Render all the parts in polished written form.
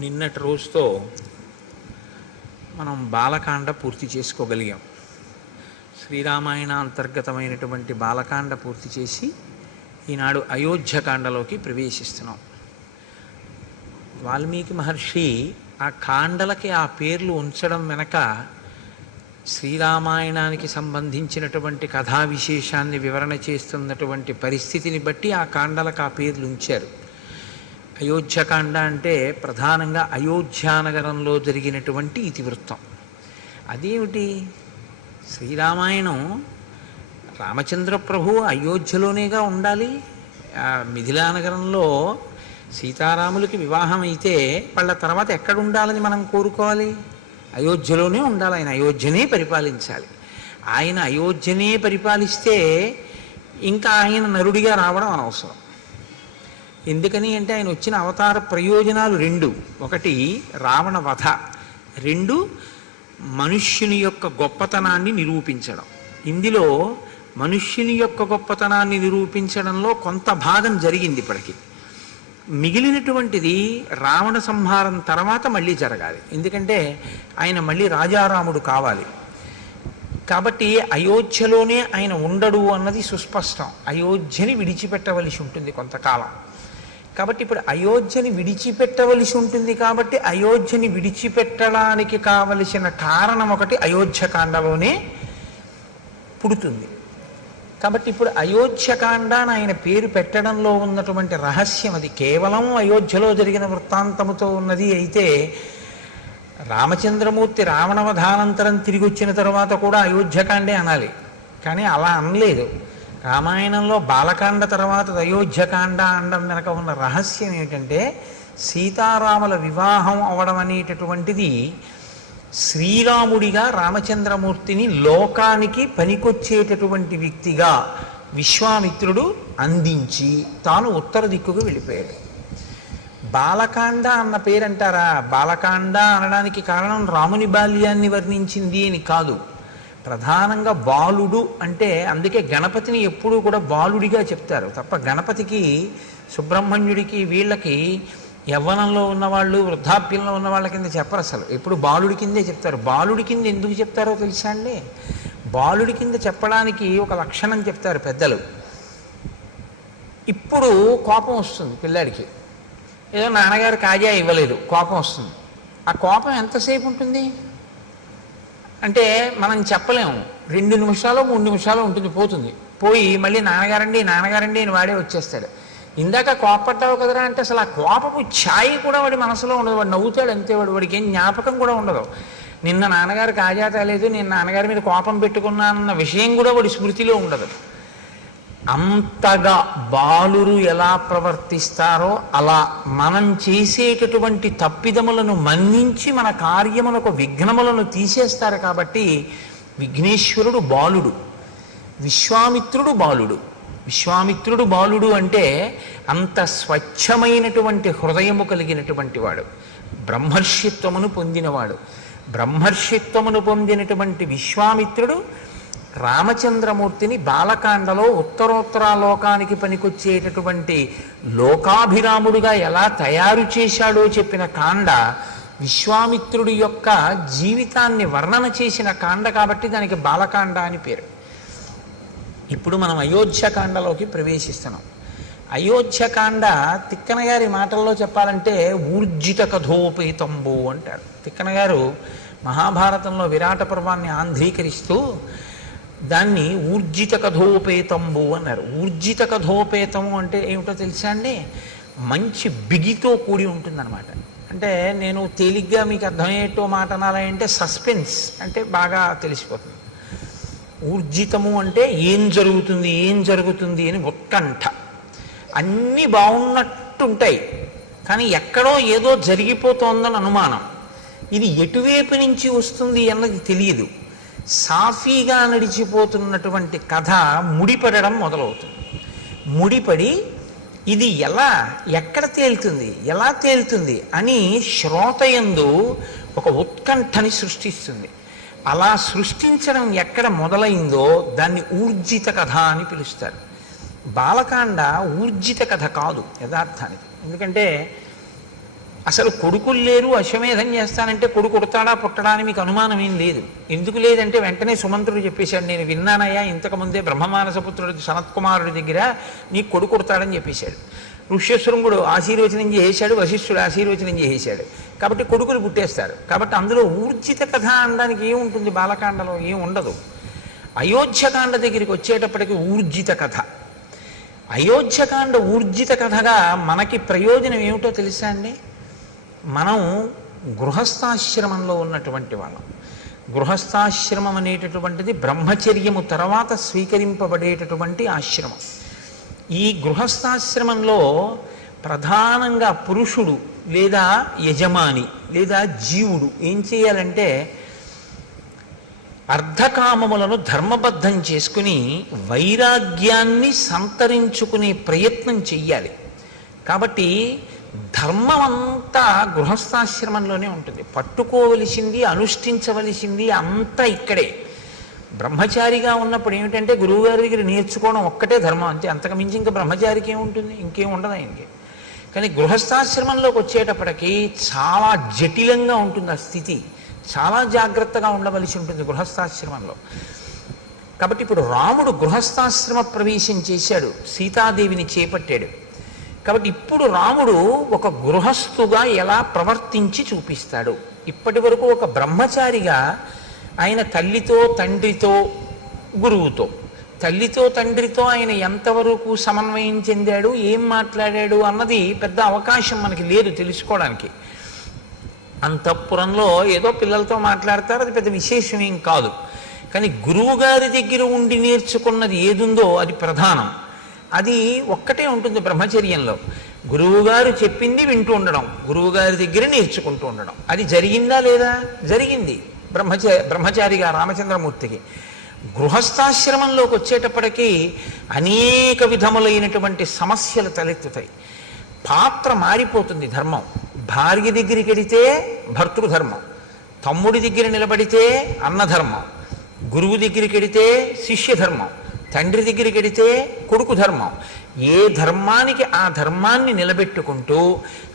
నిన్నటి రోజుతో మనం బాలకాండ పూర్తి చేసుకోగలిగాం. శ్రీరామాయణ అంతర్గతమైనటువంటి బాలకాండ పూర్తి చేసి ఈనాడు అయోధ్యకాండలోకి ప్రవేశిస్తున్నాం. వాల్మీకి మహర్షి ఆ కాండలకి ఆ పేర్లు ఉంచడం వెనక శ్రీరామాయణానికి సంబంధించినటువంటి కథా విశేషాన్ని వివరణ చేస్తున్నటువంటి పరిస్థితిని బట్టి ఆ కాండలకు ఆ పేర్లు ఉంచారు. అయోధ్యకాండ అంటే ప్రధానంగా అయోధ్యానగరంలో జరిగినటువంటి ఇతివృత్తం. అదేమిటి? శ్రీరామాయణం రామచంద్ర ప్రభు అయోధ్యలోనేగా ఉండాలి. మిథిలా నగరంలో సీతారాములకి వివాహం అయితే వాళ్ళ తర్వాత ఎక్కడ ఉండాలని మనం కోరుకోవాలి? అయోధ్యలోనే ఉండాలి. ఆయన అయోధ్యనే పరిపాలించాలి. ఆయన అయోధ్యనే పరిపాలిస్తే ఇంకా ఆయన నరుడిగా రావడం అనవసరం. ఎందుకని అంటే ఆయన వచ్చిన అవతార ప్రయోజనాలు రెండు: ఒకటి రావణ వధ, రెండు మనుష్యుని యొక్క గొప్పతనాన్ని నిరూపించడం. ఇందులో మనుష్యుని యొక్క గొప్పతనాన్ని నిరూపించడంలో కొంత భాగం జరిగింది ఇప్పటికీ. మిగిలినటువంటిది రావణ సంహారం తర్వాత మళ్ళీ జరగాలి. ఎందుకంటే ఆయన మళ్ళీ రాజారాముడు కావాలి. కాబట్టి అయోధ్యలోనే ఆయన ఉండడు అన్నది సుస్పష్టం. అయోధ్యని విడిచిపెట్టవలసి ఉంటుంది కొంతకాలం. కాబట్టి ఇప్పుడు అయోధ్యని విడిచిపెట్టవలసి ఉంటుంది. కాబట్టి అయోధ్యని విడిచిపెట్టడానికి కావలసిన కారణం ఒకటి అయోధ్యకాండలోనే పుడుతుంది. కాబట్టి ఇప్పుడు అయోధ్యకాండ అని ఆయన పేరు పెట్టడంలో ఉన్నటువంటి రహస్యం అది. కేవలం అయోధ్యలో జరిగిన వృత్తాంతముతో ఉన్నది అయితే రామచంద్రమూర్తి రావణవధానంతరం తిరిగి వచ్చిన తర్వాత కూడా అయోధ్యకాండే అనాలి. కానీ అలా అనలేదు. రామాయణంలో బాలకాండ తర్వాత అయోధ్యకాండ అనడం వెనక ఉన్న రహస్యం ఏమిటంటే సీతారాముల వివాహం అవడం అనేటటువంటిది శ్రీరాముడిగా రామచంద్రమూర్తిని లోకానికి పనికొచ్చేటటువంటి వ్యక్తిగా విశ్వామిత్రుడు అందించి తాను ఉత్తర దిక్కుకు వెళ్ళిపోయాడు. బాలకాండ అన్న పేరంటారా? బాలకాండ అనడానికి కారణం రాముని బాల్యాన్ని వర్ణించింది అని కాదు. ప్రధానంగా బాలుడు అంటే అందుకే గణపతిని ఎప్పుడూ కూడా బాలుడిగా చెప్తారు తప్ప గణపతికి, సుబ్రహ్మణ్యుడికి, వీళ్ళకి యవ్వనంలో ఉన్నవాళ్ళు, వృద్ధాప్యంలో ఉన్న వాళ్ళ కింద చెప్పరు. అసలు ఎప్పుడు బాలుడి కిందే చెప్తారు. బాలుడి కింద ఎందుకు చెప్తారో తెలుసా అండి? బాలుడి కింద చెప్పడానికి ఒక లక్షణం చెప్తారు పెద్దలు. ఇప్పుడు కోపం వస్తుంది పిల్లాడికి, ఏదో నాన్నగారు కాజా ఇవ్వలేదు, కోపం వస్తుంది. ఆ కోపం ఎంతసేపు ఉంటుంది అంటే మనం చెప్పలేము. 2 నిమిషాలు 3 నిమిషాలు ఉంటుంది, పోతుంది. పోయి మళ్ళీ నాన్నగారండి నాన్నగారండి అని వాడే వచ్చేస్తాడు. ఇందాక కోపపడ్డావు కదరా అంటే అసలు ఆ కోపపు ఛాయి కూడా వాడి మనసులో ఉండదు. వాడు నవ్వుతాడు అంతే. వాడికి ఏం జ్ఞాపకం కూడా ఉండదు. నిన్న నాన్నగారు కాజా తేలేదు, నేను నాన్నగారి మీద కోపం పెట్టుకున్నానన్న విషయం కూడా వాడి స్మృతిలో ఉండదు. అంతగా బాలురు ఎలా ప్రవర్తిస్తారో అలా మనం చేసేటటువంటి తప్పిదములను మన్నించి మన కార్యములకు విఘ్నములను తీసేస్తారు. కాబట్టి విఘ్నేశ్వరుడు బాలుడు, విశ్వామిత్రుడు బాలుడు. విశ్వామిత్రుడు బాలుడు అంటే అంత స్వచ్ఛమైనటువంటి హృదయము కలిగినటువంటి వాడు, బ్రహ్మర్షిత్వమును పొందినవాడు. బ్రహ్మర్షిత్వమును పొందినటువంటి విశ్వామిత్రుడు రామచంద్రమూర్తిని బాలకాండలో ఉత్తరోత్తరాలోకానికి పనికొచ్చేటటువంటి లోకాభిరాముడుగా ఎలా తయారు చేశాడో చెప్పిన కాండ విశ్వామిత్రుడి యొక్క జీవితాన్ని వర్ణన చేసిన కాండ. కాబట్టి దానికి బాలకాండ అని పేరు. ఇప్పుడు మనం అయోధ్యకాండలోకి ప్రవేశిస్తున్నాం. అయోధ్యకాండ తిక్కన గారి మాటల్లో చెప్పాలంటే ఊర్జిత కథోపేతంబు అంటారు. తిక్కన గారు మహాభారతంలో విరాట పర్వాన్ని ఆంధ్రీకరిస్తూ దాన్ని ఊర్జిత కథోపేతంబు అన్నారు. ఊర్జిత కథోపేతము అంటే ఏమిటో తెలుసా అండి? మంచి బిగితో కూడి ఉంటుందన్నమాట. అంటే నేను తేలిగ్గా మీకు అర్థమయ్యేటో మాట అనాలంటే సస్పెన్స్ అంటే బాగా తెలిసిపోతుంది. ఊర్జితము అంటే ఏం జరుగుతుంది ఏం జరుగుతుంది అని ఉత్కంఠ. అన్నీ బాగున్నట్టుంటాయి కానీ ఎక్కడో ఏదో జరిగిపోతోందని అనుమానం. ఇది ఎటువైపు నుంచి వస్తుంది అన్నది తెలియదు. సాఫీగా నడిచిపోతున్నటువంటి కథ ముడిపడడం మొదలవుతుంది. ముడిపడి ఇది ఎలా ఎక్కడ తేలుతుంది ఎలా తేలుతుంది అని శ్రోతయందు ఒక ఉత్కంఠని సృష్టిస్తుంది. అలా సృష్టించడం ఎక్కడ మొదలైందో దాన్ని ఊర్జిత కథ అని పిలుస్తారు. బాలకాండ ఊర్జిత కథ కాదు యథార్థానికి. ఎందుకంటే అసలు కొడుకులు లేరు, అశ్వమేధం చేస్తానంటే కొడుకు పుడతాడా పుట్టడా అని మీకు అనుమానం ఏం లేదు. ఎందుకు లేదంటే వెంటనే సుమంత్రుడు చెప్పేశాడు, నేను విన్నానయ్యా ఇంతకుముందే బ్రహ్మమానసపుత్రుడు సనత్కుమారుడి దగ్గర నీకు కొడుకు పుడతాడని చెప్పేశాడు. ఋష్యశృంగుడు ఆశీర్వచనం చేసేశాడు, వశిష్ఠుడు ఆశీర్వచనం చేసేశాడు. కాబట్టి కొడుకులు పుట్టేస్తారు. కాబట్టి అందులో ఊర్జిత కథ అనడానికి ఏముంటుంది? బాలకాండలో ఏం ఉండదు. అయోధ్యకాండ దగ్గరికి వచ్చేటప్పటికి ఊర్జిత కథ. అయోధ్యకాండ ఊర్జిత కథగా మనకి ప్రయోజనం ఏమిటో తెలుసా అండి? మనం గృహస్థాశ్రమంలో ఉన్నటువంటి వాళ్ళం. గృహస్థాశ్రమం అనేటటువంటిది బ్రహ్మచర్యము తర్వాత స్వీకరింపబడేటటువంటి ఆశ్రమం. ఈ గృహస్థాశ్రమంలో ప్రధానంగా పురుషుడు లేదా యజమాని లేదా జీవుడు ఏం చేయాలంటే అర్ధకామములను ధర్మబద్ధం చేసుకుని వైరాగ్యాన్ని సంతరించుకునే ప్రయత్నం చెయ్యాలి. కాబట్టి ధర్మం అంతా గృహస్థాశ్రమంలోనే ఉంటుంది. పట్టుకోవలసింది, అనుష్ఠించవలసింది అంతా ఇక్కడే. బ్రహ్మచారిగా ఉన్నప్పుడు ఏమిటంటే గురువుగారి దగ్గర నేర్చుకోవడం ఒక్కటే ధర్మం, అంతే. అంతకుమించి ఇంకా బ్రహ్మచారికి ఏముంటుంది? ఇంకేం ఉండదు ఆయనకి. కానీ గృహస్థాశ్రమంలోకి వచ్చేటప్పటికి చాలా జటిలంగా ఉంటుంది ఆ స్థితి. చాలా జాగ్రత్తగా ఉండవలసి ఉంటుంది గృహస్థాశ్రమంలో. కాబట్టి ఇప్పుడు రాముడు గృహస్థాశ్రమ ప్రవేశం చేశాడు, సీతాదేవిని చేపట్టాడు. కాబట్టి ఇప్పుడు రాముడు ఒక గృహస్థుగా ఎలా ప్రవర్తించి చూపిస్తాడు. ఇప్పటి వరకు ఒక బ్రహ్మచారిగా ఆయన తల్లితో తండ్రితో గురువుతో, తల్లితో తండ్రితో ఆయన ఎంతవరకు సమన్వయం చెందాడు, ఏం మాట్లాడాడు అన్నది పెద్ద అవకాశం మనకి లేదు తెలుసుకోవడానికి. అంతఃపురంలో ఏదో పిల్లలతో మాట్లాడతారు, అది పెద్ద విశేషం ఏం కాదు. కానీ గురువుగారి దగ్గర ఉండి నేర్చుకున్నది ఏదుందో అది ప్రధానం. అది ఒక్కటే ఉంటుంది బ్రహ్మచర్యంలో. గురువుగారు చెప్పింది వింటూ ఉండడం, గురువుగారి దగ్గర నేర్చుకుంటూ ఉండడం. అది జరిగిందా లేదా? జరిగింది బ్రహ్మచారిగా రామచంద్రమూర్తికి. గృహస్థాశ్రమంలోకి వచ్చేటప్పటికీ అనేక విధములైనటువంటి సమస్యలు తలెత్తుతాయి. పాత్ర మారిపోతుంది. ధర్మం భార్య దగ్గరికి వెడితే భర్తృధర్మం, తమ్ముడి దగ్గర నిలబడితే అన్నధర్మం, గురువు దగ్గరికి వెడితే శిష్యధర్మం, తండ్రి దగ్గరికి వెడితే కొడుకు ధర్మం. ఏ ధర్మానికి ఆ ధర్మాన్ని నిలబెట్టుకుంటూ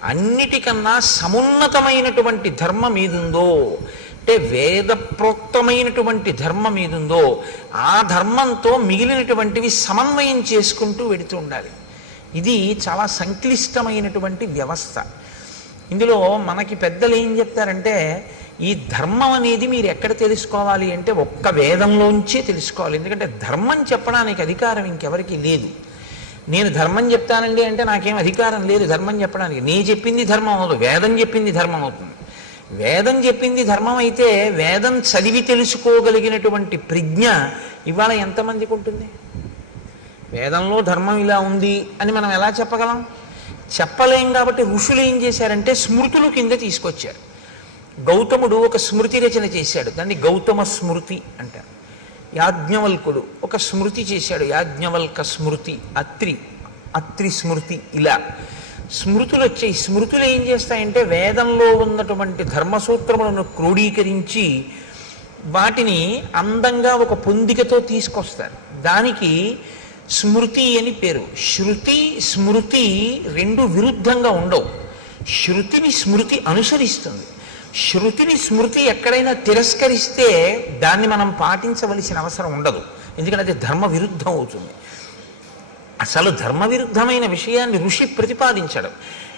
అన్నిటికన్నా సమున్నతమైనటువంటి ధర్మం ఏదుందో, అంటే వేద ప్రోక్తమైనటువంటి ధర్మం ఏదుందో ఆ ధర్మంతో మిగిలినటువంటివి సమన్వయం చేసుకుంటూ వెడుతూ ఉండాలి. ఇది చాలా సంక్లిష్టమైనటువంటి వ్యవస్థ. ఇందులో మనకి పెద్దలు ఏం చెప్తారంటే, ఈ ధర్మం అనేది మీరు ఎక్కడ తెలుసుకోవాలి అంటే ఒక్క వేదంలోంచే తెలుసుకోవాలి. ఎందుకంటే ధర్మం చెప్పడానికి అధికారం ఇంకెవరికి లేదు. నేను ధర్మం చెప్తానండి అంటే నాకేం అధికారం లేదు ధర్మం చెప్పడానికి. నేను చెప్పింది ధర్మం అవదు, వేదం చెప్పింది ధర్మం అవుతుంది. వేదం చెప్పింది ధర్మం అయితే వేదం చదివి తెలుసుకోగలిగినటువంటి ప్రజ్ఞ ఇవాళ ఎంతమందికి ఉంటుంది? వేదంలో ధర్మం ఇలా ఉంది అని మనం ఎలా చెప్పగలం? చెప్పలేం. కాబట్టి ఋషులు ఏం చేశారంటే స్మృతులు కింద తీసుకొచ్చారు. గౌతముడు ఒక స్మృతి రచన చేశాడు, దాన్ని గౌతమ స్మృతి అంటారు. యాజ్ఞవల్కుడు ఒక స్మృతి చేశాడు, యాజ్ఞవల్క స్మృతి, అత్రి స్మృతి. ఇలా స్మృతులు వచ్చాయి. స్మృతులు ఏం చేస్తాయంటే వేదంలో ఉన్నటువంటి ధర్మసూత్రములను క్రోడీకరించి వాటిని అందంగా ఒక పొందికతో తీసుకొస్తారు. దానికి స్మృతి అని పేరు. శృతి స్మృతి రెండు విరుద్ధంగా ఉండవు. శృతిని స్మృతి అనుసరిస్తుంది. శృతిని స్మృతి ఎక్కడైనా తిరస్కరిస్తే దాన్ని మనం పాటించవలసిన అవసరం ఉండదు, ఎందుకంటే అది ధర్మ విరుద్ధం అవుతుంది. అసలు ధర్మ విరుద్ధమైన విషయాన్ని ఋషి ప్రతిపాదించడం.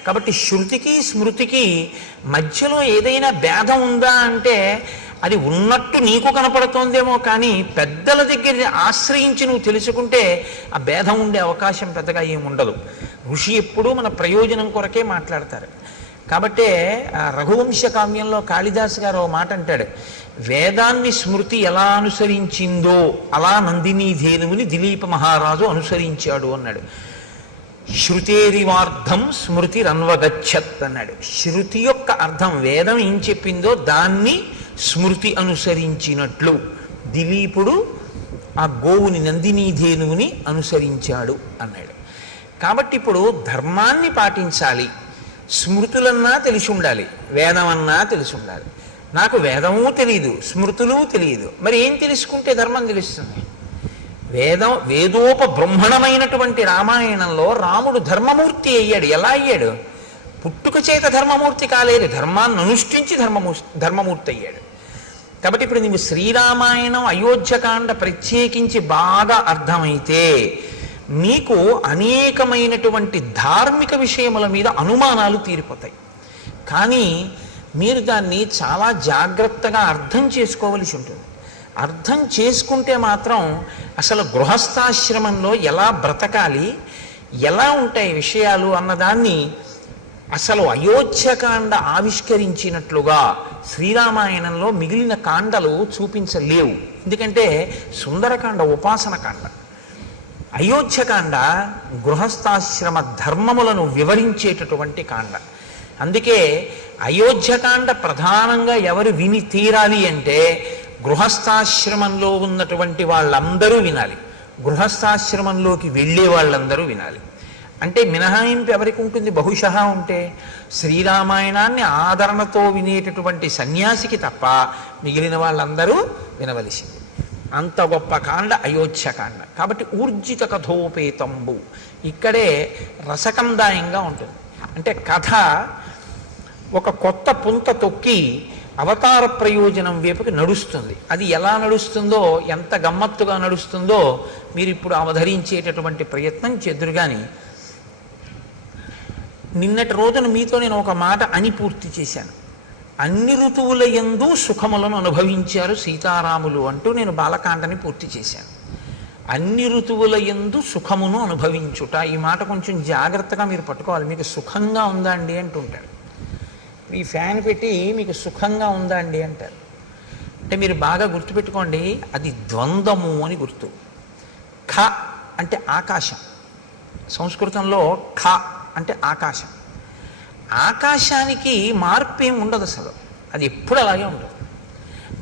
కాబట్టి శృతికి స్మృతికి మధ్యలో ఏదైనా భేదం ఉందా అంటే అది ఉన్నట్టు నీకు కనపడుతోందేమో, కానీ పెద్దల దగ్గర ఆశ్రయించి నువ్వు తెలుసుకుంటే ఆ భేదం ఉండే అవకాశం పెద్దగా ఏమి ఉండదు. ఋషి ఎప్పుడూ మన ప్రయోజనం కొరకే మాట్లాడతారు. కాబట్టే రఘువంశ కావ్యంలో కాళిదాసు గారు ఓ మాట అంటాడు, వేదాన్ని స్మృతి ఎలా అనుసరించిందో అలా నందినీ ధేనువుని దిలీప మహారాజు అనుసరించాడు అన్నాడు. శృతేరివార్థం స్మృతి రన్వగచ్చత్ అన్నాడు. శృతి యొక్క అర్థం వేదం ఏం చెప్పిందో దాన్ని స్మృతి అనుసరించినట్లు దిలీపుడు ఆ గోవుని నందినీ ధేనువుని అనుసరించాడు అన్నాడు. కాబట్టి ఇప్పుడు ధర్మాన్ని పాటించాలి, స్మృతులన్నా తెలిసి ఉండాలి, వేదమన్నా తెలిసి ఉండాలి. నాకు వేదము తెలియదు, స్మృతులు తెలియదు, మరి ఏం తెలుసుకుంటే ధర్మం తెలుస్తుంది? వేదోపబ్రహ్మణమైనటువంటి రామాయణంలో రాముడు ధర్మమూర్తి అయ్యాడు. ఎలా అయ్యాడు? పుట్టుక చేత ధర్మమూర్తి కాలేదు, ధర్మాన్ని అనుష్ఠించి ధర్మమూర్తి అయ్యాడు. కాబట్టి ఇప్పుడు నీవు శ్రీరామాయణం అయోధ్యకాండ ప్రత్యేకించి బాగా అర్థమైతే నీకు అనేకమైనటువంటి ధార్మిక విషయముల మీద అనుమానాలు తీరిపోతాయి. కానీ మీరు దాన్ని చాలా జాగ్రత్తగా అర్థం చేసుకోవలసి ఉంటుంది. అర్థం చేసుకుంటే మాత్రం అసలు గృహస్థాశ్రమంలో ఎలా బ్రతకాలి, ఎలా ఉంటాయి విషయాలు అన్నదాన్ని అసలు అయోధ్యకాండ ఆవిష్కరించినట్లుగా శ్రీరామాయణంలో మిగిలిన కాండలు చూపించలేవు. ఎందుకంటే సుందరకాండ ఉపాసన కాండ, అయోధ్యకాండ గృహస్థాశ్రమ ధర్మములను వివరించేటటువంటి కాండ. అందుకే అయోధ్యకాండ ప్రధానంగా ఎవరు విని తీరాలి అంటే గృహస్థాశ్రమంలో ఉన్నటువంటి వాళ్ళందరూ వినాలి, గృహస్థాశ్రమంలోకి వెళ్ళే వాళ్ళందరూ వినాలి. అంటే మినహాయింపు ఎవరికి ఉంటుంది? బహుశా ఉంటే శ్రీరామాయణాన్ని ఆదరణతో వినేటటువంటి సన్యాసికి తప్ప మిగిలిన వాళ్ళందరూ వినవలసింది. అంత గొప్ప కాండ అయోధ్యకాండ. కాబట్టి ఊర్జిత కథోపేతంబు ఇక్కడే రసకందాయంగా ఉంటుంది. అంటే కథ ఒక కొత్త పుంత తొక్కి అవతార ప్రయోజనం వైపుకి నడుస్తుంది. అది ఎలా నడుస్తుందో, ఎంత గమ్మత్తుగా నడుస్తుందో మీరు ఇప్పుడు అవధరించేటటువంటి ప్రయత్నం చేద్దురు. కానీ నిన్నటి రోజున మీతో నేను ఒక మాట అని పూర్తి చేశాను. అన్ని ఋతువుల యందు సుఖములను అనుభవించారు సీతారాములు అంటూ నేను బాలకాండని పూర్తి చేశాను. అన్ని ఋతువుల యందు సుఖమును అనుభవించుట, ఈ మాట కొంచెం జాగ్రత్తగా మీరు పట్టుకోవాలి. మీకు సుఖంగా ఉందా అండి అంటుంటారు. ఈ ఫ్యాన్ పెట్టి మీకు సుఖంగా ఉందా అండి అంటారు. అంటే మీరు బాగా గుర్తుపెట్టుకోండి, అది ద్వంద్వము అని గుర్తు. ఖ అంటే ఆకాశం, సంస్కృతంలో ఖ అంటే ఆకాశం. ఆకాశానికి మార్పు ఏమి ఉండదు అసలు, అది ఎప్పుడు అలాగే ఉండదు.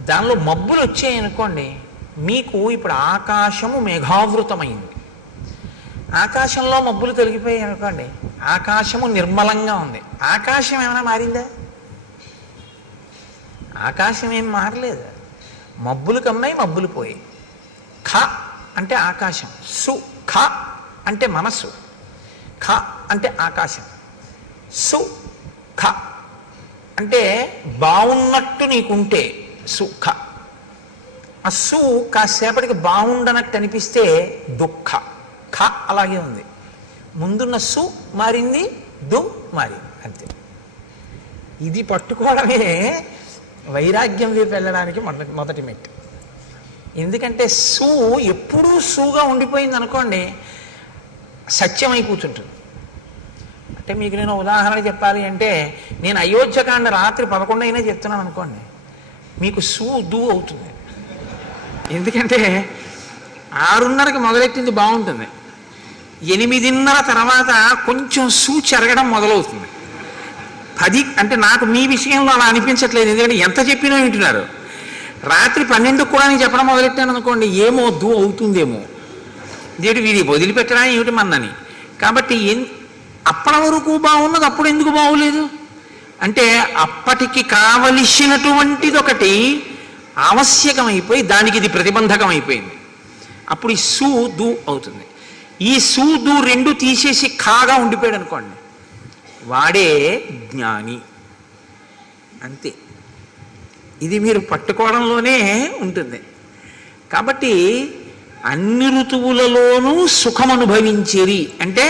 దానిలో మబ్బులు వచ్చాయనుకోండి, మీకు ఇప్పుడు ఆకాశము మేఘావృతమైంది, ఆకాశంలో మబ్బులు తొలగిపోయాయి అనుకోండి, ఆకాశము నిర్మలంగా ఉంది. ఆకాశం ఏమైనా మారిందా? ఆకాశం ఏం మారలేదు. మబ్బులు కమ్మాయి, మబ్బులు పోయి. ఖ అంటే ఆకాశం, సు ఖ అంటే మనస్సు, ఖ అంటే ఆకాశం, సు ఖ అంటే బాగున్నట్టు నీకుంటే సుఖ. ఆ సు కాసేపటికి బాగుండనట్టు అనిపిస్తే దుఃఖ. ఖ అలాగే ఉంది, ముందున్న సు మారింది, దు మారింది, అంతే. ఇది పట్టుకోవడమే వైరాగ్యం వైపు వెళ్ళడానికి మొదటి మెట్టు. ఎందుకంటే సు ఎప్పుడూ సుగా ఉండిపోయింది అనుకోండి, సత్యం అయిపోతుంటుంది. అంటే మీకు నేను ఉదాహరణ చెప్పాలి అంటే, నేను అయోధ్యకాండ రాత్రి 11 అయినా చెప్తున్నాను అనుకోండి, మీకు సు దు అవుతుంది. ఎందుకంటే 6:30కి మొదలెట్టింది బాగుంటుంది, 8:30 తర్వాత కొంచెం సు చెరగడం మొదలవుతుంది. 10 అంటే నాకు మీ విషయంలో అలా అనిపించట్లేదు, ఎందుకంటే ఎంత చెప్పినా వింటున్నారు. రాత్రి 12కు కూడా నేను చెప్పడం మొదలెట్టాను అనుకోండి, ఏమో దు అవుతుందేమో, దేవుడు వీడి వదిలిపెట్టడా ఏమిటి మన్నని. కాబట్టి అప్పటి వరకు బాగున్నది అప్పుడు ఎందుకు బాగోలేదు అంటే, అప్పటికి కావలసినటువంటిది ఒకటి ఆవశ్యకమైపోయి దానికి ఇది ప్రతిబంధకం అయిపోయింది. అప్పుడు ఈ సు దు అవుతుంది. ఈ సు దు రెండు తీసేసి ఖాగా ఉండిపోయాడు అనుకోండి, వాడే జ్ఞాని, అంతే. ఇది మీరు పట్టుకోవడంలోనే ఉంటుంది. కాబట్టి అన్ని ఋతువులలోనూ సుఖం అనుభవించేది అంటే,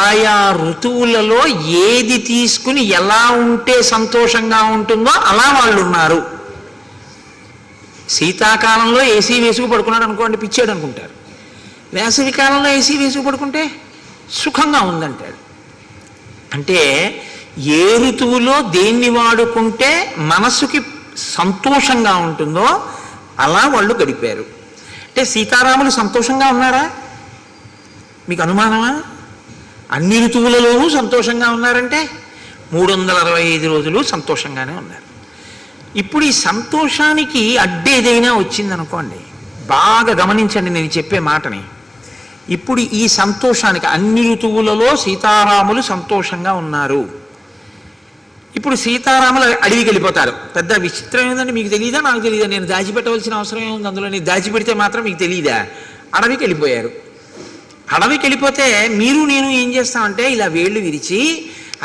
ఆయా ఋతువులలో ఏది తీసుకుని ఎలా ఉంటే సంతోషంగా ఉంటుందో అలా వాళ్ళు ఉన్నారు. శీతాకాలంలో ఏసీ వేసుకు పడుకున్నాడు అనుకోండి, పిచ్చాడు అనుకుంటారు. వేసవి కాలంలో ఏసీ వేసుకు పడుకుంటే సుఖంగా ఉందంటాడు. అంటే ఏ ఋతువులో దేన్ని వాడుకుంటే మనసుకి సంతోషంగా ఉంటుందో అలా వాళ్ళు గడిపారు. అంటే సీతారాములు సంతోషంగా ఉన్నారా? మీకు అనుమానమా? అన్ని ఋతువులలోనూ సంతోషంగా ఉన్నారంటే 365 రోజులు సంతోషంగానే ఉన్నారు. ఇప్పుడు ఈ సంతోషానికి అడ్డేదైనా వచ్చిందనుకోండి, బాగా గమనించండి నేను చెప్పే మాటని. ఇప్పుడు ఈ సంతోషానికి అన్ని ఋతువులలో సీతారాములు సంతోషంగా ఉన్నారు. ఇప్పుడు సీతారాములు అడవికి వెళ్ళిపోతారు. పెద్ద విచిత్రం ఏంటంటే, మీకు తెలియదా నాకు తెలియదా, నేను దాచిపెట్టవలసిన అవసరం ఏముంది అందులో, నేను దాచిపెడితే మాత్రం మీకు తెలియదా? అడవికి వెళ్ళిపోయారు. అడవికి వెళ్ళిపోతే మీరు నేను ఏం చేస్తామంటే ఇలా వేళ్ళు విరిచి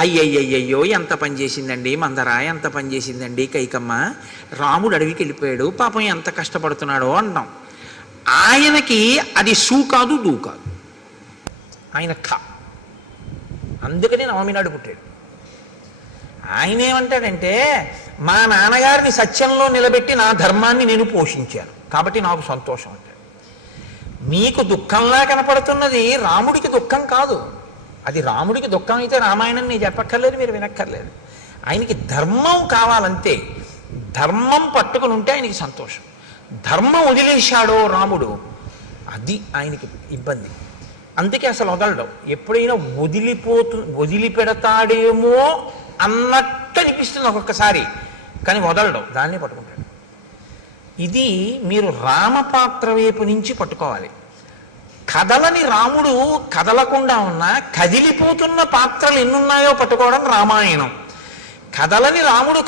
అయ్యయ్యయ్యో ఎంత పని చేసిందండి మందర, ఎంత పని చేసిందండి కైకమ్మ, రాముడు అడవికి వెళ్ళిపోయాడు, పాపం ఎంత కష్టపడుతున్నాడో అంటాం. ఆయనకి అది సూ కాదు, దూ కాదు, ఆయన అందుకని నవమి నాడు పుట్టాడు. ఆయన ఏమంటాడంటే, మా నాన్నగారిని సత్యంలో నిలబెట్టి నా ధర్మాన్ని నేను పోషించాను కాబట్టి నాకు సంతోషం అంటాడు. మీకు దుఃఖంలా కనపడుతున్నది రాముడికి దుఃఖం కాదు. అది రాముడికి దుఃఖం అయితే రామాయణం నేను చెప్పక్కర్లేదు, మీరు వినక్కర్లేదు. ఆయనకి ధర్మం కావాలంతే. ధర్మం పట్టుకుని ఉంటే ఆయనకి సంతోషం. ధర్మం వదిలేశాడో రాముడు, అది ఆయనకి ఇబ్బంది. అందుకే అసలు వదలడం. ఎప్పుడైనా వదిలిపెడతాడేమో అన్నట్టు అనిపిస్తుంది ఒక్కొక్కసారి, కానీ వదలడం, దాన్ని పట్టుకుంటాడు. ఇది మీరు రామపాత్ర వైపు నుంచి పట్టుకోవాలి. కదలని రాముడు కదలకుండా ఉన్నా కదిలిపోతున్న పాత్రలు ఎన్నున్నాయో పట్టుకోవడం రామాయణం. కదలని రాముడు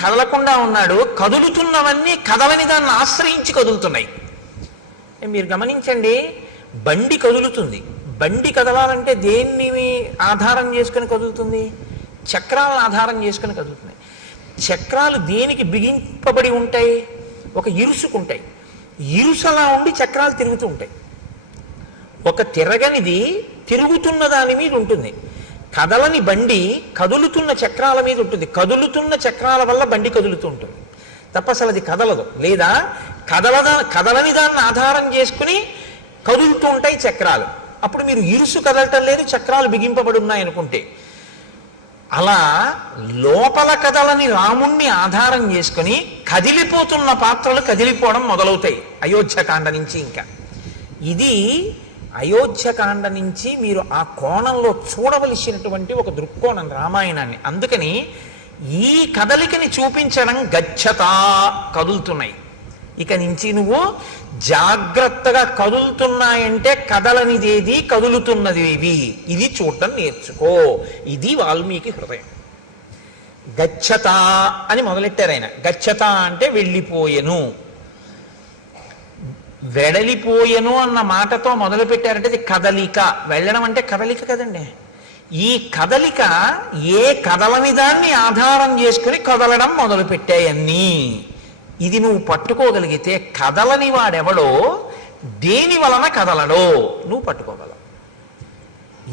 కదలకుండా ఉన్నాడు, కదులుతున్నవన్నీ కదలని దాన్ని ఆశ్రయించి కదులుతున్నాయి. మీరు గమనించండి, బండి కదులుతుంది. బండి కదలాలంటే దేన్ని ఆధారం చేసుకుని కదులుతుంది? చక్రాలను ఆధారం చేసుకుని కదులుతున్నాయి. చక్రాలు దేనికి బిగింపబడి ఉంటాయి? ఒక ఇరుసుకుంటాయి. ఇరుసలా ఉండి చక్రాలు తిరుగుతూ ఉంటాయి. ఒక తిరగనిది తిరుగుతున్న దాని మీద ఉంటుంది. కదలని బండి కదులుతున్న చక్రాల మీద ఉంటుంది. కదులుతున్న చక్రాల వల్ల బండి కదులుతూ ఉంటుంది తప్ప అసలు అది కదలదు. లేదా కదలని దాన్ని ఆధారం చేసుకుని కదులుతూ ఉంటాయి చక్రాలు. అప్పుడు మీరు ఇరుసు కదలటం లేదు, చక్రాలు బిగింపబడి ఉన్నాయి అనుకుంటే. అలా లోపల కదలని రాముణ్ణి ఆధారం చేసుకుని కదిలిపోతున్న పాత్రలు కదిలిపోవడం మొదలవుతాయి అయోధ్యకాండ నుంచి. ఇంకా ఇది అయోధ్యకాండ నుంచి మీరు ఆ కోణంలో చూడవలసినటువంటి ఒక దృక్కోణం రామాయణాన్ని. అందుకని ఈ కదలికని చూపించడం గచ్చతా, కదులుతున్నాయి. ఇక నుంచి నువ్వు జాగ్రత్తగా కదులుతున్నాయంటే కదలనిదేది, కదులుతున్నదేవి, ఇది చూడటం నేర్చుకో. ఇది వాల్మీకి హృదయం. గచ్చత అని మొదలెట్టారు ఆయన. గచ్చత అంటే వెళ్ళిపోయెను, వెడలిపోయెను అన్న మాటతో మొదలు పెట్టారంటే అది కదలిక. వెళ్ళడం అంటే కదలిక కదండి. ఈ కదలిక ఏ కదలని దాన్ని ఆధారం చేసుకుని కదలడం మొదలు పెట్టాయన్నీ. ఇది నువ్వు పట్టుకోగలిగితే కదలని వాడెవడో, దేని వలన కదలడో నువ్వు పట్టుకోగలవు.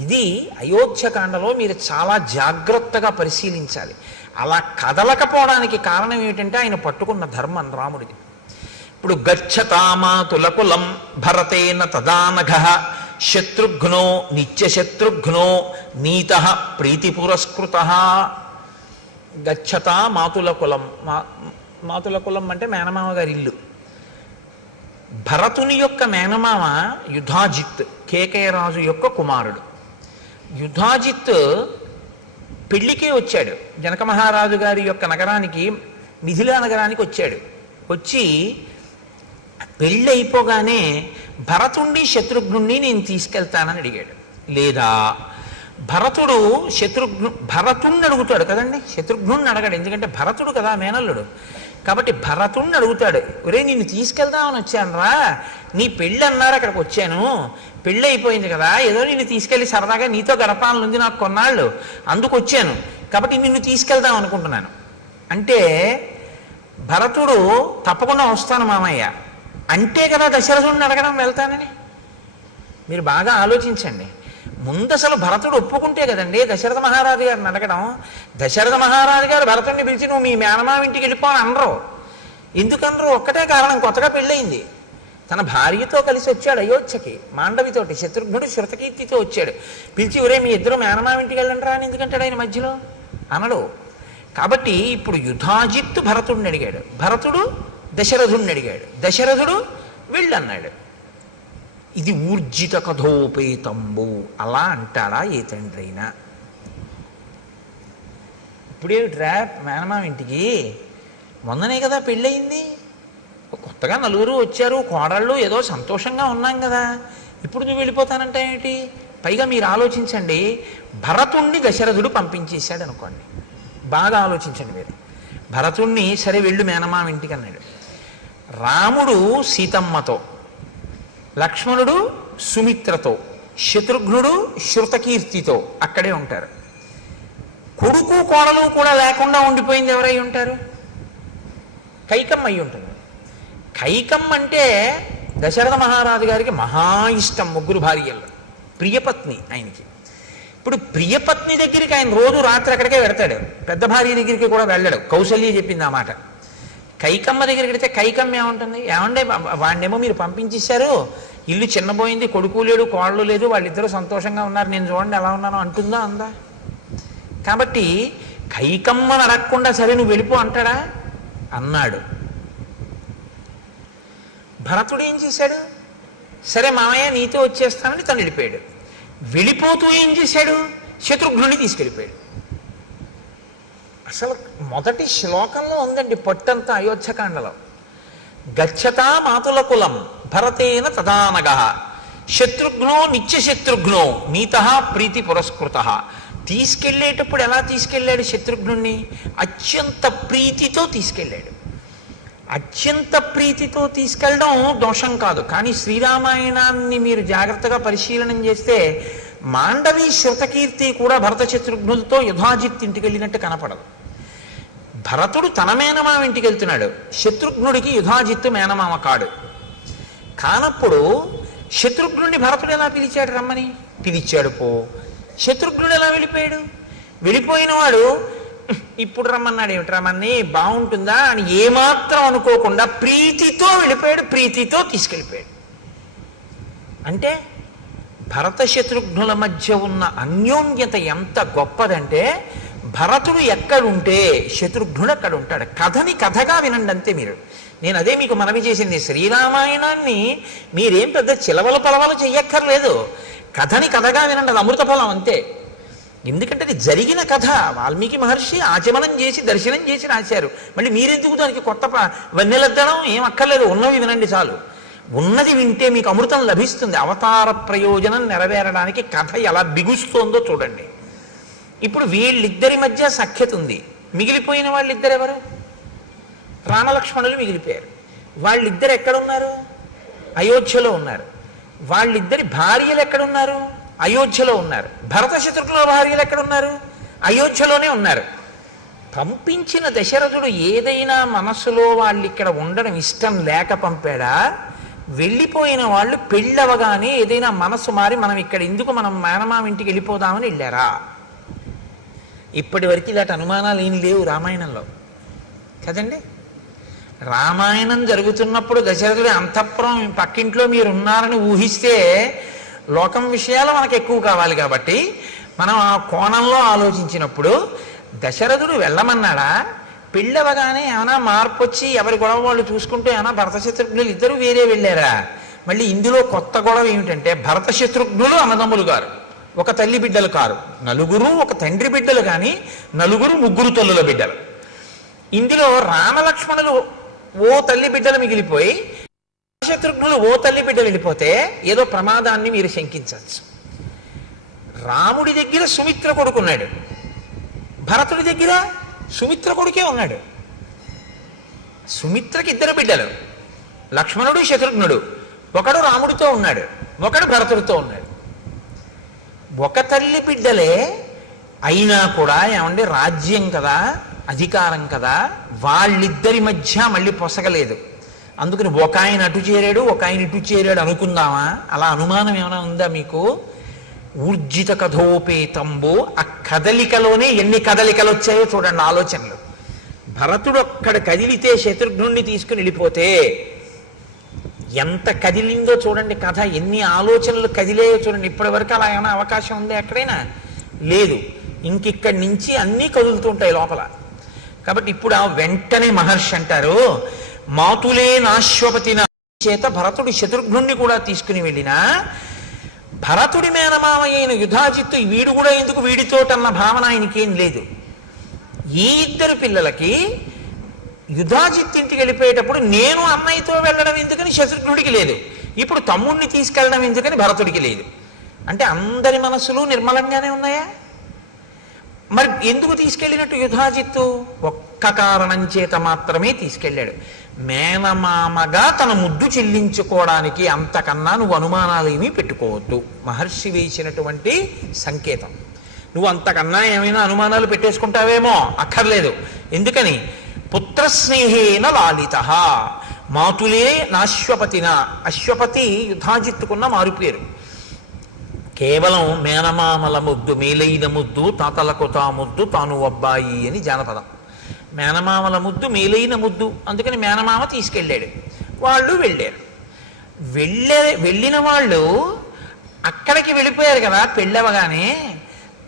ఇది అయోధ్యకాండలో మీరు చాలా జాగ్రత్తగా పరిశీలించాలి. అలా కదలకపోవడానికి కారణం ఏమిటంటే ఆయన పట్టుకున్న ధర్మం రాముడిది. ఇప్పుడు గచ్చతామాతులకులం భరతేన తదానఘ శత్రుఘ్నో నిత్యశత్రుఘ్నో నీత ప్రీతి పురస్కృత. గచ్చత మాతుల కులం. మాతుల కులం అంటే మేనమామ గారి ఇల్లు. భరతుని యొక్క మేనమామ యుధాజిత్, కేకయరాజు యొక్క కుమారుడు. యుధాజిత్ పెళ్లికే వచ్చాడు. జనక మహారాజు గారి యొక్క నగరానికి, మిథిలా నగరానికి వచ్చాడు. వచ్చి పెళ్ళి అయిపోగానే భరతుణ్ణి శత్రుఘ్నుణ్ణి నేను తీసుకెళ్తానని అడిగాడు. లేదా భరతుణ్ణి అడుగుతాడు కదండి, శత్రుఘ్నుణ్ణి అడగాడు. ఎందుకంటే భరతుడు కదా మేనల్లుడు. కాబట్టి భరతుణ్ణి అడుగుతాడు, ఒరే నిన్ను తీసుకెళ్దామని వచ్చాను రా, నీ పెళ్ళి అన్నారు అక్కడికి వచ్చాను, పెళ్ళి అయిపోయింది కదా, ఏదో నిన్ను తీసుకెళ్ళి సరదాగా నీతో గడపాలనుంది నాకు కొన్నాళ్ళు, అందుకు వచ్చాను, కాబట్టి నిన్ను తీసుకెళ్దాం అనుకుంటున్నాను అంటే భరతుడు తప్పకుండా వస్తాను మామయ్య అంటే కదా దశరథుడిని అడగడం వెళ్తానని. మీరు బాగా ఆలోచించండి. ముందు అసలు భరతుడు ఒప్పుకుంటే కదండి దశరథ మహారాజు గారిని అడగడం. దశరథ మహారాజు గారు భరతుడిని పిలిచి నువ్వు మీ మేనమామ ఇంటికి వెళ్ళిపోని అనరు. ఎందుకనరు? ఒక్కటే కారణం, కొత్తగా పెళ్ళయింది. తన భార్యతో కలిసి వచ్చాడు అయోధ్యకి, మాండవితోటి. శత్రుఘ్నుడు శృతకీర్తితో వచ్చాడు. పిలిచి ఒరే మీ ఇద్దరు మేనమామ ఇంటికి వెళ్ళండి రా అని ఎందుకంటాడు ఆయన మధ్యలో? అనడు. కాబట్టి ఇప్పుడు యుధాజిత్తు భరతుడిని అడిగాడు, భరతుడు దశరథుడిని అడిగాడు, దశరథుడు వెళ్ళన్నాడు. ఇది ఊర్జిత కథోపేతంబు. అలా అంటాడా ఏ తండ్రి అయినా? ఇప్పుడేమిట్రా మేనమామ ఇంటికి, మొన్ననే కదా పెళ్ళయింది, కొత్తగా నలుగురు వచ్చారు, కోడళ్ళు, ఏదో సంతోషంగా ఉన్నాం కదా, ఇప్పుడు నువ్వు వెళ్ళిపోతానంటే ఏమిటి? పైగా మీరు ఆలోచించండి, భరతుణ్ణి దశరథుడు పంపించేశాడు అనుకోండి. బాగా ఆలోచించండి మీరు. భరతుణ్ణి సరే వెళ్ళు మేనమామ ఇంటికి అన్నాడు. రాముడు సీతమ్మతో, లక్ష్మణుడు సుమిత్రతో, శత్రుఘ్నుడు శృతకీర్తితో అక్కడే ఉంటారు. కొడుకు కోడలు కూడా లేకుండా ఉండిపోయింది ఎవరై ఉంటారు? కైకమ్మ అయి ఉంటుంది. కైకమ్మ అంటే దశరథ మహారాజు గారికి మహా ఇష్టం, ముగ్గురు భార్యల్లో ప్రియపత్ని ఆయనకి. ఇప్పుడు ప్రియపత్ని దగ్గరికి ఆయన రోజు రాత్రి అక్కడికే వెడతాడు, పెద్ద భార్య దగ్గరికి కూడా వెళ్ళాడు. కౌసల్య చెప్పింది ఆ మాట. కైకమ్మ దగ్గరికి వెడితే కైకమ్మ ఏముంటుంది, ఏమండే వాడినేమో మీరు పంపించేశారు, ఇల్లు చిన్నపోయింది, కొడుకు లేడు కోళ్ళు లేదు, వాళ్ళిద్దరూ సంతోషంగా ఉన్నారు, నేను చూడండి ఎలా ఉన్నానో అంటుందా? అందా? కాబట్టి కైకమ్మను అడగకుండా సరే నువ్వు వెళ్ళిపో అంటాడా? అన్నాడు. భరతుడు ఏం చేశాడు? సరే మామయ్య నీతో వచ్చేస్తానని తను వెళ్ళిపోయాడు. వెళ్ళిపోతూ ఏం చేశాడు? శత్రుఘ్నుని తీసుకెళ్ళిపోయాడు. అసలు మొదటి శ్లోకంలో ఉందండి పట్టంతా అయోధ్యకాండలో. గచ్చతా మాతుల కులం భరతేన తదానగ శత్రుఘ్నో నిత్యశత్రుఘ్నో నీత ప్రీతి పురస్కృత. తీసుకెళ్ళేటప్పుడు ఎలా తీసుకెళ్ళాడు? శత్రుఘ్నుణ్ణి అత్యంత ప్రీతితో తీసుకెళ్ళాడు. అత్యంత ప్రీతితో తీసుకెళ్ళడం దోషం కాదు, కానీ శ్రీరామాయణాన్ని మీరు జాగ్రత్తగా పరిశీలనం చేస్తే మాండవి శృతకీర్తి కూడా భరత శత్రుఘ్నులతో యుధాజిత్ ఇంటికి వెళ్ళినట్టు కనపడదు. భరతుడు తన మేనమామ ఇంటికి వెళ్తున్నాడు, శత్రుఘ్నుడికి యుధాజిత్తు మేనమామ కాడు. కానప్పుడు శత్రుఘ్నుడిని భరతుడు ఎలా పిలిచాడు? రమ్మని పిలిచాడు. శత్రుఘ్నుడు ఎలా వెళ్ళిపోయాడు? వెళ్ళిపోయిన వాడు ఇప్పుడు రమ్మన్నాడు, ఏమిటి రమ్మని బాగుంటుందా అని ఏమాత్రం అనుకోకుండా ప్రీతితో వెళ్ళిపోయాడు, ప్రీతితో తీసుకెళ్ళిపోయాడు. అంటే భరత శత్రుఘ్నుల మధ్య ఉన్న అన్యోన్యత ఎంత గొప్పదంటే, భరతుడు ఎక్కడుంటే శత్రుఘ్నుడు అక్కడ ఉంటాడు. కథని కథగా వినండి అంతే మీరు. నేను అదే మీకు మనవి చేసింది, శ్రీరామాయణాన్ని మీరేం పెద్ద చిలవల పలవలు చెయ్యక్కర్లేదు, కథని కథగా వినండి, అది అమృత ఫలం అంతే. ఎందుకంటే అది జరిగిన కథ, వాల్మీకి మహర్షి ఆచమనం చేసి దర్శనం చేసి రాశారు. మళ్ళీ మీరెందుకు దానికి కొత్త వన్నెలద్దడం ఏం అక్కర్లేదు, ఉన్నవి వినండి చాలు. ఉన్నది వింటే మీకు అమృతం లభిస్తుంది. అవతార ప్రయోజనం నెరవేరడానికి కథ ఎలా బిగుస్తోందో చూడండి. ఇప్పుడు వీళ్ళిద్దరి మధ్య సఖ్యత ఉంది. మిగిలిపోయిన వాళ్ళిద్దరు ఎవరు? రామలక్ష్మణులు మిగిలిపోయారు. వాళ్ళిద్దరు ఎక్కడున్నారు? అయోధ్యలో ఉన్నారు. వాళ్ళిద్దరి భార్యలు ఎక్కడున్నారు? అయోధ్యలో ఉన్నారు. భరత శత్రుఘ్నుల భార్యలు ఎక్కడున్నారు? అయోధ్యలోనే ఉన్నారు. పంపించిన దశరథుడు ఏదైనా మనస్సులో వాళ్ళు ఇక్కడ ఉండడం ఇష్టం లేక పంపాడా? వెళ్ళిపోయిన వాళ్ళు పెళ్ళవగానే ఏదైనా మనస్సు మారి మనం ఇక్కడ ఎందుకు, మనం మేనమామ ఇంటికి వెళ్ళిపోదామని వెళ్ళారా? ఇప్పటి వరకు ఇలాంటి అనుమానాలు ఏం లేవు రామాయణంలో కదండి. రామాయణం జరుగుతున్నప్పుడు దశరథుడి అంతఃపురం పక్కింట్లో మీరు ఉన్నారని ఊహిస్తే లోకం విషయాలు మనకు ఎక్కువ కావాలి కాబట్టి మనం ఆ కోణంలో ఆలోచించినప్పుడు దశరథుడు వెళ్ళమన్నాడా? పెళ్ళవగానే ఏమైనా మార్పు వచ్చి ఎవరి గొడవ వాళ్ళు చూసుకుంటూ ఏమైనా భరత శత్రుఘ్నులు ఇద్దరు వేరే వెళ్ళారా? మళ్ళీ ఇందులో కొత్త గొడవ ఏమిటంటే, భరత శత్రుఘ్నులు అన్నదమ్ములు గారు, ఒక తల్లి బిడ్డలు కారు, నలుగురు ఒక తండ్రి బిడ్డలు, కానీ నలుగురు ముగ్గురు తల్లుల బిడ్డలు. ఇందులో రామలక్ష్మణులు ఓ తల్లి బిడ్డలు మిగిలిపోయి శత్రుఘ్నులు ఓ తల్లి బిడ్డలు వెళ్ళిపోతే ఏదో ప్రమాదాన్ని మీరు శంకించవచ్చు. రాముడి దగ్గర సుమిత్ర కొడుకున్నాడు, భరతుడి దగ్గర సుమిత్ర కొడుకే ఉన్నాడు. సుమిత్రకి ఇద్దరు బిడ్డలు, లక్ష్మణుడు శత్రుఘ్నుడు. ఒకడు రాముడితో ఉన్నాడు, ఒకడు భరతుడితో ఉన్నాడు. ఒక తల్లి బిడ్డలే అయినా కూడా ఏమంటే రాజ్యం కదా, అధికారం కదా, వాళ్ళిద్దరి మధ్య మళ్ళీ పొసగలేదు. అందుకని ఒక ఆయన అటు చేరాడు, ఒక ఆయన ఇటు చేరాడు అనుకుందామా? అలా అనుమానం ఏమైనా ఉందా మీకు? ఊర్జిత కథోపేతంబో, ఆ కదలికలోనే ఎన్ని కదలికలు వచ్చాయో చూడండి ఆలోచనలు. భరతుడు అక్కడ కదిలితే శత్రుఘ్నుణ్ణి తీసుకుని వెళ్ళిపోతే ఎంత కదిలిందో చూడండి కథ, ఎన్ని ఆలోచనలు కదిలేయో చూడండి. ఇప్పటి వరకు అలా ఏమైనా అవకాశం ఉందా ఎక్కడైనా? లేదు. ఇంకిక్కడి నుంచి అన్నీ కదులుతుంటాయి లోపల. కాబట్టి ఇప్పుడు ఆ వెంటనే మహర్షి అంటారు, మాతులే నాశ్వపతిన చేత భరతుడు శత్రుఘ్నుణ్ణి కూడా తీసుకుని వెళ్ళినా భరతుడి మేనమామ అయిన యుధాజిత్తు వీడు కూడా ఎందుకు వీడితోటన్న భావన ఆయనకేం లేదు. ఈ ఇద్దరు పిల్లలకి యుధాజిత్ ఇంటికి వెళ్ళిపోయేటప్పుడు నేను అన్నయ్యతో వెళ్ళడం ఎందుకని శత్రుఘ్నుడికి లేదు, ఇప్పుడు తమ్ముణ్ణి తీసుకెళ్ళడం ఎందుకని భరతుడికి లేదు. అంటే అందరి మనసులు నిర్మలంగానే ఉన్నాయా? మరి ఎందుకు తీసుకెళ్ళినట్టు యుధాజిత్తు? ఒక్క కారణం చేత మాత్రమే తీసుకెళ్ళాడు, మేనమామగా తన ముద్దు చెల్లించుకోవడానికి. అంతకన్నా నువ్వు అనుమానాలు ఏమీ పెట్టుకోవద్దు. మహర్షి వేసినటువంటి సంకేతం. నువ్వు అంతకన్నా ఏమైనా అనుమానాలు పెట్టేసుకుంటావేమో, అక్కర్లేదు. ఎందుకని? పుత్రస్నేహేన లాలిత, మాతులే నాశ్వపతిన. అశ్వపతి యుధాజిత్తుకున్న మారుపేరు. కేవలం మేనమామల ముద్దు, మేలైన ముద్దు, తాతలకు తా ముద్దు, తాను అబ్బాయి అని జానపదం. మేనమామల ముద్దు మేలైన ముద్దు, అందుకని మేనమామ తీసుకెళ్ళాడు. వాళ్ళు వెళ్ళారు. వెళ్ళిన వాళ్ళు అక్కడికి వెళ్ళిపోయారు కదా పెళ్ళవగానే.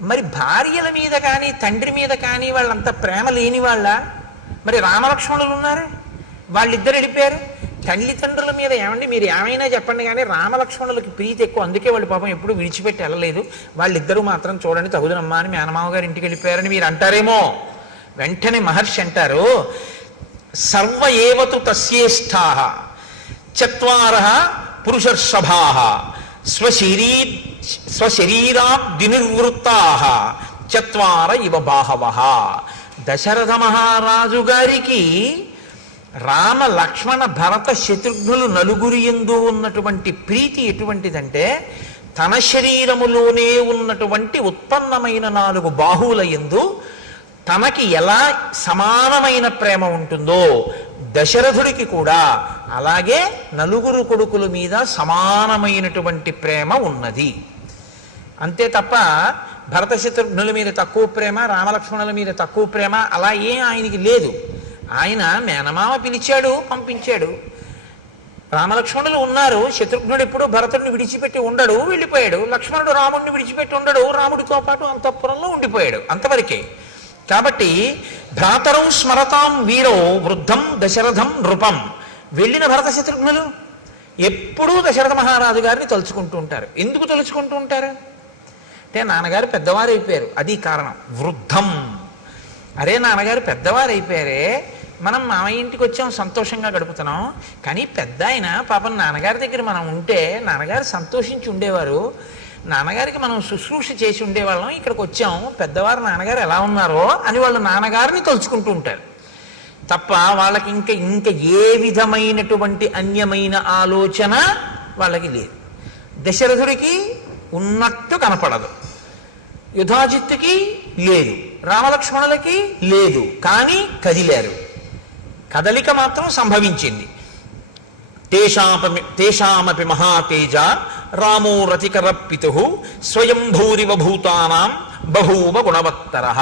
మరి భార్యల మీద కానీ తండ్రి మీద కానీ వాళ్ళంత ప్రేమ లేని వాళ్ళ? మరి రామలక్ష్మణులు ఉన్నారు, వాళ్ళిద్దరు వెళ్ళిపోయారు. తల్లిదండ్రుల మీద ఏమండి మీరు ఏమైనా చెప్పండి కానీ రామలక్ష్మణులకి ప్రీతి ఎక్కువ, అందుకే వాళ్ళు పాపం ఎప్పుడు విడిచిపెట్టి వెళ్ళలేదు. వాళ్ళిద్దరూ మాత్రం చూడండి తగుదనమ్మా అని మేనమామ గారి ఇంటికి వెళ్ళిపోయారని మీరు అంటారేమో. వెంటనే మహర్షి అంటారు, సర్వ ఏవతు తస్యేష్టా చత్వారః పురుషర్షభాః స్వశరీరాబ్దినిర్వృత్తాః చత్వార ఇవ బాహవః. దశరథ మహారాజు గారికి రామ లక్ష్మణ భరత శత్రుఘ్నులు నలుగురి యందు ఉన్నటువంటి ప్రీతి ఎటువంటిదంటే, తన శరీరములోనే ఉన్నటువంటి ఉత్పన్నమైన 4 బాహువుల యందు తనకి ఎలా సమానమైన ప్రేమ ఉంటుందో దశరథుడికి కూడా అలాగే నలుగురు కొడుకుల మీద సమానమైనటువంటి ప్రేమ ఉన్నది. అంతే తప్ప భరత శత్రుఘ్నుల మీద తక్కువ ప్రేమ, రామలక్ష్మణుల మీద తక్కువ ప్రేమ అలా ఏం ఆయనకి లేదు. ఆయన మేనమామ పిలిచాడు, పంపించాడు. రామలక్ష్మణులు ఉన్నారు. శత్రుఘ్నుడు ఎప్పుడు భరతుడిని విడిచిపెట్టి ఉండడు, వెళ్ళిపోయాడు. లక్ష్మణుడు రాముడిని విడిచిపెట్టి ఉండడు, రాముడితో పాటు అంతఃపురంలో ఉండిపోయాడు. అంతవరకే. కాబట్టి భ్రాతరం స్మరతాం వీరో వృద్ధం దశరథం నృపం. వెళ్ళిన భరత శత్రుఘ్నులు ఎప్పుడూ దశరథ మహారాజు గారిని తలుచుకుంటూ ఉంటారు. ఎందుకు తలుచుకుంటూ ఉంటారు అంటే, నాన్నగారు పెద్దవారు అయిపోయారు, అది కారణం. వృద్ధం, అరే నాన్నగారు పెద్దవారు అయిపోయారే, మనం మామయ్య ఇంటికి వచ్చాం, సంతోషంగా గడుపుతున్నాం. కానీ పెద్ద ఆయన పాపం నాన్నగారి దగ్గర మనం ఉంటే నాన్నగారు సంతోషించి ఉండేవారు, నాన్నగారికి మనం శుశ్రూష చేసి ఉండేవాళ్ళం, ఇక్కడికి వచ్చాం, పెద్దవారు నాన్నగారు ఎలా ఉన్నారో అని వాళ్ళు నాన్నగారిని తలుచుకుంటూ ఉంటారు తప్ప వాళ్ళకి ఇంకా ఏ విధమైనటువంటి అన్యమైన ఆలోచన వాళ్ళకి లేదు. దశరథుడికి ఉన్నట్టు కనపడదు, యుధాజిత్తుకి లేదు, రామలక్ష్మణులకి లేదు, కానీ కదిలారు. కదలిక మాత్రం సంభవించింది. తేషామపి మహాతేజ రామో రతికరపితు స్వయంభూరివ భూతానాం బభూవ గుణవత్తరః.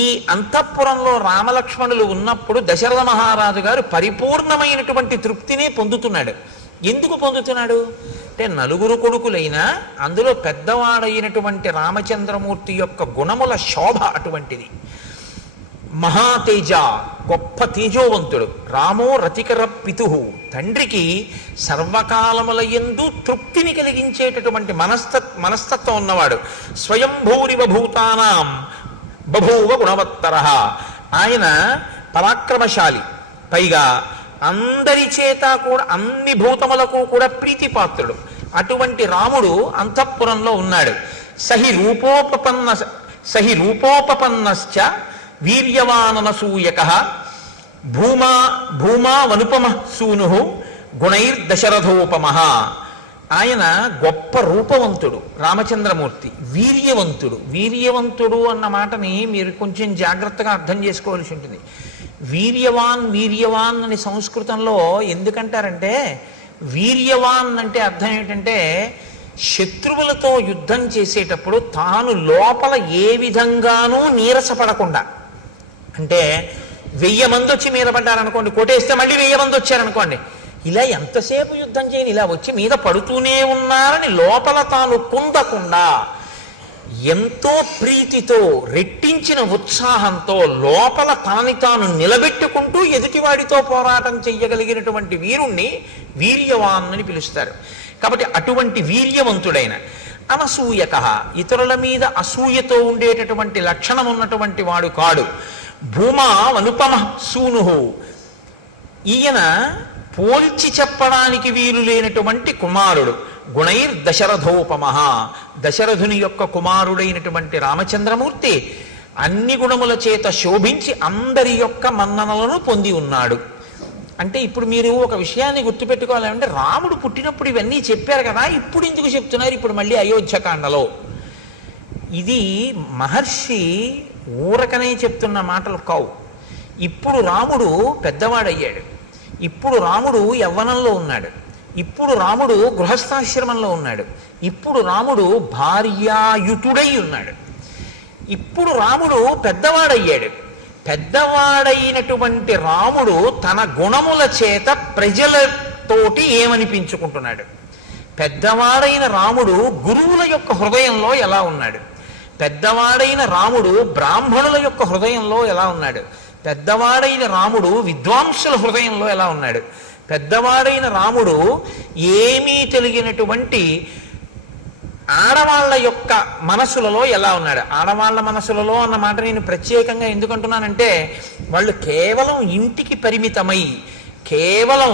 ఈ అంతఃపురంలో రామలక్ష్మణులు ఉన్నప్పుడు దశరథ మహారాజు గారు పరిపూర్ణమైనటువంటి తృప్తినే పొందుతున్నాడు. ఎందుకు పొందుతున్నాడు అంటే, నలుగురు కొడుకులైనా అందులో పెద్దవాడైనటువంటి రామచంద్రమూర్తి యొక్క గుణముల శోభ అటువంటిది. మహాతేజ, గొప్ప తేజోవంతుడు. రామో రతికర పితు, తండ్రికి సర్వకాలముల యందు తృప్తిని కలిగించేటటువంటి మనస్తత్వం ఉన్నవాడు. స్వయంభూరివ భూతానాం బభూవ గుణవత్తరః. ఆయన పరాక్రమశాలి, పైగా అందరి చేత కూడా అన్ని భూతములకు కూడా ప్రీతిపాత్రుడు. అటువంటి రాముడు అంతఃపురంలో ఉన్నాడు. సహి రూపోపపన్నశ్చ వీర్యవాననసూయకః భూమా వనుపమ సూను గుణైర్దశరథోపమః. ఆయన గొప్ప రూపవంతుడు రామచంద్రమూర్తి, వీర్యవంతుడు. వీర్యవంతుడు అన్న మాటని మీరు కొంచెం జాగ్రత్తగా అర్థం చేసుకోవాల్సి ఉంటుంది. వీర్యవాన్ అని సంస్కృతంలో ఎందుకంటారంటే, వీర్యవాన్ అంటే అర్థం ఏమిటంటే, శత్రువులతో యుద్ధం చేసేటప్పుడు తాను లోపల ఏ విధంగానూ నీరసపడకుండా, అంటే 1000 మంది వచ్చి మీద పడ్డారనుకోండి, కొట్టేస్తే మళ్ళీ 1000 మంది వచ్చారనుకోండి, ఇలా ఎంతసేపు యుద్ధం చేయని, ఇలా వచ్చి మీద పడుతూనే ఉన్నారని లోపల తాను కుందకుండా ఎంతో ప్రీతితో రెట్టించిన ఉత్సాహంతో లోపల తనని తాను నిలబెట్టుకుంటూ ఎదుటివాడితో పోరాటం చెయ్యగలిగినటువంటి వీరుణ్ణి వీర్యవాన్ అని పిలుస్తారు. కాబట్టి అటువంటి వీర్యవంతుడైన, అనసూయక, ఇతరుల మీద అసూయతో ఉండేటటువంటి లక్షణం ఉన్నటువంటి వాడు కాడు. భూమా అనుపమ సూను, ఈయన పోల్చి చెప్పడానికి వీలు లేనటువంటి కుమారుడు. గుణైర్ దశరథోపమః, దశరథుని యొక్క కుమారుడైనటువంటి రామచంద్రమూర్తి అన్ని గుణముల చేత శోభించి అందరి యొక్క మన్ననలను పొంది ఉన్నాడు. అంటే ఇప్పుడు మీరు ఒక విషయాన్ని గుర్తుపెట్టుకోవాలంటే, రాముడు పుట్టినప్పుడు ఇవన్నీ చెప్పారు కదా, ఇప్పుడు ఎందుకు చెప్తున్నారు ఇప్పుడు మళ్ళీ అయోధ్యకాండలో? ఇది మహర్షి ఊరకనే చెప్తున్న మాటలు కావు. ఇప్పుడు రాముడు పెద్దవాడయ్యాడు, ఇప్పుడు రాముడు యవ్వనంలో ఉన్నాడు, ఇప్పుడు రాముడు గృహస్థాశ్రమంలో ఉన్నాడు, ఇప్పుడు రాముడు భార్యాయుతుడై ఉన్నాడు, ఇప్పుడు రాముడు పెద్దవాడయ్యాడు. పెద్దవాడైనటువంటి రాముడు తన గుణముల చేత ప్రజలతోటి ఏమనిపించుకుంటున్నాడు? పెద్దవాడైన రాముడు గురువుల యొక్క హృదయంలో ఎలా ఉన్నాడు? పెద్దవాడైన రాముడు బ్రాహ్మణుల యొక్క హృదయంలో ఎలా ఉన్నాడు? పెద్దవాడైన రాముడు విద్వాంసుల హృదయంలో ఎలా ఉన్నాడు? పెద్దవాడైన రాముడు ఏమీ తెలియనటువంటి ఆడవాళ్ళ యొక్క మనసులలో ఎలా ఉన్నాడు? ఆడవాళ్ళ మనసులలో అన్న మాట నేను ప్రత్యేకంగా ఎందుకంటున్నానంటే, వాళ్ళు కేవలం ఇంటికి పరిమితమై కేవలం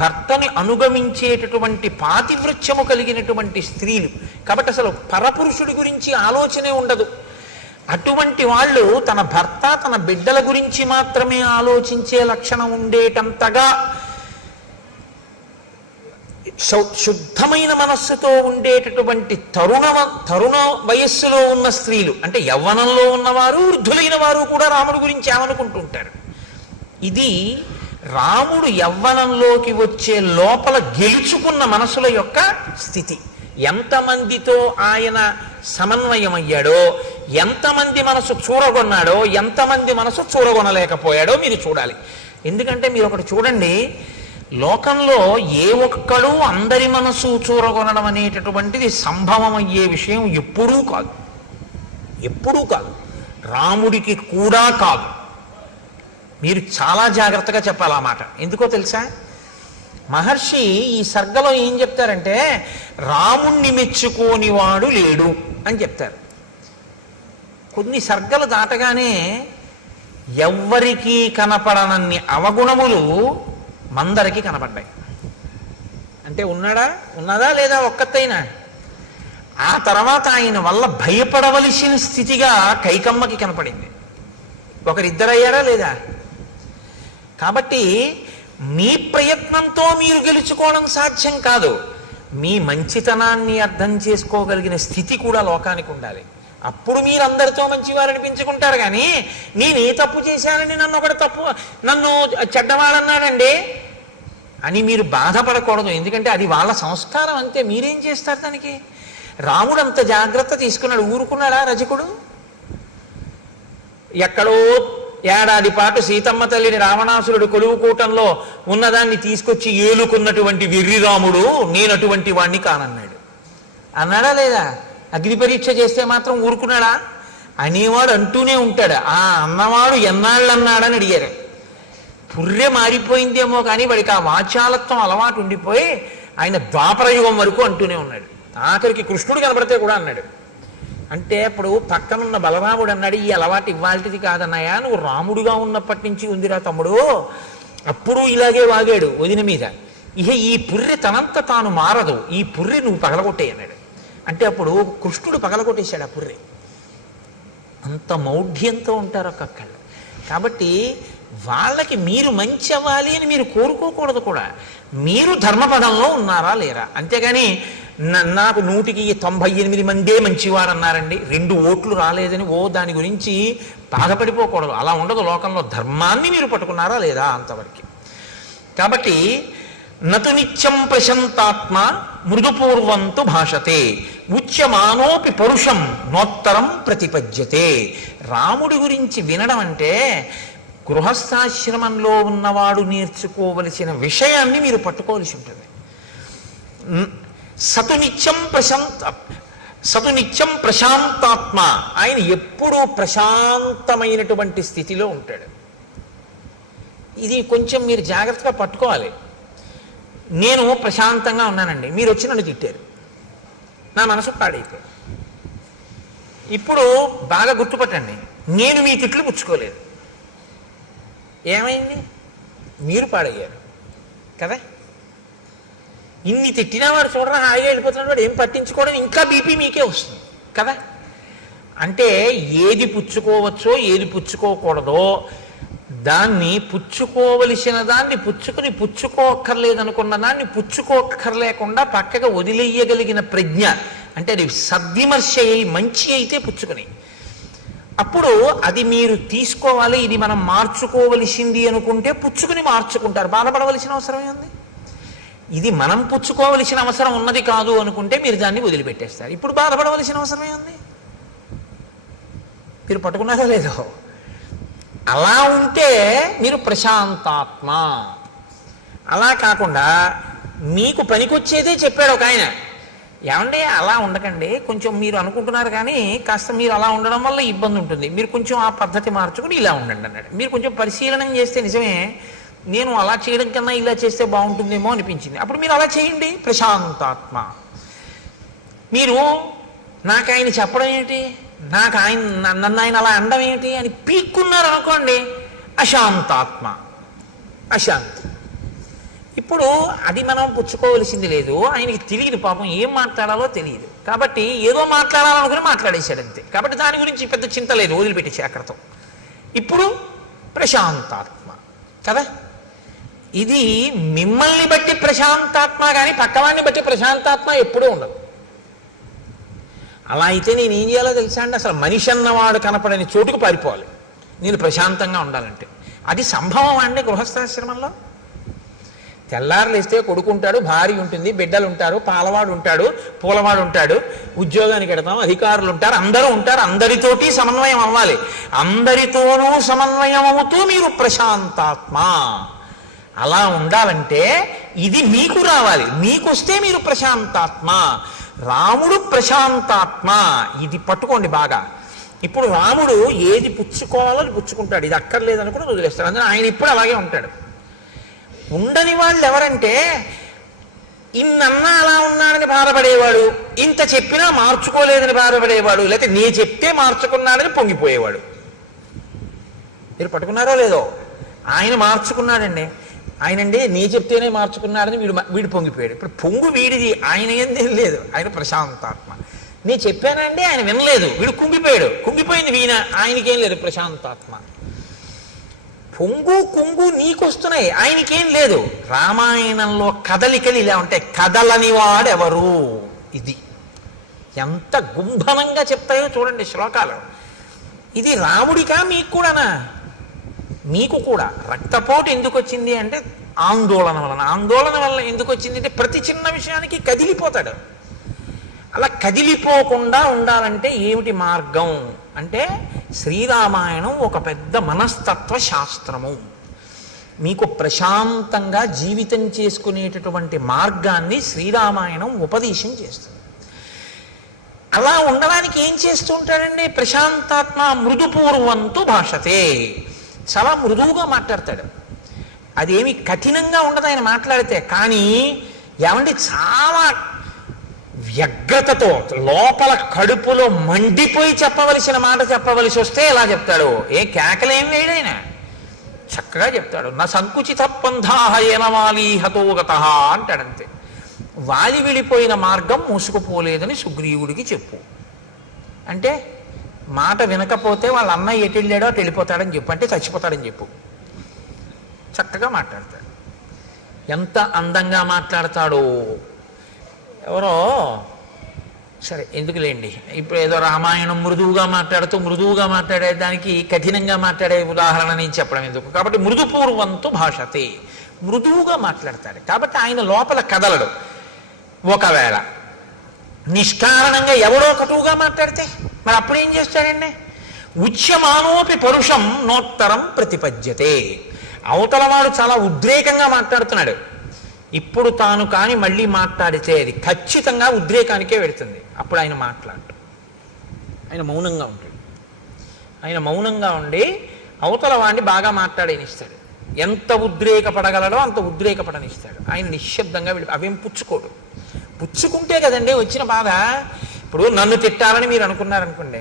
భర్తని అనుగమించేటటువంటి పాతివృత్యము కలిగినటువంటి స్త్రీలు కాబట్టి అసలు పరపురుషుడి గురించి ఆలోచనే ఉండదు. అటువంటి వాళ్ళు తన భర్త తన బిడ్డల గురించి మాత్రమే ఆలోచించే లక్షణం ఉండేటంతగా శుద్ధమైన మనస్సుతో ఉండేటటువంటి తరుణ వయస్సులో ఉన్న స్త్రీలు, అంటే యవ్వనంలో ఉన్నవారు వృద్ధులైన వారు కూడా రాముడి గురించి ఏమనుకుంటుంటారు. ఇది రాముడు యవ్వనంలోకి వచ్చే లోపల గెలుచుకున్న మనసుల యొక్క స్థితి. ఎంతమందితో ఆయన సమన్వయమయ్యాడో, ఎంతమంది మనసు చూరగొన్నాడో, ఎంతమంది మనసు చూరగొనలేకపోయాడో మీరు చూడాలి. ఎందుకంటే మీరు ఒకటి చూడండి, లోకంలో ఏ ఒక్కడూ అందరి మనసు చూరగొనడం అనేటటువంటిది సంభవం అయ్యే విషయం ఎప్పుడూ కాదు, ఎప్పుడూ కాదు, రాముడికి కూడా కాదు. మీరు చాలా జాగ్రత్తగా చెప్పాలి ఆ మాట. ఎందుకో తెలుసా? మహర్షి ఈ సర్గలో ఏం చెప్తారంటే, రాముణ్ణి మెచ్చుకోని వాడు లేడు అని చెప్తారు. కొన్ని సర్గలు దాటగానే ఎవ్వరికీ కనపడనన్ని అవగుణములు మందరికి కనపడ్డాయి. అంటే ఉన్నదా లేదా ఒక్కతైనా? ఆ తర్వాత ఆయన వల్ల భయపడవలసిన స్థితిగా కైకమ్మకి కనపడింది. ఒకరిద్దరయ్యారా లేదా? కాబట్టి మీ ప్రయత్నంతో మీరు గెలుచుకోవడం సాధ్యం కాదు. మీ మంచితనాన్ని అర్థం చేసుకోగలిగిన స్థితి కూడా లోకానికి ఉండాలి. అప్పుడు మీరు అందరితో మంచివారు అనిపించుకుంటారు. కానీ నేను ఏ తప్పు చేశానని నన్ను చెడ్డవాడన్నాడండి అని మీరు బాధపడకూడదు. ఎందుకంటే అది వాళ్ళ సంస్కారం, అంతే. మీరేం చేస్తారు దానికి? రాముడు అంత జాగ్రత్త తీసుకున్నాడు. ఊరుకున్నాడా రజకుడు? ఎక్కడో ఏడాది పాటు సీతమ్మ తల్లిని రావణాసురుడు కొలువుకూటంలో ఉన్నదాన్ని తీసుకొచ్చి ఏలుకున్నటువంటి వెర్రి రాముడు నేను అటువంటి వాణ్ణి కానన్నాడు. అన్నాడా లేదా? అగ్ని పరీక్ష చేస్తే మాత్రం ఊరుకున్నాడా? అనేవాడు అంటూనే ఉంటాడు. ఆ అన్నవాడు ఎన్నాళ్ళు అన్నాడని అడిగారు. పుర్రె మారిపోయిందేమో కానీ వాడికి ఆ వాచాలత్వం అలవాటు ఉండిపోయి ఆయన ద్వాపరయుగం వరకు అంటూనే ఉన్నాడు. ఆఖరికి కృష్ణుడు కనబడితే కూడా అన్నాడు. అంటే అప్పుడు పక్కనున్న బలరాముడు అన్నాడు, ఈ అలవాటు ఇవ్వాల్టిది కాదన్నాయా, నువ్వు రాముడుగా ఉన్నప్పటి నుంచి ఉందిరా తమ్ముడు, అప్పుడు ఇలాగే వాగాడు వదిన మీద. ఇహ ఈ పుర్రె తనంత తాను మారదు, ఈ పుర్రె నువ్వు పగలగొట్టే అన్నాడు. అంటే అప్పుడు కృష్ణుడు పగలగొట్టేశాడు ఆ పుర్రె. అంత మౌఢ్యంతో ఉంటారు ఒక్కొక్కళ్ళు. కాబట్టి వాళ్ళకి మీరు మంచి అవ్వాలి అని మీరు కోరుకోకూడదు కూడా. మీరు ధర్మపదంలో ఉన్నారా లేరా? అంతేగాని నాకు 198 మందే మంచివారు అన్నారండి, 2 ఓట్లు రాలేదని దాని గురించి బాధపడిపోకూడదు. అలా ఉండదు లోకంలో. ధర్మాన్ని మీరు పట్టుకున్నారా లేదా అంతవరకు. కాబట్టి నతు నిత్యం ప్రశంతాత్మ మృదుపూర్వంతు భాషతే ఉచ్యమానోపి పరుషం నోత్తరం ప్రతిపద్యతే. రాముడి గురించి వినడం అంటే గృహస్థాశ్రమంలో ఉన్నవాడు నేర్చుకోవలసిన విషయాన్ని మీరు పట్టుకోవలసి ఉంటుంది. సతు నిత్యం ప్రశాంతాత్మ, ఆయన ఎప్పుడూ ప్రశాంతమైనటువంటి స్థితిలో ఉంటాడు. ఇది కొంచెం మీరు జాగ్రత్తగా పట్టుకోవాలి. నేను ప్రశాంతంగా ఉన్నానండి, మీరు వచ్చి నన్ను తిట్టారు, నా మనసు పాడైపోయింది. ఇప్పుడు బాగా గుర్తుపట్టండి, నేను మీ తిట్లు పుచ్చుకోలేదు. ఏమైంది? మీరు పాడయ్యారు కదా. ఇన్ని తిట్టినా వాడు చూడరా హాయిగా వెళ్ళిపోతున్నాడు, వాడు ఏం పట్టించుకోవడం, ఇంకా బీపీ మీకే వస్తుంది కదా. అంటే ఏది పుచ్చుకోవచ్చో ఏది పుచ్చుకోకూడదో దాన్ని పుచ్చుకోవలసిన దాన్ని పుచ్చుకుని పుచ్చుకోక్కర్లేదనుకున్న దాన్ని పుచ్చుకోక్కర్లేకుండా పక్కగా వదిలేయగలిగిన ప్రజ్ఞ, అంటే అది సద్విమర్శ అయి మంచి అయితే పుచ్చుకుని, అప్పుడు అది మీరు తీసుకోవాలి, ఇది మనం మార్చుకోవలసింది అనుకుంటే పుచ్చుకుని మార్చుకుంటారు, బాధపడవలసిన అవసరం ఉంది. ఇది మనం పుచ్చుకోవలసిన అవసరం ఉన్నది కాదు అనుకుంటే మీరు దాన్ని వదిలిపెట్టేస్తారు, ఇప్పుడు బాధపడవలసిన అవసరమే ఉంది. మీరు పట్టుకున్నారో లేదో? అలా ఉంటే మీరు ప్రశాంతాత్మ. అలా కాకుండా మీకు పనికొచ్చేదే చెప్పాడు ఒక ఆయన, ఏమండి అలా ఉండకండి, కొంచెం మీరు అనుకుంటున్నారు కానీ కాస్త మీరు అలా ఉండడం వల్ల ఇబ్బంది ఉంటుంది, మీరు కొంచెం ఆ పద్ధతి మార్చుకుని ఇలా ఉండండి అన్నాడు. మీరు కొంచెం పరిశీలనం చేస్తే నిజమే, నేను అలా చేయడం కన్నా ఇలా చేస్తే బాగుంటుందేమో అనిపించింది, అప్పుడు మీరు అలా చేయండి, ప్రశాంతాత్మ. మీరు నాకు ఆయన చెప్పడం ఏంటి, నాకు ఆయన నన్ను ఆయన అలా అనడం ఏంటి అని పీక్కున్నారు అనుకోండి, అశాంతాత్మ, అశాంతి. ఇప్పుడు అది మనం పుచ్చుకోవలసింది లేదు, ఆయనకి తెలియదు పాపం, ఏం మాట్లాడాలో తెలియదు, కాబట్టి ఏదో మాట్లాడాలనుకుని మాట్లాడేశాడు అంతే, కాబట్టి దాని గురించి పెద్ద చింత లేదు, వదిలిపెట్టేసి అక్కడతో. ఇప్పుడు ప్రశాంతాత్మ కదా. ఇది మిమ్మల్ని బట్టి ప్రశాంతాత్మ కానీ పక్కవాడిని బట్టి ప్రశాంతాత్మ ఎప్పుడూ ఉండదు. అలా అయితే నేను ఏం చేయాలో తెలుసా అండి, అసలు మనిషి అన్నవాడు కనపడని చోటుకు పారిపోవాలి నేను ప్రశాంతంగా ఉండాలంటే. అది సంభవం అండి గృహస్థాశ్రమంలో. తెల్లారులు వేస్తే కొడుకుంటాడు, భార్య ఉంటుంది, బిడ్డలు ఉంటారు, పాలవాడు ఉంటాడు, పూలవాడు ఉంటాడు, ఉద్యోగానికి వెడతాం, అధికారులు ఉంటారు, అందరూ ఉంటారు, అందరితోటి సమన్వయం అవ్వాలి. అందరితోనూ సమన్వయం అవుతూ మీరు ప్రశాంతాత్మ. అలా ఉండాలంటే ఇది మీకు రావాలి, మీకు వస్తే మీరు ప్రశాంతాత్మ. రాముడు ప్రశాంతాత్మ, ఇది పట్టుకోండి బాగా. ఇప్పుడు రాముడు ఏది పుచ్చుకోవాలో అది పుచ్చుకుంటాడు, ఇది అక్కర్లేదని కూడా వదిలేస్తాడు, అందుకని ఆయన ఇప్పుడు అలాగే ఉంటాడు. ఉండని వాళ్ళు ఎవరంటే ఇన్నన్నా అలా ఉన్నాడని బాధపడేవాడు, ఇంత చెప్పినా మార్చుకోలేదని బాధపడేవాడు, లేకపోతే నీ చెప్తే మార్చుకున్నాడని పొంగిపోయేవాడు. మీరు పట్టుకున్నారో లేదో? ఆయన మార్చుకున్నాడండి, ఆయనండి నీ చెప్తేనే మార్చుకున్నాడని వీడు పొంగిపోయాడు. ఇప్పుడు పొంగు వీడిది, ఆయన ఏం లేదు, ఆయన ప్రశాంతాత్మ. నీ చెప్పానండి, ఆయన వినలేదు, వీడు కుంగిపోయాడు, కుంగిపోయింది వీణ, ఆయనకేం లేదు, ప్రశాంతాత్మ. పొంగు కుంగు నీకొస్తున్నాయి, ఆయనకేం లేదు. రామాయణంలో కదలికలు ఇలా ఉంటాయి, కదలని వాడెవరు, ఇది ఎంత గుంభనంగా చెప్తాయో చూడండి శ్లోకాలు. ఇది రాముడికా మీకు కూడానా? మీకు కూడా. రక్తపోటు ఎందుకు వచ్చింది అంటే ఆందోళన వలన. ఆందోళన వలన ఎందుకు వచ్చింది అంటే ప్రతి చిన్న విషయానికి కదిలిపోతాడు. అలా కదిలిపోకుండా ఉండాలంటే ఏమిటి మార్గం అంటే శ్రీరామాయణం ఒక పెద్ద మనస్తత్వ శాస్త్రము. మీకు ప్రశాంతంగా జీవితం చేసుకునేటటువంటి మార్గాన్ని శ్రీరామాయణం ఉపదేశం చేస్తుంది. అలా ఉండడానికి ఏం చేస్తూ ఉంటాడండి? ప్రశాంతాత్మ మృదుపూర్వంతో భాషతే, చాలా మృదువుగా మాట్లాడతాడు. అదేమి కఠినంగా ఉండదు ఆయన మాట్లాడితే, కానీ ఏమండి చాలా వ్యగ్రతతో లోపల కడుపులో మండిపోయి చెప్పవలసిన మాట చెప్పవలసి వస్తే ఎలా చెప్తాడు? ఏ కేకలేం వేయడైనా చక్కగా చెప్తాడు. నా సంకుచిత పంథాహ ఏనవాలి హతోగత అంటాడంతే. వాలి విడిపోయిన మార్గం మూసుకుపోలేదని సుగ్రీవుడికి చెప్పు అంటే, మాట వినకపోతే వాళ్ళ అన్నయ్య ఎటు వెళ్ళాడో అటు వెళ్ళిపోతాడని చెప్పు, అంటే చచ్చిపోతాడని చెప్పు. చక్కగా మాట్లాడతాడు. ఎంత అందంగా మాట్లాడతాడో. ఎవరో సరే ఎందుకులేండి, ఇప్పుడు ఏదో రామాయణం మృదువుగా మాట్లాడేదానికి కఠినంగా మాట్లాడే ఉదాహరణ నేను చెప్పడం ఎందుకు, కాబట్టి మృదుపూర్వంతో భాషతే, మృదువుగా మాట్లాడతాడు. కాబట్టి ఆయన లోపల కదలడు. ఒకవేళ నిష్కారణంగా ఎవరో కటువుగా మాట్లాడితే మరి అప్పుడు ఏం చేస్తాడండి? ఉచ్యమానోపి పరుషం నోత్తరం ప్రతిపద్యతే. అవతల వాడు చాలా ఉద్రేకంగా మాట్లాడుతున్నాడు, ఇప్పుడు తాను కానీ మళ్ళీ మాట్లాడితే అది ఖచ్చితంగా ఉద్రేకానికే వెళుతుంది. అప్పుడు ఆయన మాట్లాడు, ఆయన మౌనంగా ఉంటాడు. ఆయన మౌనంగా ఉండి అవతల వాడిని బాగా మాట్లాడనిస్తాడు. ఎంత ఉద్రేకపడగలడో అంత ఉద్రేకపడనిస్తాడు. ఆయన నిశ్శబ్దంగా అవేం పుచ్చుకోడు. పుచ్చుకుంటే కదండి వచ్చిన బాధ. ఇప్పుడు నన్ను తిట్టాలని మీరు అనుకున్నారనుకోండి,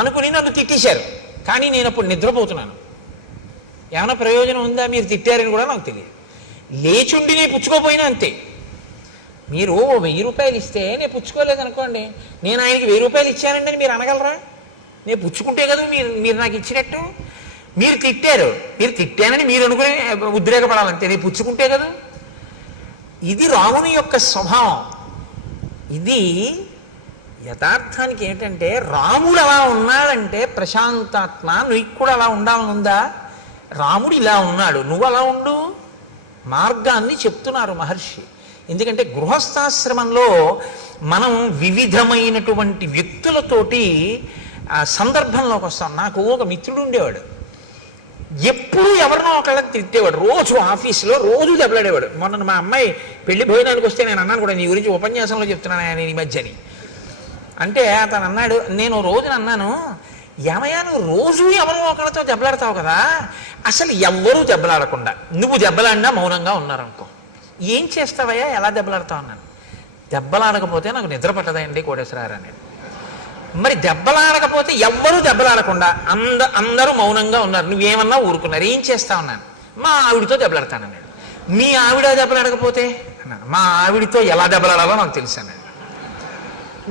అనుకుని నన్ను తిట్టేశారు, కానీ నేను అప్పుడు నిద్రపోతున్నాను. ఏమైనా ప్రయోజనం ఉందా? మీరు తిట్టారని కూడా నాకు తెలియదు. లేచుండి నేను పుచ్చుకోపోయినా అంతే. మీరు 1000 రూపాయలు ఇస్తే నేను పుచ్చుకోలేదనుకోండి, నేను ఆయనకి 1000 రూపాయలు ఇచ్చానండి అని మీరు అనగలరా? నేను పుచ్చుకుంటే కదా మీరు నాకు ఇచ్చినట్టు. మీరు తిట్టారు, మీరు తిట్టానని మీరు అనుకుని ఉద్రేకపడాలంతే, నేను పుచ్చుకుంటే కదా. ఇది రాముని యొక్క స్వభావం. ఇది యథార్థానికి ఏంటంటే రాముడు అలా ఉన్నాడంటే ప్రశాంతాత్మ, నువ్వు కూడా అలా ఉండాలనుందా? రాముడు ఇలా ఉన్నాడు, నువ్వు అలా ఉండు. మార్గాన్ని చెప్తున్నారు మహర్షి. ఎందుకంటే గృహస్థాశ్రమంలో మనం వివిధమైనటువంటి వ్యక్తులతోటి సందర్భంలోకి వస్తాం. నాకు ఒక మిత్రుడు ఉండేవాడు, ఎప్పుడూ ఎవరినో ఒకళ్ళని తిట్టేవాడు. రోజు ఆఫీసులో రోజు దెబ్బలాడేవాడు. మొన్న మా అమ్మాయి పెళ్లి భోజనానికి వస్తే నేను అన్నాను కూడా, నీ గురించి ఉపన్యాసంలో చెప్తున్నాను ఆయన ఈ మధ్యని. అంటే అతను అన్నాడు, నేను రోజున అన్నాను, ఏమయ్యా నువ్వు రోజు ఎవరో ఒకరితో దెబ్బలాడతావు కదా, అసలు ఎవ్వరూ దెబ్బలాడకుండా నువ్వు దెబ్బలాడినా మౌనంగా ఉన్నారనుకో, ఏం చేస్తావయ్యా, ఎలా దెబ్బలాడతావు అన్నాను. దెబ్బలాడకపోతే నాకు నిద్ర పట్టదండి కోటేశ్వరారు అనేది. మరి దెబ్బలాడకపోతే ఎవ్వరూ దెబ్బలాడకుండా అందరూ మౌనంగా ఉన్నారు, నువ్వేమన్నా ఊరుకున్నారు, ఏం చేస్తావు అన్నాను. మా ఆవిడితో దెబ్బలాడతానన్నాడు. మీ ఆవిడ దెబ్బలాడకపోతే అన్నాను. మా ఆవిడితో ఎలా దెబ్బలాడాలో నాకు తెలుసు అన్నాడు.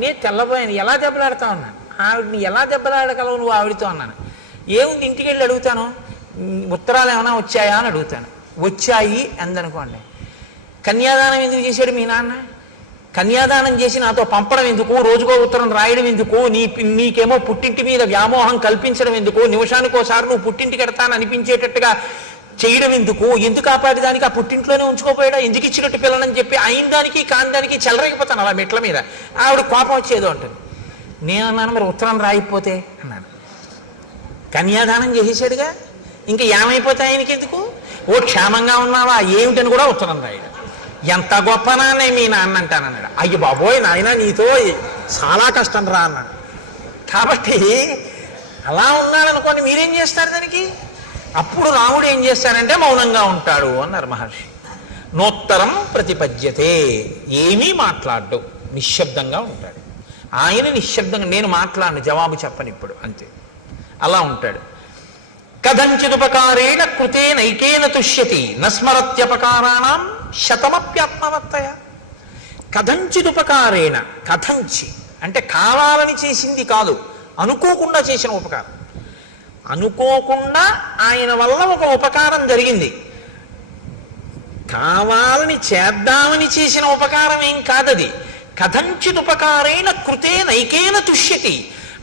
నేను తెల్లబోయాను, ఎలా దెబ్బలాడతావు అన్నాను. ఆవిడని ఎలా దెబ్బలాడగలవు నువ్వు ఆవిడితో అన్నాను. ఏముంది, ఇంటికి వెళ్ళి అడుగుతాను, ఉత్తరాలు ఏమైనా వచ్చాయా అని అడుగుతాను. వచ్చాయి అందనుకోండి. కన్యాదానం ఎందుకు చేశాడు మీ నాన్న? కన్యాదానం చేసి నాతో పంపడం ఎందుకు, రోజుకో ఉత్తరం రాయడం ఎందుకు, నీకేమో పుట్టింటి మీద వ్యామోహం కల్పించడం ఎందుకు, నిమిషానికోసారి నువ్వు పుట్టింటికి ఎడతాను అనిపించేటట్టుగా చేయడం ఎందుకు, ఎందుకు ఆపాటి దానికి ఆ పుట్టింట్లోనే ఉంచుకోపోయాడా, ఎందుకు ఇచ్చినట్టు పిల్లలని చెప్పి అయిన దానికి కాని దానికి చెలరైపోతాను అలా మెట్ల మీద. ఆవిడ కోపం వచ్చేదో ఉంటుంది. నేను అన్నాను, మరి ఉత్తరం రాయిపోతే అన్నాను. కన్యాదానం చేసేసాడుగా, ఇంకా ఏమైపోతాయి ఆయనకి ఎందుకు, ఓ క్షేమంగా ఉన్నావా ఏమిటని కూడా ఉత్తరం రాయడు. ఎంత గొప్ప నాన్నే మీ నాన్న అంటానన్నాడు. అయ్య బాబోయ్ నాయన నీతో చాలా కష్టం రా అన్నాడు. కాబట్టి అలా ఉన్నాడనుకోండి, మీరేం చేస్తారు దానికి? అప్పుడు రాముడు ఏం చేస్తారంటే మౌనంగా ఉంటాడు అన్నారు మహర్షి. నోత్తరం ప్రతిపద్యతే, ఏమీ మాట్లాడ్డు, నిశ్శబ్దంగా ఉంటాడు. ఆయన నిశ్శబ్దంగా, నేను మాట్లాడను, జవాబు చెప్పను ఇప్పుడు, అంతే, అలా ఉంటాడు. కథంచిదుపకారేణ కృతే నైకేన తుష్యతి నస్మరత్యపకారాణం శతమప్యాత్మవత్తయ. కథంచిదుపకారేణ, కథంచి అంటే కావాలని చేసింది కాదు, అనుకోకుండా చేసిన ఉపకారం. అనుకోకుండా ఆయన వల్ల ఒక ఉపకారం జరిగింది, కావాలని చేద్దామని చేసిన ఉపకారం ఏం కాదది. కథంచిదుపకారేణ కృతే నైకేన తుష్యతి,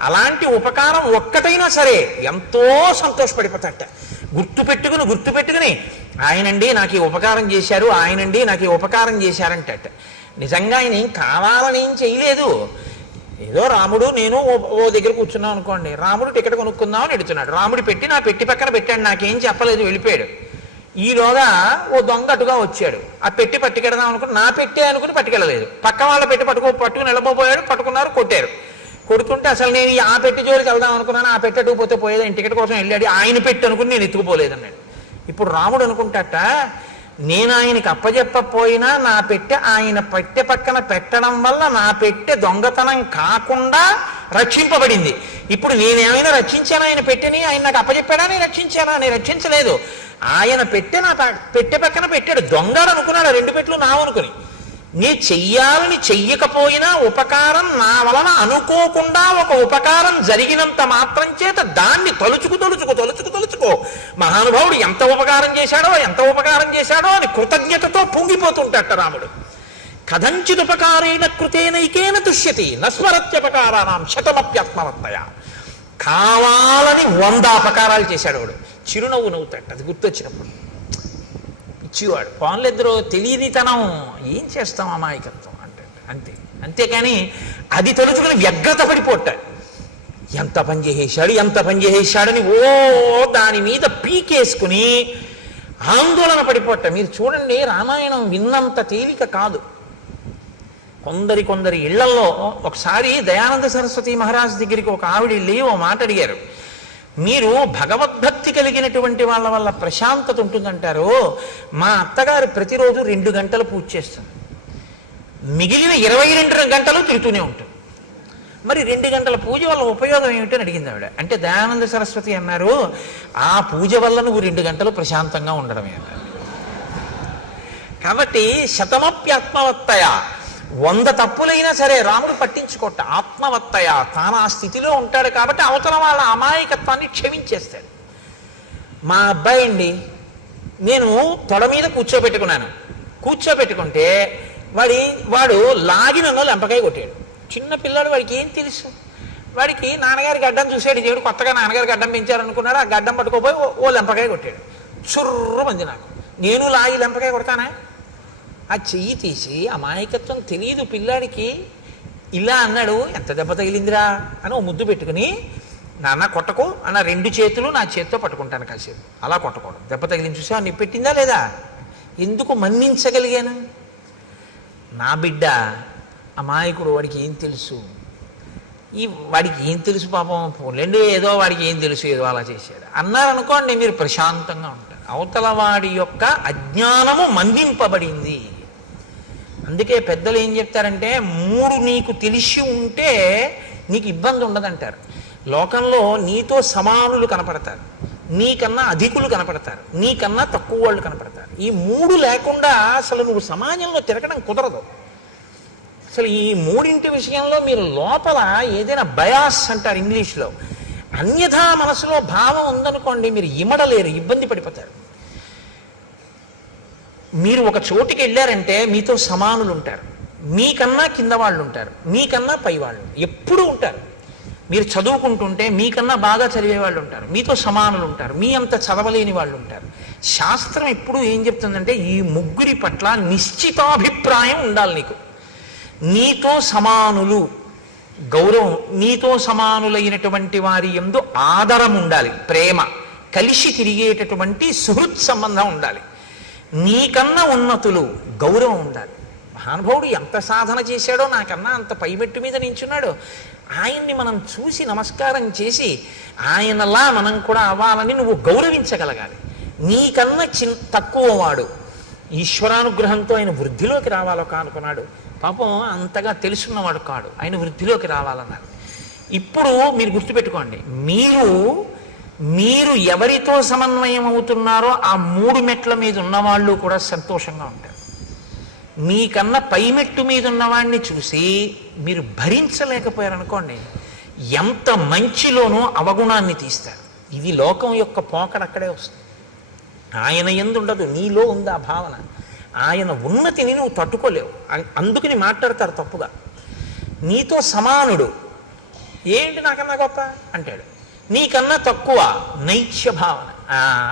అలాంటి ఉపకారం ఒక్కటైనా సరే ఎంతో సంతోషపడిపోతాట. గుర్తుపెట్టుకుని ఆయనండి నాకు ఈ ఉపకారం చేశారు, ఆయనండి నాకు ఈ ఉపకారం చేశారంటట. నిజంగా ఆయన ఏం కావాలని ఏం చేయలేదు. ఏదో రాముడు నేను ఓ దగ్గర కూర్చున్నాం అనుకోండి, రాముడు టికెట్ కొనుక్కుందామని ఎడుతున్నాడు, రాముడు పెట్టి నా పెట్టి పక్కన పెట్టాడు, నాకేం చెప్పలేదు, వెళ్ళిపోయాడు. ఈలోగా ఓ దొంగ అటుగా వచ్చాడు, ఆ పెట్టి పట్టుకెడదాం అనుకుని నా పెట్టే అనుకుని పట్టుకెళ్ళలేదు, పక్క వాళ్ళ పెట్టి పట్టుకుని వెళ్ళబోయాడు, పట్టుకున్నారు, కొట్టారు. కొడుతుంటే అసలు నేను ఆ పెట్టి జోలికి వెళ్దాం అనుకున్నాను, ఆ పెట్టి అటుకుపోతే పోయేది, టికెట్ కోసం వెళ్ళాడు, ఆయన పెట్టి అనుకుని నేను ఎత్తుకుపోలేదన్నాడు. ఇప్పుడు రాముడు అనుకుంటాట, నేను ఆయనకి అప్పచెప్పపోయినా నా పెట్టె ఆయన పెట్టె పక్కన పెట్టడం వల్ల నా పెట్టె దొంగతనం కాకుండా రక్షింపబడింది. ఇప్పుడు నేనేమైనా రక్షించాను ఆయన పెట్టెని, ఆయన నాకు అప్పచెప్పాడా, నేను రక్షించానా? నేను రక్షించలేదు. ఆయన పెట్టె నా పెట్టె పక్కన పెట్టాడు, దొంగడు అనుకున్నాడు, రెండు పెట్లు నావనుకుని. నీ చెయ్యాలని చెయ్యకపోయినా ఉపకారం నా వలన అనుకోకుండా ఒక ఉపకారం జరిగినంత మాత్రం చేత దాన్ని తలుచుకో మహానుభావుడు ఎంత ఉపకారం చేశాడో అని కృతజ్ఞతతో పొంగిపోతుంటాట రాముడు. కథంచిదుపకారేణ కృతేనైకేన తుష్యతి నస్మరత్యపకారాణం శతమప్యాత్మవత్తయ. కావాలని 100 అపకారాలు చేశాడు వాడు, చిరునవ్వు నవ్వుతాడు అది గుర్తొచ్చినప్పుడు. ఇచ్చివాడు పాన్లిద్దరూ తెలియనితనం, ఏం చేస్తాం అమాయకత్వం అంటే అంతే. అంతేకాని అది తలుచుకుని వ్యగ్రత పడిపోతాడు, ఎంత పని చేసేశాడని ఓ దాని మీద పీకేసుకుని ఆందోళన పడిపోట. మీరు చూడండి, రామాయణం విన్నంత తేలిక కాదు. కొందరి ఇళ్లలో ఒకసారి దయానంద సరస్వతి మహారాజ్ దగ్గరికి ఒక ఆవిడ వెళ్ళి ఓ మాట అడిగారు, మీరు భగవద్భక్తి కలిగినటువంటి వాళ్ళ వల్ల ప్రశాంతత ఉంటుందంటారు, మా అత్తగారు ప్రతిరోజు 2 గంటలు పూజ చేస్తుంది, మిగిలిన 22 గంటలు తిరుగుతూనే ఉంటుంది, మరి 2 గంటల పూజ వల్ల ఉపయోగం ఏమిటని అడిగింది ఆవిడ. అంటే దయానంద సరస్వతి అన్నారు, ఆ పూజ వల్ల నువ్వు 2 గంటలు ప్రశాంతంగా ఉండడమే అన్నారు. కాబట్టి శతమప్యాత్మవత్తయ, 100 తప్పులైనా సరే రాముడు పట్టించుకోట, ఆత్మవత్తయ, తాను ఆ స్థితిలో ఉంటాడు కాబట్టి అవతల వాళ్ళ అమాయకత్వాన్ని క్షమించేస్తాడు. మా అబ్బాయి అండి, నేను తొడ మీద కూర్చోబెట్టుకుంటే వాడు లాగి నన్ను లెంపకాయ కొట్టాడు. చిన్న పిల్లాడు, వాడికి ఏం తెలుసు? వాడికి నాన్నగారి గడ్డం చూసాడు, దేవుడు కొత్తగా నాన్నగారి గడ్డం పెంచారనుకున్నాడు, ఆ గడ్డం పట్టుకోపోయి ఓ లెంపకాయ కొట్టాడు. చుర్రమంది నాకు. నేను లాగి లెంపకాయ కొడతానా? ఆ చెయ్యి తీసి, అమాయకత్వం తెలియదు పిల్లాడికి, ఇలా అన్నాడు. ఎంత దెబ్బ తగిలిందిరా అని ఓ ముద్దు పెట్టుకుని, నాన్న కొట్టకు అన్న, 2 చేతులు నా చేతితో పట్టుకుంటాను కాసేపు. అలా కొట్టకూడదు. దెబ్బ తగిలింది చూసా, నీ పెట్టిందా లేదా? ఎందుకు మన్నించగలిగాను? నా బిడ్డ అమాయకుడు, వాడికి ఏం తెలుసు? వాడికి ఏం తెలుసు పాపం, పోలేండి ఏదో వాడికి ఏం తెలుసు, ఏదో అలా చేశాడు అన్నారనుకోండి, మీరు ప్రశాంతంగా ఉంటారు. అవతల వాడి యొక్క అజ్ఞానము మన్నింపబడింది. అందుకే పెద్దలు ఏం చెప్తారంటే, 3 నీకు తెలిసి ఉంటే నీకు ఇబ్బంది ఉండదంటారు. లోకంలో నీతో సమానులు కనపడతారు, నీకన్నా అధికులు కనపడతారు, నీకన్నా తక్కువ వాళ్ళు కనపడతారు. ఈ 3 లేకుండా అసలు నువ్వు సమాజంలో తిరగడం కుదరదు. అసలు ఈ 3 విషయంలో మీరు లోపల ఏదైనా బయాస్ అంటారు ఇంగ్లీష్లో, అన్యథా మనసులో భావం ఉందనుకోండి, మీరు ఇమడలేరు, ఇబ్బంది పడిపోతారు. మీరు ఒక చోటికి వెళ్ళారంటే మీతో సమానులు ఉంటారు, మీకన్నా కింద వాళ్ళు ఉంటారు, మీకన్నా పై వాళ్ళు ఎప్పుడూ ఉంటారు. మీరు చదువుకుంటుంటే మీకన్నా బాగా చదివే వాళ్ళు ఉంటారు, మీతో సమానులు ఉంటారు, మీ అంత చదవలేని వాళ్ళు ఉంటారు. శాస్త్రం ఎప్పుడు ఏం చెప్తుందంటే, ఈ 3 పట్ల నిశ్చితాభిప్రాయం ఉండాలి నీకు. నీతో సమానులు గౌరవం, నీతో సమానులైనటువంటి వారి యందు ఆదరం ఉండాలి, ప్రేమ, కలిసి తిరిగేటటువంటి సుహృత్ సంబంధం ఉండాలి. నీకన్నా ఉన్నతులు గౌరవం ఉండాలి. మహానుభావుడు ఎంత సాధన చేశాడో, నాకన్నా అంత పైమెట్టు మీద నించున్నాడు, ఆయన్ని మనం చూసి నమస్కారం చేసి ఆయనలా మనం కూడా అవ్వాలని నువ్వు గౌరవించగలగాలి. నీకన్నా తక్కువ వాడు ఈశ్వరానుగ్రహంతో ఆయన వృద్ధిలోకి రావాలో కానుకున్నాడు. పాపం అంతగా తెలుసున్నవాడు కాడు, ఆయన వృద్ధిలోకి రావాలన్నారు. ఇప్పుడు మీరు గుర్తుపెట్టుకోండి, మీరు ఎవరితో సమన్వయం అవుతున్నారో ఆ 3 మెట్ల మీద ఉన్నవాళ్ళు కూడా సంతోషంగా ఉంటారు. మీకన్నా పైమెట్టు మీద ఉన్నవాడిని చూసి మీరు భరించలేకపోయారనుకోండి, ఎంత మంచిలోనూ అవగుణాన్ని తీస్తారు. ఇది లోకం యొక్క పోకడ అక్కడే వస్తుంది. ఆయన యందు ఉండదు, నీలో ఉంది ఆ భావన. ఆయన ఉన్నతిని నువ్వు తట్టుకోలేవు, అందుకని మాట్లాడతారు తప్పుగా. నీతో సమానుడు ఏంటి, నాకన్నా గొప్ప అంటాడు, నీకన్నా తక్కువ నైత్య భావన,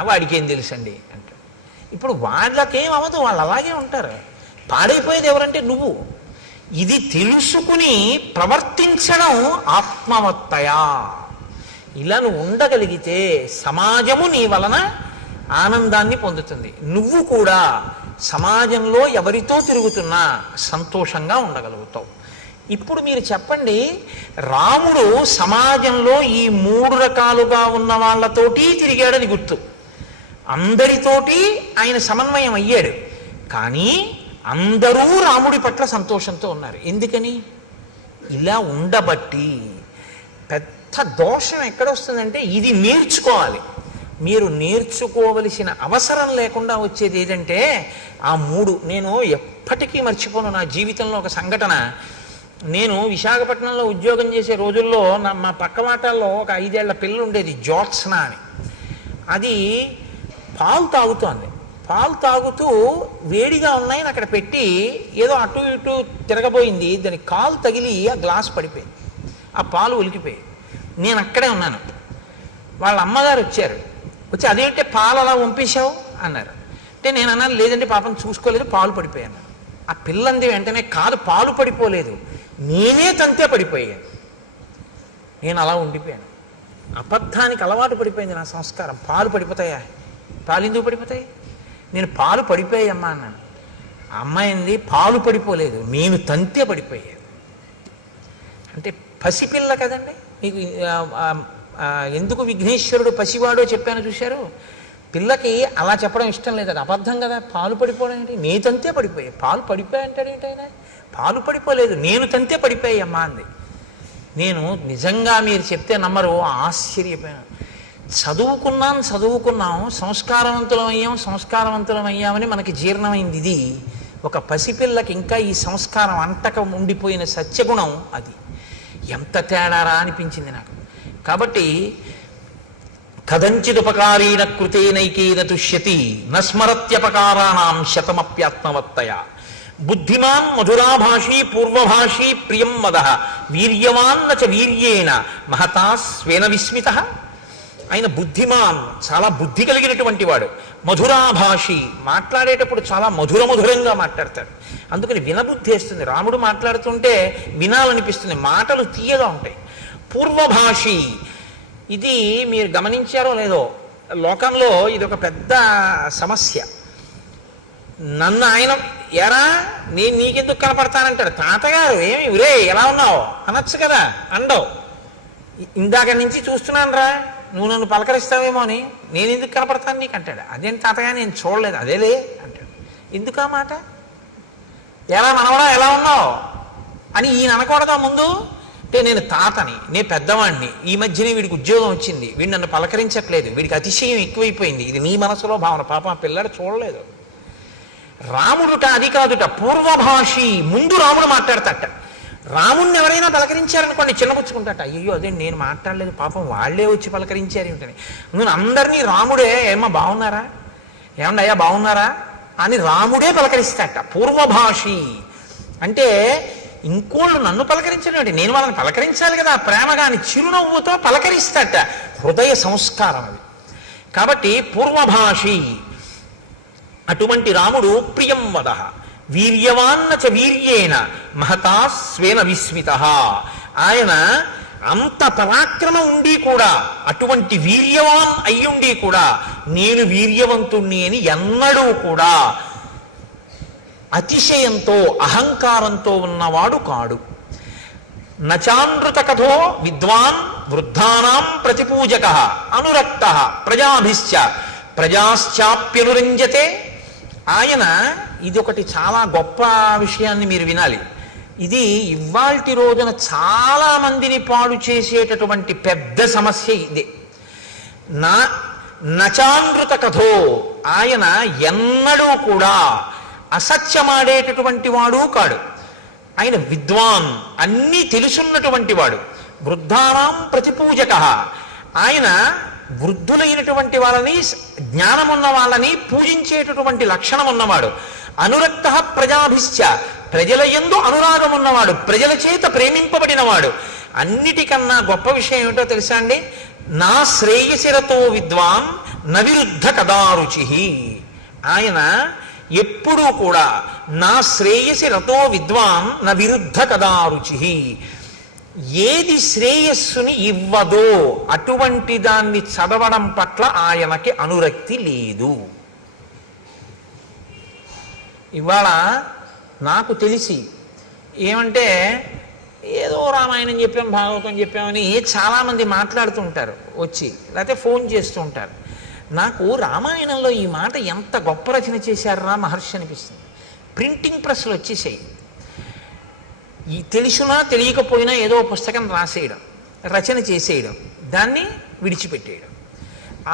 వాడికి ఏం తెలుసండి అంటాడు. ఇప్పుడు వాళ్ళకేం అవ్వదు, వాళ్ళు అలాగే ఉంటారు. పాడైపోయేది ఎవరంటే నువ్వు. ఇది తెలుసుకుని ప్రవర్తించడం ఆత్మవత్తయా. ఇలా నువ్వు ఉండగలిగితే సమాజము నీ వలన ఆనందాన్ని పొందుతుంది. నువ్వు కూడా సమాజంలో ఎవరితో తిరుగుతున్నా సంతోషంగా ఉండగలుగుతావు. ఇప్పుడు మీరు చెప్పండి, రాముడు సమాజంలో ఈ 3 రకాలుగా ఉన్న వాళ్ళతోటి తిరిగాడని గుర్తు, అందరితోటి ఆయన సమన్వయం అయ్యాడు. కానీ అందరూ రాముడి పట్ల సంతోషంతో ఉన్నారు. ఎందుకని? ఇలా ఉండబట్టి. పెద్ద దోషం ఎక్కడొస్తుందంటే, ఇది నేర్చుకోవాలి. మీరు నేర్చుకోవలసిన అవసరం లేకుండా వచ్చేది ఏదంటే ఆ 3. నేను ఎప్పటికీ మర్చిపోను నా జీవితంలో ఒక సంఘటన. నేను విశాఖపట్నంలో ఉద్యోగం చేసే రోజుల్లో మా పక్క వాటాల్లో ఒక 5 ఏళ్ల పిల్ల ఉండేది, జ్యోత్స్న అని. అది పాలు తాగుతోంది. పాలు తాగుతూ వేడిగా ఉన్నాయని అక్కడ పెట్టి ఏదో అటు ఇటు తిరగబోయింది, దాని కాలు తగిలి ఆ గ్లాస్ పడిపోయింది, ఆ పాలు ఉలికిపోయాయి. నేను అక్కడే ఉన్నాను. వాళ్ళ అమ్మగారు వచ్చారు, వచ్చి అదేంటే పాలు అలా వంపేశావు అన్నారు. అంటే నేను అన్నాను, లేదంటే పాపం చూసుకోలేదు, పాలు పడిపోయాను. ఆ పిల్లంది వెంటనే, కాదు పాలు పడిపోలేదు, నేనే తంతే పడిపోయాను. నేను అలా ఉండిపోయాను. అబద్ధానికి అలవాటు పడిపోయింది నా సంస్కారం. పాలు పడిపోతాయా? పాలు ఎందుకు పడిపోతాయి? నేను పాలు పడిపోయామ్మా అన్నాను. ఆ అమ్మాయింది, పాలు పడిపోలేదు, నేను తంతే పడిపోయాను. అంటే పసిపిల్ల కదండి. మీకు ఎందుకు విఘ్నేశ్వరుడు పసివాడో చెప్పాను చూశారు. పిల్లకి అలా చెప్పడం ఇష్టం లేదు, అది అబద్ధం కదా. పాలు పడిపోవడం ఏంటి? నేను తంతే పడిపోయాయి. పాలు పడిపోయా అంటాడు ఏంటైనా? పాలు పడిపోలేదు, నేను తంతే పడిపోయామ్మా అంది. నేను నిజంగా మీరు చెప్తే నమ్మరు, ఆశ్చర్యపోయాను. చదువుకున్నాం, సంస్కారవంతులం అయ్యామని మనకి జీర్ణమైంది. ఇది ఒక పసిపిల్లకి ఇంకా ఈ సంస్కారం అంటక ఉండిపోయిన సత్యగుణం, అది ఎంత తేడారా అనిపించింది నాకు. కాబట్టి కథంచిదుపకారీణ కృతేనైకేన తుష్యతి నస్మరత్యపకారాణం శతమప్యాత్మవత్తయ. బుద్ధిమాన్ మధురాభాషీ పూర్వభాషీ ప్రియం వద వీర్యవాన్న చ వీర్యేణ మహతా స్వేన విస్మిత. ఆయన బుద్ధిమాన్, చాలా బుద్ధి కలిగినటువంటి వాడు. మధురాభాషి, మాట్లాడేటప్పుడు చాలా మధురంగా మాట్లాడతాడు. అందుకని వినబుద్ధి వేస్తుంది. రాముడు మాట్లాడుతుంటే వినాలనిపిస్తుంది, మాటలు తీయగా ఉంటాయి. పూర్వభాషి, ఇది మీరు గమనించారో లేదో, లోకంలో ఇది ఒక పెద్ద సమస్య. నన్ను ఆయన ఎరా నేను నీకెందుకు కనపడతానంటాడు. తాతగారు ఏమి ఉరే ఎలా ఉన్నావు అనొచ్చు కదా, అండవు. ఇందాక నుంచి చూస్తున్నాను రా, నువ్వు నన్ను పలకరిస్తావేమో అని, నేను ఎందుకు కనపడతాను నీకు అంటాడు. అదేంటి తాతగా నేను చూడలేదు, అదేలే అంటాడు. ఎందుకు ఆ మాట? ఎలా మనవడా ఎలా ఉన్నావు అని ఈయన అనకూడదా ముందు? అంటే నేను తాతని, నేను పెద్దవాడిని, ఈ మధ్యనే వీడికి ఉద్యోగం వచ్చింది, వీడు నన్ను పలకరించట్లేదు, వీడికి అతిశయం ఎక్కువైపోయింది, ఇది నీ మనసులో భావన. పాప ఆ పిల్లాడు చూడలేదు. రాముడుట అది కాదుట, పూర్వభాషి. ముందు రాముడు మాట్లాడతాట. రాముడిని ఎవరైనా పలకరించారనుకోండి చిన్నపుచ్చుకుంటాట. అయ్యో అదే నేను మాట్లాడలేదు, పాపం వాళ్ళే వచ్చి పలకరించారు ఏమిటని. నువ్వు అందరినీ రాముడే ఏమో బాగున్నారా, ఏమన్నా అయ్యా బాగున్నారా అని రాముడే పలకరిస్తాట. పూర్వభాషి అంటే ఇంకోళ్ళు నన్ను పలకరించడం, నేను వాళ్ళని పలకరించాలి కదా ప్రేమగాని, చిరునవ్వుతో పలకరిస్తాట. హృదయ సంస్కారం అది. కాబట్టి పూర్వభాషి. అటువంటి రాముడు ప్రియం వద వీర్యవాన్న చ వీర్యేణ మహతా స్వేన విస్మిత. ఆయన అంత పరాక్రమం ఉండి కూడా, అటువంటి వీర్యవాన్ అయ్యుండి కూడా, నేను వీర్యవంతుణ్ణి అని ఎన్నడూ కూడా అతిశయంతో అహంకారంతో ఉన్నవాడు కాడు. నచానృత కథో విద్వాన్ వృద్ధానాం ప్రతిపూజక అనురక్త ప్రజాభిశ్చ ప్రజాశ్చాప్యనురంజతే. ఆయన ఇదొకటి చాలా గొప్ప విషయాన్ని మీరు వినాలి. ఇది ఇవాల్టి రోజున చాలా మందిని పాడు చేసేటటువంటి పెద్ద సమస్య ఇదే. నచానృత కథో, ఆయన ఎన్నడూ కూడా అసత్యమాడేటటువంటి వాడు కాడు. ఆయన విద్వాన్, అన్నీ తెలుసున్నటువంటి వాడు. వృద్ధానాం ప్రతిపూజక, ఆయన వృద్ధులైనటువంటి వాళ్ళని, జ్ఞానమున్న వాళ్ళని పూజించేటటువంటి లక్షణం ఉన్నవాడు. అనురక్త ప్రజాభిశ్చ, ప్రజల యందు అనురాగం ఉన్నవాడు, ప్రజల చేత ప్రేమింపబడినవాడు. అన్నిటికన్నా గొప్ప విషయం ఏమిటో తెలుసా అండి? నా శ్రేయసిరతో విద్వాన్ నవిరుద్ధ కదారుచి. ఆయన ఎప్పుడూ కూడా నా శ్రేయసి రతో విద్వాన్ న విరుద్ధ కదారుచి. ఏది శ్రేయస్సుని ఇవ్వదో అటువంటి దాన్ని చదవడం పట్ల ఆయనకి అనురక్తి లేదు. ఇవాళ నాకు తెలిసి ఏమంటే, ఏదో రామాయణం చెప్పాం, భాగవతం చెప్పామని చాలామంది మాట్లాడుతూ ఉంటారు వచ్చి, లేకపోతే ఫోన్ చేస్తూ ఉంటారు. నాకు రామాయణంలో ఈ మాట ఎంత గొప్ప రచన చేశారా మహర్షి అనిపిస్తుంది. ప్రింటింగ్ ప్రెస్లు వచ్చేసాయి. ఈ తెలిసినా తెలియకపోయినా ఏదో పుస్తకం రాసేయడం, రచన చేసేయడం, దాన్ని విడిచిపెట్టేయడం.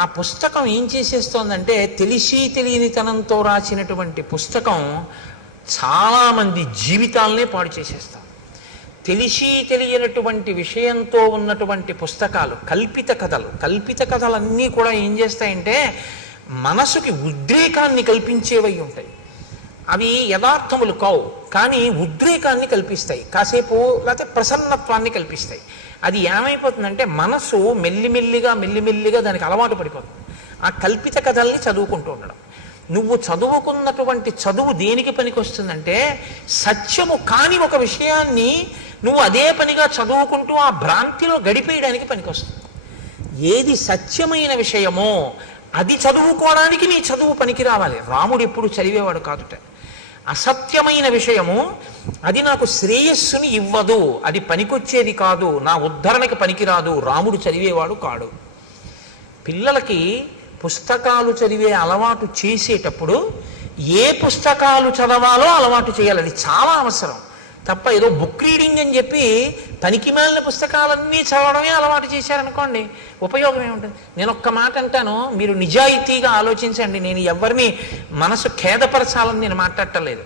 ఆ పుస్తకం ఏం చేసేస్తోందంటే, తెలిసి తెలియనితనంతో రాసినటువంటి పుస్తకం చాలామంది జీవితాలనే పాడు చేసేస్తాం. తెలిసి తెలియనటువంటి విషయంతో ఉన్నటువంటి పుస్తకాలు, కల్పిత కథలన్నీ కూడా ఏం చేస్తాయంటే మనసుకి ఉద్రేకాన్ని కల్పించేవై ఉంటాయి. అవి యథార్థములు కావు, కానీ ఉద్రేకాన్ని కల్పిస్తాయి, కాసేపు లేకపోతే ప్రసన్నత్వాన్ని కల్పిస్తాయి. అది ఏమైపోతుందంటే మనసు మెల్లిమెల్లిగా దానికి అలవాటు పడిపోతుంది. ఆ కల్పిత కథల్ని చదువుకుంటూ ఉండడం. నువ్వు చదువుకున్నటువంటి చదువు దేనికి పనికొస్తుందంటే, సత్యము కాని ఒక విషయాన్ని నువ్వు అదే పనిగా చదువుకుంటూ ఆ భ్రాంతిలో గడిపేయడానికి పనికొస్తుంది. ఏది సత్యమైన విషయమో అది చదువుకోవడానికి నీ చదువు పనికి రావాలి. రాముడు ఎప్పుడు చదివేవాడు కాదుట. అసత్యమైన విషయము అది నాకు శ్రేయస్సుని ఇవ్వదు, అది పనికొచ్చేది కాదు, నా ఉద్ధరణకి పనికిరాదు, రాముడు చదివేవాడు కాడు. పిల్లలకి పుస్తకాలు చదివే అలవాటు చేసేటప్పుడు ఏ పుస్తకాలు చదవాలో అలవాటు చేయాలి. అది చాలా అవసరం. తప్ప ఏదో బుక్ రీడింగ్ అని చెప్పి పనికిమాలిన పుస్తకాలన్నీ చదవడమే అలవాటు చేశారనుకోండి, ఉపయోగం ఏముంటుంది? నేను ఒక్క మాట అంటాను, మీరు నిజాయితీగా ఆలోచించండి. నేను ఎవరిని మనసు ఖేదపరచాలని నేను మాట్లాడటలేదు.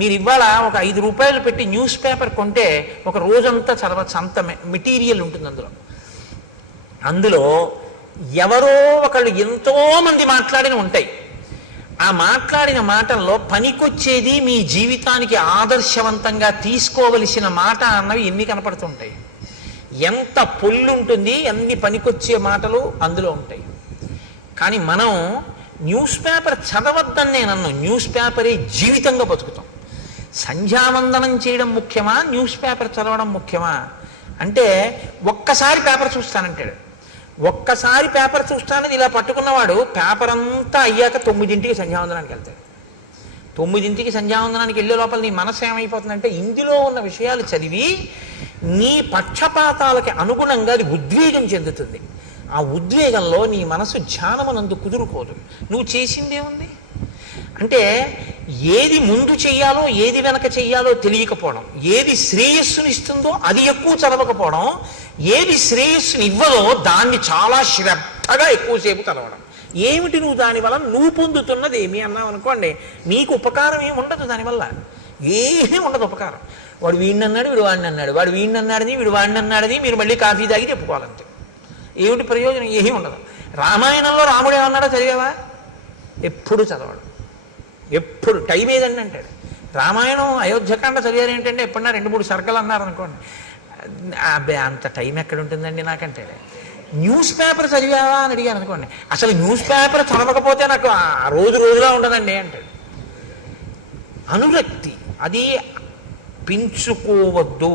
మీరు ఇవాళ ఒక 5 రూపాయలు పెట్టి న్యూస్ పేపర్ కొంటే ఒక రోజంతా చదవచ్చు, అంత మెటీరియల్ ఉంటుంది అందులో. ఎవరో ఒకళ్ళు ఎంతో మంది మాట్లాడిన ఉంటాయి. ఆ మాట్లాడిన మాటల్లో పనికొచ్చేది మీ జీవితానికి ఆదర్శవంతంగా తీసుకోవలసిన మాట అన్నవి ఎన్ని కనపడుతుంటాయి. ఎంత పొల్లుంటుంది, ఎన్ని పనికొచ్చే మాటలు అందులో ఉంటాయి. కానీ మనం న్యూస్ పేపర్ చదవద్దని నేను అన్నాను. న్యూస్ పేపరే జీవితంగా బతుకుతాం. సంధ్యావందనం చేయడం ముఖ్యమా, న్యూస్ పేపర్ చదవడం ముఖ్యమా అంటే ఒక్కసారి పేపర్ చూస్తానంటాడు. ఒక్కసారి పేపర్ చూస్తానని ఇలా పట్టుకున్నవాడు పేపర్ అంతా అయ్యాక 9ంటికి సంధ్యావందనానికి వెళ్తాడు. 9ంటికి సంధ్యావందనానికి వెళ్ళే లోపల నీ మనసు ఏమైపోతుందంటే ఇందులో ఉన్న విషయాలు చదివి నీ పక్షపాతాలకి అనుగుణంగా అది ఉద్వేగం చెందుతుంది. ఆ ఉద్వేగంలో నీ మనసు ధ్యానమునందు కుదురుకోదు. నువ్వు చేసిందేముంది అంటే ఏది ముందు చెయ్యాలో ఏది వెనక చెయ్యాలో తెలియకపోవడం, ఏది శ్రేయస్సునిస్తుందో అది ఎక్కువ చదవకపోవడం, ఏది శ్రేయస్సుని ఇవ్వదో దాన్ని చాలా శ్రద్ధగా ఎక్కువసేపు చదవడం. ఏమిటి నువ్వు దానివల్ల నువ్వు పొందుతున్నది ఏమి అన్నావు అనుకోండి, నీకు ఉపకారం ఏమి ఉండదు. దానివల్ల ఏమీ ఉండదు ఉపకారం. వాడు వీడిని అన్నాడు, వీడు వాడిని అన్నాడు, వాడు వీడిని అన్నాడని వీడు వాడిని అన్నాడని మీరు మళ్ళీ కాఫీ తాగి చెప్పుకోవాలంతే. ఏమిటి ప్రయోజనం? ఏమీ ఉండదు. రామాయణంలో రాముడు ఏమన్నాడో చదివావా? ఎప్పుడు చదవడు. ఎప్పుడు టైం ఏదండి అంటాడు. రామాయణం అయోధ్యకాండ చదివారు ఏంటంటే ఎప్పుడన్నా 2-3 సర్కలు అన్నారు అనుకోండి, అబ్బే అంత టైం ఎక్కడ ఉంటుందండి నాకంటే. న్యూస్ పేపర్ చదివావా అని అడిగాను అనుకోండి, అసలు న్యూస్ పేపర్ చదవకపోతే నాకు ఆ రోజులా ఉండదండి అంటాడు. అనురక్తి అది పెంచుకోవద్దు.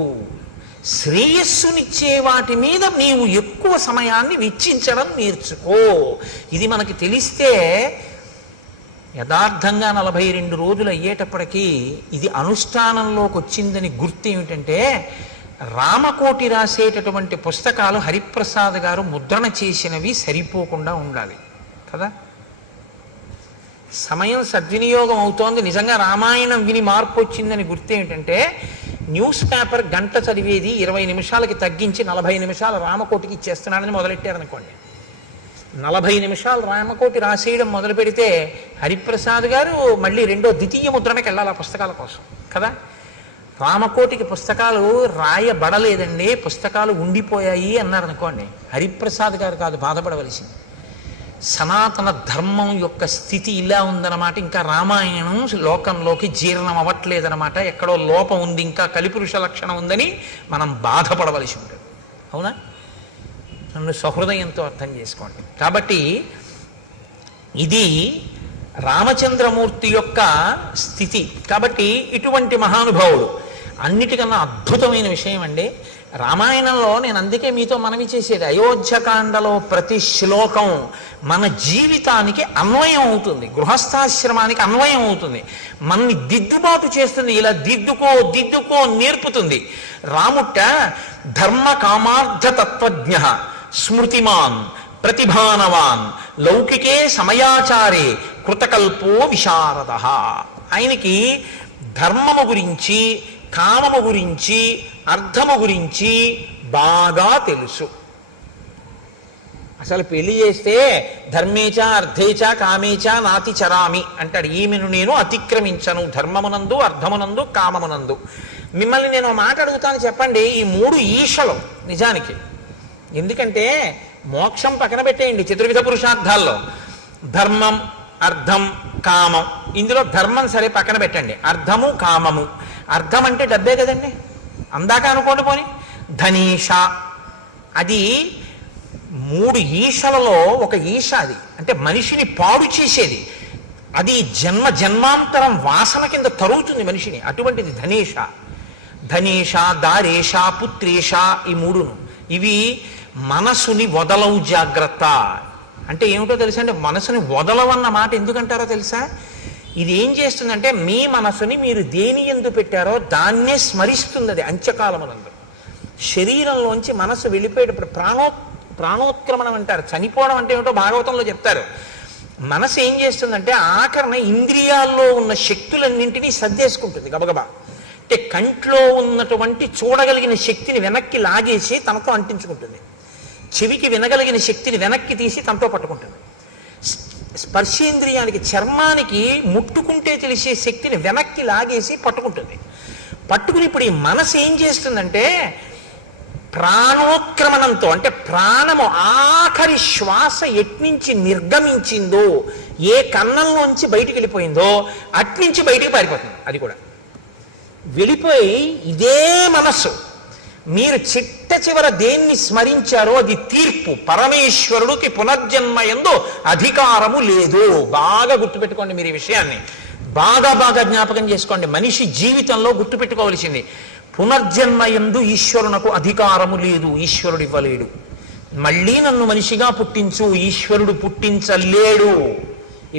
శ్రేయస్సునిచ్చే వాటి మీద నీవు ఎక్కువ సమయాన్ని వెచ్చించడం నేర్చుకో. ఇది మనకి తెలిస్తే యథార్థంగా 42 రోజులు అయ్యేటప్పటికీ ఇది అనుష్ఠానంలోకి వచ్చిందని గుర్తు ఏమిటంటే, రామకోటి రాసేటటువంటి పుస్తకాలు హరిప్రసాద్ గారు ముద్రణ చేసినవి సరిపోకుండా ఉండాలి కదా. సమయం సద్వినియోగం అవుతోంది. నిజంగా రామాయణం విని మార్పు వచ్చిందని గుర్తు ఏమిటంటే, న్యూస్ పేపర్ గంట చదివేది 20 నిమిషాలకి తగ్గించి 40 నిమిషాలు రామకోటికి ఇచ్చేస్తున్నాడని మొదలెట్టారనుకోండి. 40 నిమిషాలు రామకోటి రాసేయడం మొదలు పెడితే హరిప్రసాద్ గారు మళ్ళీ రెండో ద్వితీయ ముద్రణకి వెళ్ళాలి ఆ పుస్తకాల కోసం కదా. రామకోటికి పుస్తకాలు రాయబడలేదండి, పుస్తకాలు ఉండిపోయాయి అన్నారనుకోండి, హరిప్రసాద్ గారు కాదు బాధపడవలసింది. సనాతన ధర్మం యొక్క స్థితి ఇలా ఉందన్నమాట. ఇంకా రామాయణం లోకంలోకి జీర్ణం అవ్వట్లేదన్నమాట. ఎక్కడో లోపం ఉంది, ఇంకా కలిపురుష లక్షణం ఉందని మనం బాధపడవలసి ఉంటుంది. అవునా? నన్ను సహృదయంతో అర్థం చేసుకోండి. కాబట్టి ఇది రామచంద్రమూర్తి యొక్క స్థితి. కాబట్టి ఇటువంటి మహానుభావుడు. అన్నిటికన్నా అద్భుతమైన విషయం అండి రామాయణంలో. నేను అందుకే మీతో మనవి చేసేది, అయోధ్యకాండలో ప్రతి శ్లోకం మన జీవితానికి అన్వయం అవుతుంది, గృహస్థాశ్రమానికి అన్వయం అవుతుంది, మనని దిద్దుబాటు చేస్తుంది. ఇలా దిద్దుకో నేర్పుతుంది. రాముట్ట ధర్మ కామార్థ తత్వజ్ఞ స్మృతిమాన్ ప్రతిభానవాన్ లౌకికే సమయాచారే కృతకల్పో విశారద. ఆయనకి ధర్మము గురించి, కామము గురించి, అర్థము గురించి బాగా తెలుసు. అసలు పెళ్లి చేస్తే ధర్మేచ అర్థేచ కామేచ నాతి చరామి అంటాడు. ఈమెను నేను అతిక్రమించను ధర్మమునందు, అర్థమునందు, కామమునందు. మిమ్మల్ని నేను మాట అడుగుతాను, చెప్పండి ఈ 3 ఈశలు నిజానికి. ఎందుకంటే మోక్షం పక్కన పెట్టేయండి, చతుర్విధ పురుషార్థాల్లో ధర్మం, అర్థం, కామం. ఇందులో ధర్మం సరే పక్కన పెట్టండి, అర్థము, కామము. అర్థం అంటే డబ్బే కదండి, అందాక అనుకోండి. పోని ధనీష, అది 3 ఈశలలో ఒక ఈశ. అది అంటే మనిషిని పాడు చేసేది. అది జన్మాంతరం వాసన కింద తరుగుతుంది మనిషిని. అటువంటిది ధనేష. ధనేష, దారేష, పుత్రేష, ఈ 3ను. ఇవి మనసుని వదలవు జాగ్రత్త. అంటే ఏమిటో తెలుసా అంటే మనసుని వదలవన్న మాట ఎందుకంటారో తెలుసా? ఇది ఏం చేస్తుందంటే మీ మనసుని మీరు దేని యందు పెట్టారో దాన్నే స్మరిస్తుంది. అది అంత్యకాలమునందు శరీరంలోంచి మనసు వెళ్ళిపోయేటప్పుడు ప్రాణోత్క్రమణం అంటారు. చనిపోవడం అంటే ఏమిటో భాగవతంలో చెప్తారు. మనసు ఏం చేస్తుందంటే ఆఖరణ ఇంద్రియాల్లో ఉన్న శక్తులన్నింటినీ సర్దేసుకుంటుంది గబగబా. అంటే కంట్లో ఉన్నటువంటి చూడగలిగిన శక్తిని వెనక్కి లాగేసి తనతో అంటించుకుంటుంది. చెవికి వినగలిగిన శక్తిని వెనక్కి తీసి తనతో పట్టుకుంటుంది. స్పర్శేంద్రియానికి, చర్మానికి ముట్టుకుంటే తెలిసే శక్తిని వెనక్కి లాగేసి పట్టుకుంటుంది. పట్టుకుని ఇప్పుడు ఈ మనసు ఏం చేస్తుందంటే ప్రాణోత్క్రమణంతో, అంటే ప్రాణము ఆఖరి శ్వాస ఎట్నుంచి నిర్గమించిందో, ఏ కన్నంలోంచి బయటికి వెళ్ళిపోయిందో అట్నుంచి బయటికి పారిపోతుంది. అది కూడా వెళ్ళిపోయి ఇదే మనస్సు మీరు చిట్ట చివర దేన్ని స్మరించారో అది తీర్పు. పరమేశ్వరుడికి పునర్జన్మ యందు అధికారము లేదు. బాగా గుర్తుపెట్టుకోండి మీరు ఈ విషయాన్ని, బాగా బాగా జ్ఞాపకం చేసుకోండి. మనిషి జీవితంలో గుర్తుపెట్టుకోవలసింది, పునర్జన్మ యందు ఈశ్వరునకు అధికారము లేదు. ఈశ్వరుడు ఇవ్వలేడు. మళ్ళీ నన్ను మనిషిగా పుట్టించు, ఈశ్వరుడు పుట్టించలేడు,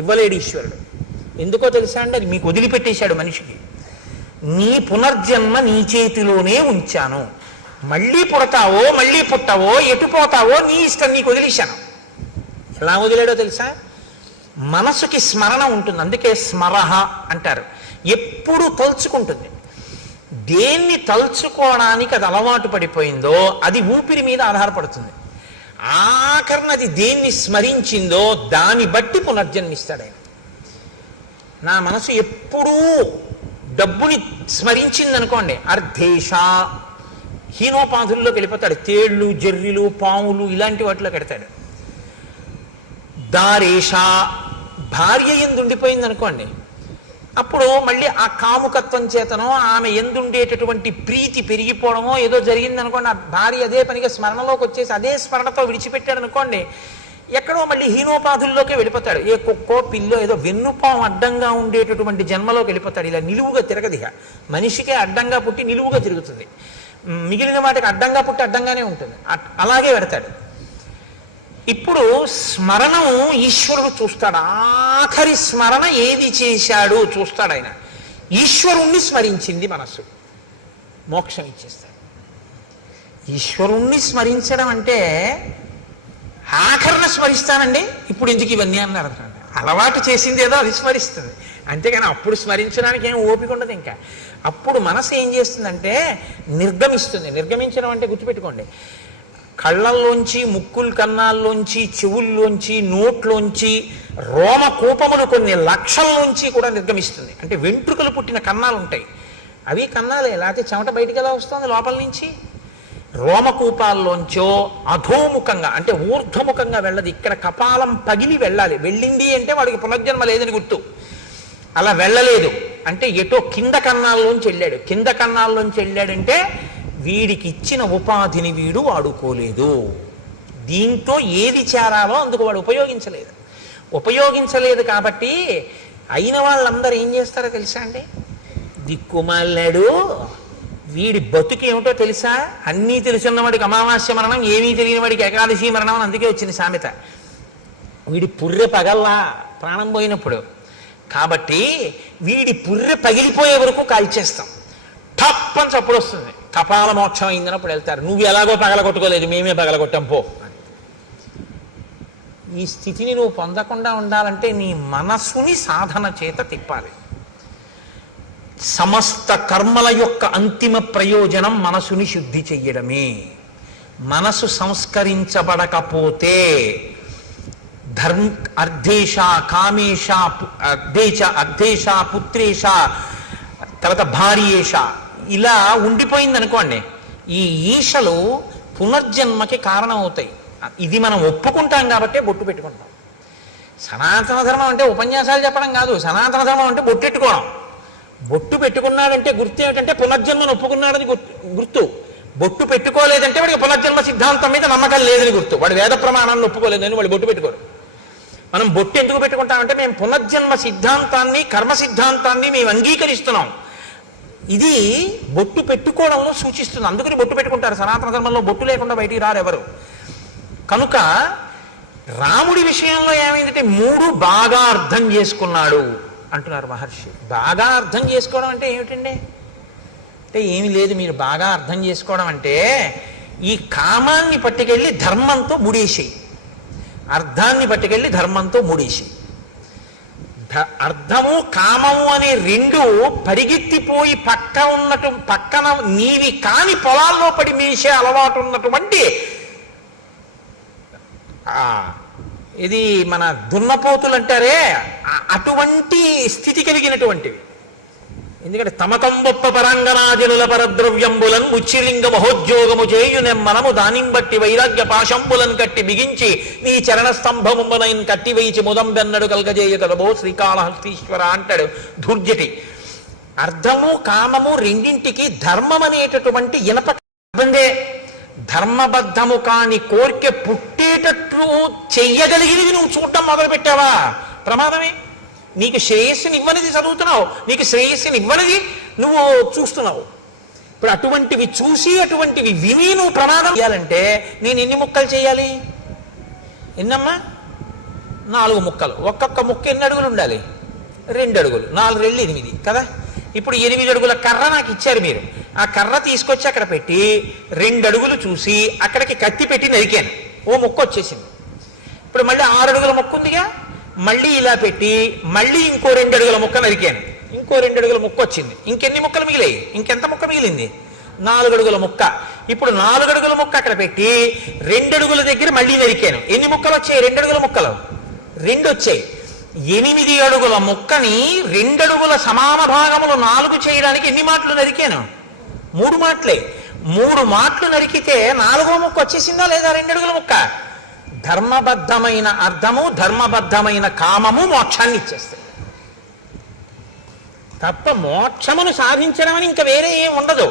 ఇవ్వలేడు ఈశ్వరుడు. ఎందుకో తెలుసా అండి? అది మీకు వదిలిపెట్టేశాడు మనిషికి. నీ పునర్జన్మ నీ చేతిలోనే ఉంచాను. మళ్ళీ పుడతావో మళ్ళీ పుట్టవో ఎటు పోతావో నీ ఇష్టం, నీకు వదిలేశాను. ఎలా వదిలేడో తెలుసా? మనసుకి స్మరణ ఉంటుంది, అందుకే స్మరహ అంటారు. ఎప్పుడు తలుచుకుంటుంది. దేన్ని తలుచుకోవడానికి అది అలవాటు పడిపోయిందో అది ఊపిరి మీద ఆధారపడుతుంది. ఆఖరణ అది దేన్ని స్మరించిందో దాన్ని బట్టి పునర్జన్మిస్తాడు ఆయన. నా మనసు ఎప్పుడూ డబ్బుని స్మరించిందనుకోండి, అర్ధేశ హీనోపాధుల్లోకి వెళ్ళిపోతాడు. తేళ్లు, జర్రిలు, పాములు ఇలాంటి వాటిలో పెడతాడు. దారేష భార్య ఎందు ఉండిపోయింది అనుకోండి, అప్పుడు మళ్ళీ ఆ కాముకత్వం చేతనో ఆమె ఎందుండేటటువంటి ప్రీతి పెరిగిపోవడమో ఏదో జరిగింది అనుకోండి, ఆ భార్య అదే పనిగా స్మరణలోకి వచ్చేసి అదే స్మరణతో విడిచిపెట్టాడు అనుకోండి, ఎక్కడో మళ్ళీ హీనోపాధుల్లోకి వెళ్ళిపోతాడు. ఏ కుక్కో పిల్లో ఏదో వెన్నుపాము అడ్డంగా ఉండేటటువంటి జన్మలోకి వెళ్ళిపోతాడు. ఇలా నిలువుగా తిరగదిగా, మనిషికే అడ్డంగా పుట్టి నిలువుగా తిరుగుతుంది, మిగిలిన వాటికి అడ్డంగా పుట్టి అడ్డంగానే ఉంటుంది. అలాగే పెడతాడు. ఇప్పుడు స్మరణం ఈశ్వరుడు చూస్తాడు. ఆఖరి స్మరణ ఏది చేశాడు చూస్తాడు ఆయన. ఈశ్వరుణ్ణి స్మరించింది మనస్సు, మోక్షం ఇచ్చేస్తాడు. ఈశ్వరుణ్ణి స్మరించడం అంటే ఆఖరణ స్మరిస్తానండి, ఇప్పుడు ఎందుకు ఇవన్నీ అన్నారు. అలవాటు చేసింది ఏదో అది స్మరిస్తుంది, అంతేగాని అప్పుడు స్మరించడానికి ఏం ఓపిక ఉండదు. ఇంకా అప్పుడు మనసు ఏం చేస్తుందంటే నిర్గమిస్తుంది. నిర్గమించడం అంటే గుర్తుపెట్టుకోండి, కళ్ళల్లోంచి, ముక్కుల కన్నాల్లోంచి, చెవుల్లోంచి, నోట్లోంచి, రోమకూపములు కొన్ని లక్షల్లోంచి కూడా నిర్గమిస్తుంది. అంటే వెంట్రుకలు పుట్టిన కన్నాలు ఉంటాయి, అవి కన్నాలే, లేకపోతే చెమట బయటికి ఎలా వస్తుంది లోపల నుంచి? రోమకూపాల్లోంచో అధోముఖంగా అంటే ఊర్ధ్వముఖంగా వెళ్ళదు. ఇక్కడ కపాలం పగిలి వెళ్ళాలి. వెళ్ళింది అంటే వాడికి పునర్జన్మ లేదని గుర్తు. అలా వెళ్ళలేదు అంటే ఎటో కింద కన్నాల్లోంచి వెళ్ళాడు. కింద కన్నాల్లోంచి వెళ్ళాడంటే వీడికి ఇచ్చిన ఉపాధిని వీడు వాడుకోలేదు. దీంతో ఏది చేరాలో అందుకు వాడు ఉపయోగించలేదు కాబట్టి అయిన వాళ్ళందరూ ఏం చేస్తారో తెలుసా అండి? దిక్కుమాలాడు, వీడి బతుకు ఏమిటో తెలుసా? అన్నీ తెలుసున్న వాడికి అమావాస్య మరణం, ఏమీ తెలియని వాడికి ఏకాదశి మరణం అని అందుకే వచ్చింది సామెత. వీడి పుర్రె పగల్లా ప్రాణం పోయినప్పుడు, కాబట్టి వీడి పుర్రె పగిలిపోయే వరకు కాల్చేస్తాం. టప్ అని చప్పుడు వస్తుంది, కపాల మోక్షం అయిందన్నప్పుడు వెళ్తారు. నువ్వు ఎలాగో పగలగొట్టుకోలేదు, మేమే పగలగొట్టాం పో. ఈ స్థితిని నువ్వు పొందకుండా ఉండాలంటే నీ మనసుని సాధన చేత తిప్పాలి. సమస్త కర్మల యొక్క అంతిమ ప్రయోజనం మనసుని శుద్ధి చెయ్యడమే. మనసు సంస్కరించబడకపోతే అర్ధేశ, కామేశ, అర్ధేశ, పుత్రేశ, తర్వాత భార్యేశ ఇలా ఉండిపోయింది అనుకోండి, ఈ ఈశలు పునర్జన్మకి కారణం అవుతాయి. ఇది మనం ఒప్పుకుంటాం కాబట్టే బొట్టు పెట్టుకుంటాం. సనాతన ధర్మం అంటే ఉపన్యాసాలు చెప్పడం కాదు, సనాతన ధర్మం అంటే బొట్టెట్టుకోవడం. బొట్టు పెట్టుకున్నాడంటే గుర్తు ఏమిటంటే పునర్జన్మను ఒప్పుకున్నాడని గుర్తు. బొట్టు పెట్టుకోలేదంటే వాడికి పునర్జన్మ సిద్ధాంతం మీద నమ్మకం లేదని గుర్తు. వాడు వేద ప్రమాణాన్ని ఒప్పుకోలేదని వాడు బొట్టు పెట్టుకోరు. మనం బొట్టు ఎందుకు పెట్టుకుంటామంటే మేము పునర్జన్మ సిద్ధాంతాన్ని, కర్మ సిద్ధాంతాన్ని మేము అంగీకరిస్తున్నాం. ఇది బొట్టు పెట్టుకోవడంలో సూచిస్తుంది. అందుకని బొట్టు పెట్టుకుంటారు. సనాతన ధర్మంలో బొట్టు లేకుండా బయటికి రారు ఎవరు. కనుక రాముడి విషయంలో ఏమైందంటే 3 బాగా అర్థం చేసుకున్నాడు అంటున్నారు మహర్షి. బాగా అర్థం చేసుకోవడం అంటే ఏమిటండి? అంటే ఏమి లేదు, మీరు బాగా అర్థం చేసుకోవడం అంటే ఈ కామాన్ని పట్టుకెళ్ళి ధర్మంతో ముడేసేయి, అర్థాన్ని పట్టుకెళ్ళి ధర్మంతో ముడేసేయి. అర్థము కామము అనే రెండు పరిగెత్తిపోయి పక్కన నీవి కాని పొలాల్లో పడి మేసే అలవాటు ఉన్నటువంటి ఇది మన దున్నపోతులు అంటారే, అటువంటి స్థితి కలిగినటువంటివి. ఎందుకంటే తమతంబొప్ప పరంగనాజనుల పరద్రవ్యంబులన్ ముచ్చిలింగ మహోద్యోగము చేయునెం మనము దానిం బట్టి వైరాగ్య పాశంబులను కట్టి బిగించి నీ చరణ స్తంభమునైన్ కట్టి వేయిచి ముదంబెన్నడు కలగజేయ కదబో శ్రీకాళహస్తీశ్వర అంటాడు ధూర్జటి. అర్థము కామము రెండింటికి ధర్మం అనేటటువంటి ఇనప ఇబ్బందే. ధర్మబద్ధము కాని కోరిక పుట్టేటట్లు చెయ్యగలిగినవి నువ్వు చూడటం మొదలు పెట్టావా ప్రమాదమే. నీకు శ్రేయస్సుని ఇవ్వనిది చదువుతున్నావు, నీకు శ్రేయస్సుని ఇవ్వనిది నువ్వు చూస్తున్నావు. ఇప్పుడు అటువంటివి చూసి అటువంటివి విని నువ్వు ప్రమాదం చేయాలంటే నేను ఎన్ని ముక్కలు చేయాలి? ఎన్నమ్మా? 4 ముక్కలు. ఒక్కొక్క ముక్క ఎన్ని అడుగులు ఉండాలి? 2 అడుగులు. 4 రెళ్ళు 8 కదా. ఇప్పుడు 8 అడుగుల కర్ర నాకు ఇచ్చారు మీరు. ఆ కర్ర తీసుకొచ్చి అక్కడ పెట్టి 2 అడుగులు చూసి అక్కడికి కత్తి పెట్టి నరికాను, ఓ ముక్క వచ్చేసింది. ఇప్పుడు మళ్ళీ 6 అడుగుల ముక్క ఉందిగా, మళ్ళీ ఇలా పెట్టి మళ్ళీ ఇంకో 2 అడుగుల ముక్క నరికాను, ఇంకో 2 అడుగుల ముక్క వచ్చింది. ఇంకెన్ని ముక్కలు మిగిలాయి? ఇంకెంత ముక్క మిగిలింది? 4 అడుగుల ముక్క. ఇప్పుడు 4 అడుగుల ముక్క అక్కడ పెట్టి 2 అడుగుల దగ్గర మళ్ళీ నరికాను. ఎన్ని ముక్కలు వచ్చాయి? 2 అడుగుల ముక్కలు 2 వచ్చాయి. 8 అడుగుల ముక్కని 2 అడుగుల సమాన భాగములు 4 చేయడానికి ఎన్ని మాటలు నరికాను? 3 మాటలే. 3 మాటలు నరికితే 4వ ముక్క వచ్చేసిందా లేదా? 2 అడుగుల ముక్క. ధర్మబద్ధమైన అర్థము, ధర్మబద్ధమైన కామము మోక్షాన్ని ఇచ్చేస్తాయి తప్ప మోక్షమును సాధించడం అని ఇంకా వేరే ఏం ఉండదు.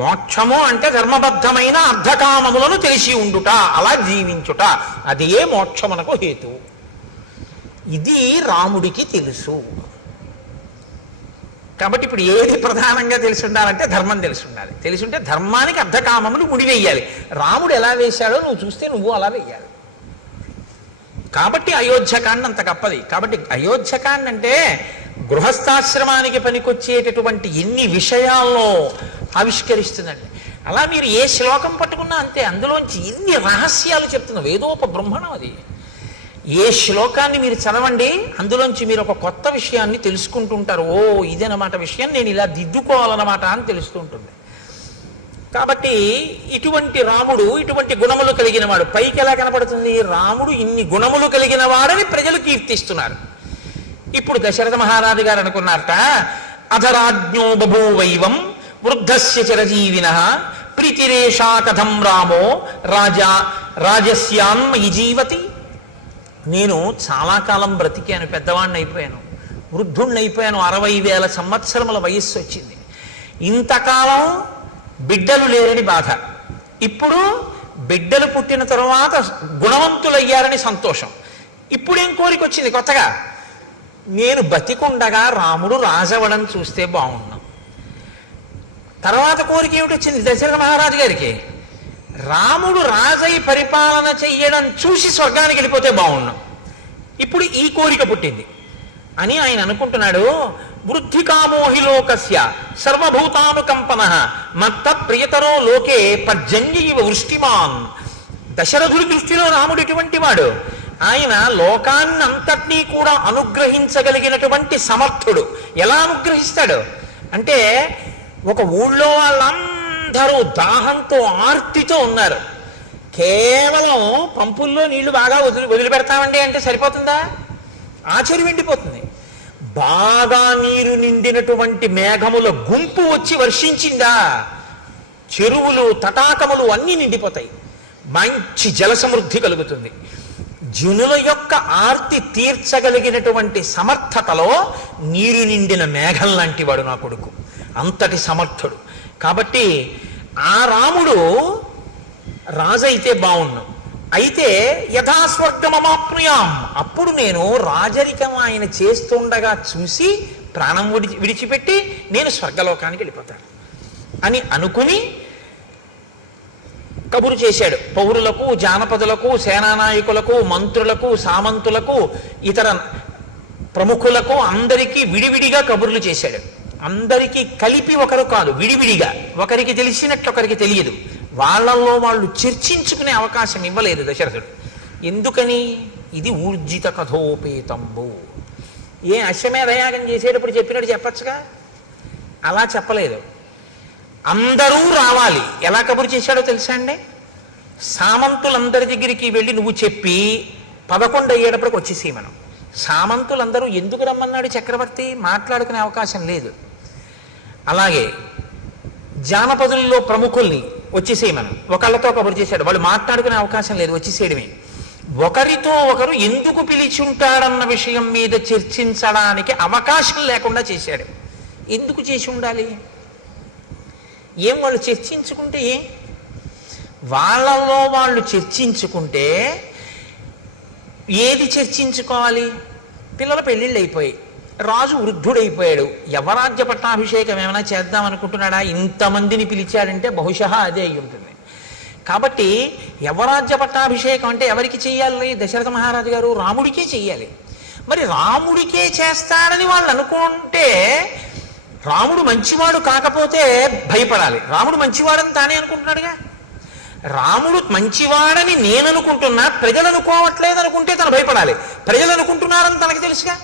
మోక్షము అంటే ధర్మబద్ధమైన అర్ధకామములను తెలిసి ఉండుట, అలా జీవించుట, అదే మోక్షమునకు హేతు. ఇది రాముడికి తెలుసు. కాబట్టి ఇప్పుడు ఏది ప్రధానంగా తెలిసి ఉండాలంటే ధర్మం తెలిసి ఉండాలి. తెలిసి ఉంటే ధర్మానికి అర్ధకామములు ముడివేయాలి. రాముడు ఎలా వేశాడో నువ్వు చూస్తే నువ్వు అలా వేయాలి. కాబట్టి అయోధ్యకాండ అంత గొప్పది. కాబట్టి అయోధ్యకాండ అంటే గృహస్థాశ్రమానికి పనికొచ్చేటటువంటి ఎన్ని విషయాల్లో ఆవిష్కరిస్తుందండి. అలా మీరు ఏ శ్లోకం పట్టుకున్నా అంతే, అందులోంచి ఎన్ని రహస్యాలు చెప్తున్నా. వేదోప బ్రహ్మణం అది. ఏ శ్లోకాన్ని మీరు చదవండి, అందులోంచి మీరు ఒక కొత్త విషయాన్ని తెలుసుకుంటుంటారు. ఓ ఇదేనమాట విషయం, నేను ఇలా దిద్దుకోవాలన్నమాట అని తెలుస్తూ ఉంటుంది. కాబట్టి ఇటువంటి రాముడు ఇటువంటి గుణములు కలిగిన వాడు. పైకి ఎలా కనపడుతుంది? రాముడు ఇన్ని గుణములు కలిగిన వాడని ప్రజలు కీర్తిస్తున్నారు. ఇప్పుడు దశరథ మహారాజు గారు అనుకున్నారట, అధరాజ్ఞో బభూవైవం వృద్ధస్య చిరజీవిన ప్రీతిరేషా కథం రామో రాజా రాజస్యాన్మయి జీవతి. నేను చాలా కాలం బ్రతికాను, పెద్దవాడిని అయిపోయాను, వృద్ధుణ్ణి అయిపోయాను, 60,000 సంవత్సరముల వయస్సు వచ్చింది. ఇంతకాలం బిడ్డలు లేరని బాధ, ఇప్పుడు బిడ్డలు పుట్టిన తరువాత గుణవంతులయ్యారని సంతోషం. ఇప్పుడేం కోరిక వచ్చింది కొత్తగా? నేను బతికుండగా రాముడు రాజవడం చూస్తే బాగున్నాం. తర్వాత కోరిక ఏమిటి వచ్చింది దశరథ మహారాజు గారికి? రాముడు రాజై పరిపాలన చెయ్యడం చూసి స్వర్గానికి వెళ్ళిపోతే బాగున్నాం. ఇప్పుడు ఈ కోరిక పుట్టింది అని ఆయన అనుకుంటున్నాడు. వృద్ధికామోహి లోకస్య సర్వభూతానుకంపన మత్త ప్రియతరో లోకే పర్జన్య ఇవ వృష్టిమాన్. దశరథుడి దృష్టిలో రాముడు ఎటువంటి వాడు? ఆయన లోకాన్నంతటినీ కూడా అనుగ్రహించగలిగినటువంటి సమర్థుడు. ఎలా అనుగ్రహిస్తాడు అంటే, ఒక ఊళ్ళో వాళ్ళందరూ దాహంతో ఆర్తితో ఉన్నారు. కేవలం పంపుల్లో నీళ్లు బాగా వదిలిపెడతామండి అంటే సరిపోతుందా? ఆచరి వెండిపోతుంది. బాగా నీరు నిండినటువంటి మేఘముల గుంపు వచ్చి వర్షించిందా, చెరువులు తటాకములు అన్నీ నిండిపోతాయి, మంచి జల సమృద్ధి కలుగుతుంది. జనుల యొక్క ఆర్తి తీర్చగలిగినటువంటి సమర్థతలో నీరు నిండిన మేఘం లాంటి వాడు నా కొడుకు, అంతటి సమర్థుడు. కాబట్టి ఆ రాముడు రాజు అయితే బాగున్నాం. అయితే యథాస్వర్గమమాప్నుయాం, అప్పుడు నేను రాజరికం ఆయన చేస్తుండగా చూసి ప్రాణం విడిచిపెట్టి నేను స్వర్గలోకానికి వెళ్ళిపోతాను అని అనుకుని కబురు చేశాడు. పౌరులకు, జానపదులకు, సేనానాయకులకు, మంత్రులకు, సామంతులకు, ఇతర ప్రముఖులకు అందరికీ విడివిడిగా కబుర్లు చేశాడు. అందరికీ కలిపి ఒకరు కాదు, విడివిడిగా. ఒకరికి తెలిసినట్లు ఒకరికి తెలియదు. వాళ్ళల్లో వాళ్ళు చర్చించుకునే అవకాశం ఇవ్వలేదు దశరథుడు. ఎందుకని? ఇది ఊర్జిత కథోపేతంబు. ఏ అశ్వమేధయాగం చేసేటప్పుడు చెప్పినట్టు చెప్పచ్చుగా, అలా చెప్పలేదు. అందరూ రావాలి. ఎలా కబురు చేశాడో తెలుసా అండి? సామంతులందరి దగ్గరికి వెళ్ళి నువ్వు చెప్పి 11 అయ్యేటప్పటికి వచ్చేసి మనం. సామంతులందరూ ఎందుకు రమ్మన్నాడు చక్రవర్తి? మాట్లాడుకునే అవకాశం లేదు. అలాగే జానపదుల్లో ప్రముఖుల్ని వచ్చేసేయమను, ఒకళ్ళతో కబురు చేశాడు, వాళ్ళు మాట్లాడుకునే అవకాశం లేదు, వచ్చేసేయడమే. ఒకరితో ఒకరు ఎందుకు పిలిచి ఉంటాడన్న విషయం మీద చర్చించడానికి అవకాశం లేకుండా చేశాడు. ఎందుకు చేసి ఉండాలి? ఏం వాళ్ళు చర్చించుకుంటే వాళ్ళలో వాళ్ళు చర్చించుకుంటే ఏది చర్చించుకోవాలి? పిల్లల పెళ్ళిళ్ళు అయిపోయాయి, రాజు వృద్ధుడైపోయాడు, యవరాజ్య పట్టాభిషేకం ఏమైనా చేద్దాం అనుకుంటున్నాడా? ఇంతమందిని పిలిచాడంటే బహుశా అదే అయి ఉంటుంది. కాబట్టి యవరాజ్య పట్టాభిషేకం అంటే ఎవరికి చెయ్యాలి? దశరథ మహారాజు గారు రాముడికే చెయ్యాలి. మరి రాముడికే చేస్తాడని వాళ్ళు అనుకుంటే రాముడు మంచివాడు కాకపోతే భయపడాలి. రాముడు మంచివాడని తానే అనుకుంటున్నాడుగా. రాముడు మంచివాడని నేను అనుకుంటున్నా, ప్రజలు అనుకోవట్లేదు అనుకుంటే తను భయపడాలి. ప్రజలు అనుకుంటున్నారని తనకి తెలుసుగా.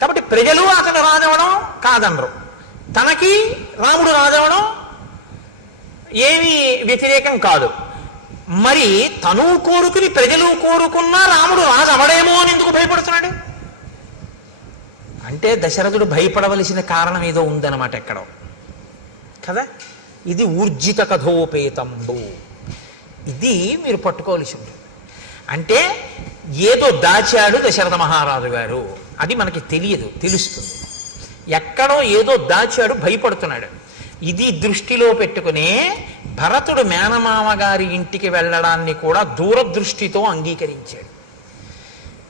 కాబట్టి ప్రజలు అతను రాజవడం కాదనరు, తనకి రాముడు రాజవడం ఏమీ వ్యతిరేకం కాదు. మరి తను కోరుకుని ప్రజలు కోరుకున్నా రాముడు రాజు అవడేమో అని ఎందుకు భయపడుతున్నాడు? అంటే దశరథుడు భయపడవలసిన కారణం ఏదో ఉందన్నమాట ఎక్కడో కదా. ఇది ఊర్జిత కథోపేతంబు, ఇది మీరు పట్టుకోవలసి ఉంటుంది. అంటే ఏదో దాచాడు దశరథ మహారాజు గారు, అది మనకి తెలియదు, తెలుస్తుంది. ఎక్కడో ఏదో దాచాడు, భయపడుతున్నాడు. ఇది దృష్టిలో పెట్టుకునే భరతుడు మేనమామ గారి ఇంటికి వెళ్ళడాన్ని కూడా దూరదృష్టితో అంగీకరించాడు.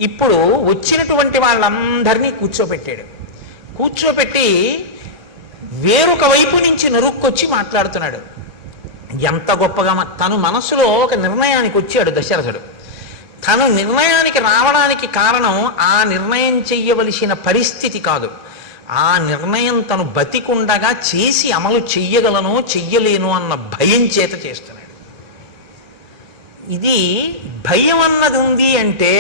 ఇప్పుడు వచ్చినటువంటి వాళ్ళందరినీ కూర్చోపెట్టాడు. కూర్చోపెట్టి వేరొక వైపు నుంచి నరుక్కొచ్చి మాట్లాడుతున్నాడు. ఎంత గొప్పగా తను మనసులో ఒక నిర్ణయానికి వచ్చాడు దశరథుడు. తను నిర్ణయానికి రావడానికి కారణం ఆ నిర్ణయం చెయ్యవలసిన పరిస్థితి కాదు, ఆ నిర్ణయం తను బతికుండగా చేసి అమలు చెయ్యగలను చెయ్యలేను అన్న భయం చేత చేస్తున్నాడు. ఇది భయం అన్నది ఉంది అంటే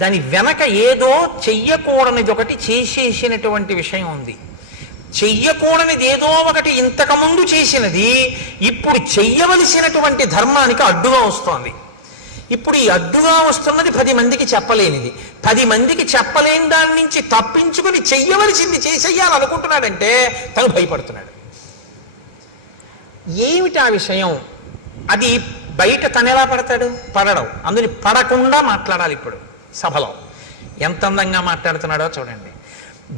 దాని వెనక ఏదో చెయ్యకూడనిది ఒకటి చేసేసినటువంటి విషయం ఉంది. చెయ్యకూడనిది ఏదో ఒకటి ఇంతకుముందు చేసినది ఇప్పుడు చెయ్యవలసినటువంటి ధర్మానికి అడ్డుగా వస్తోంది. ఇప్పుడు ఈ అడ్డుగా వస్తున్నది 10 మందికి చెప్పలేనిది. 10 మందికి చెప్పలేని దాని నుంచి తప్పించుకుని చెయ్యవలసింది చేసేయాలనుకుంటున్నాడంటే తను భయపడుతున్నాడు. ఏమిటి ఆ విషయం? అది బయట తను ఎలా పడతాడు? పడడం. అందుని పడకుండా మాట్లాడాలి. ఇప్పుడు సభలో ఎంత అందంగా మాట్లాడుతున్నాడో చూడండి.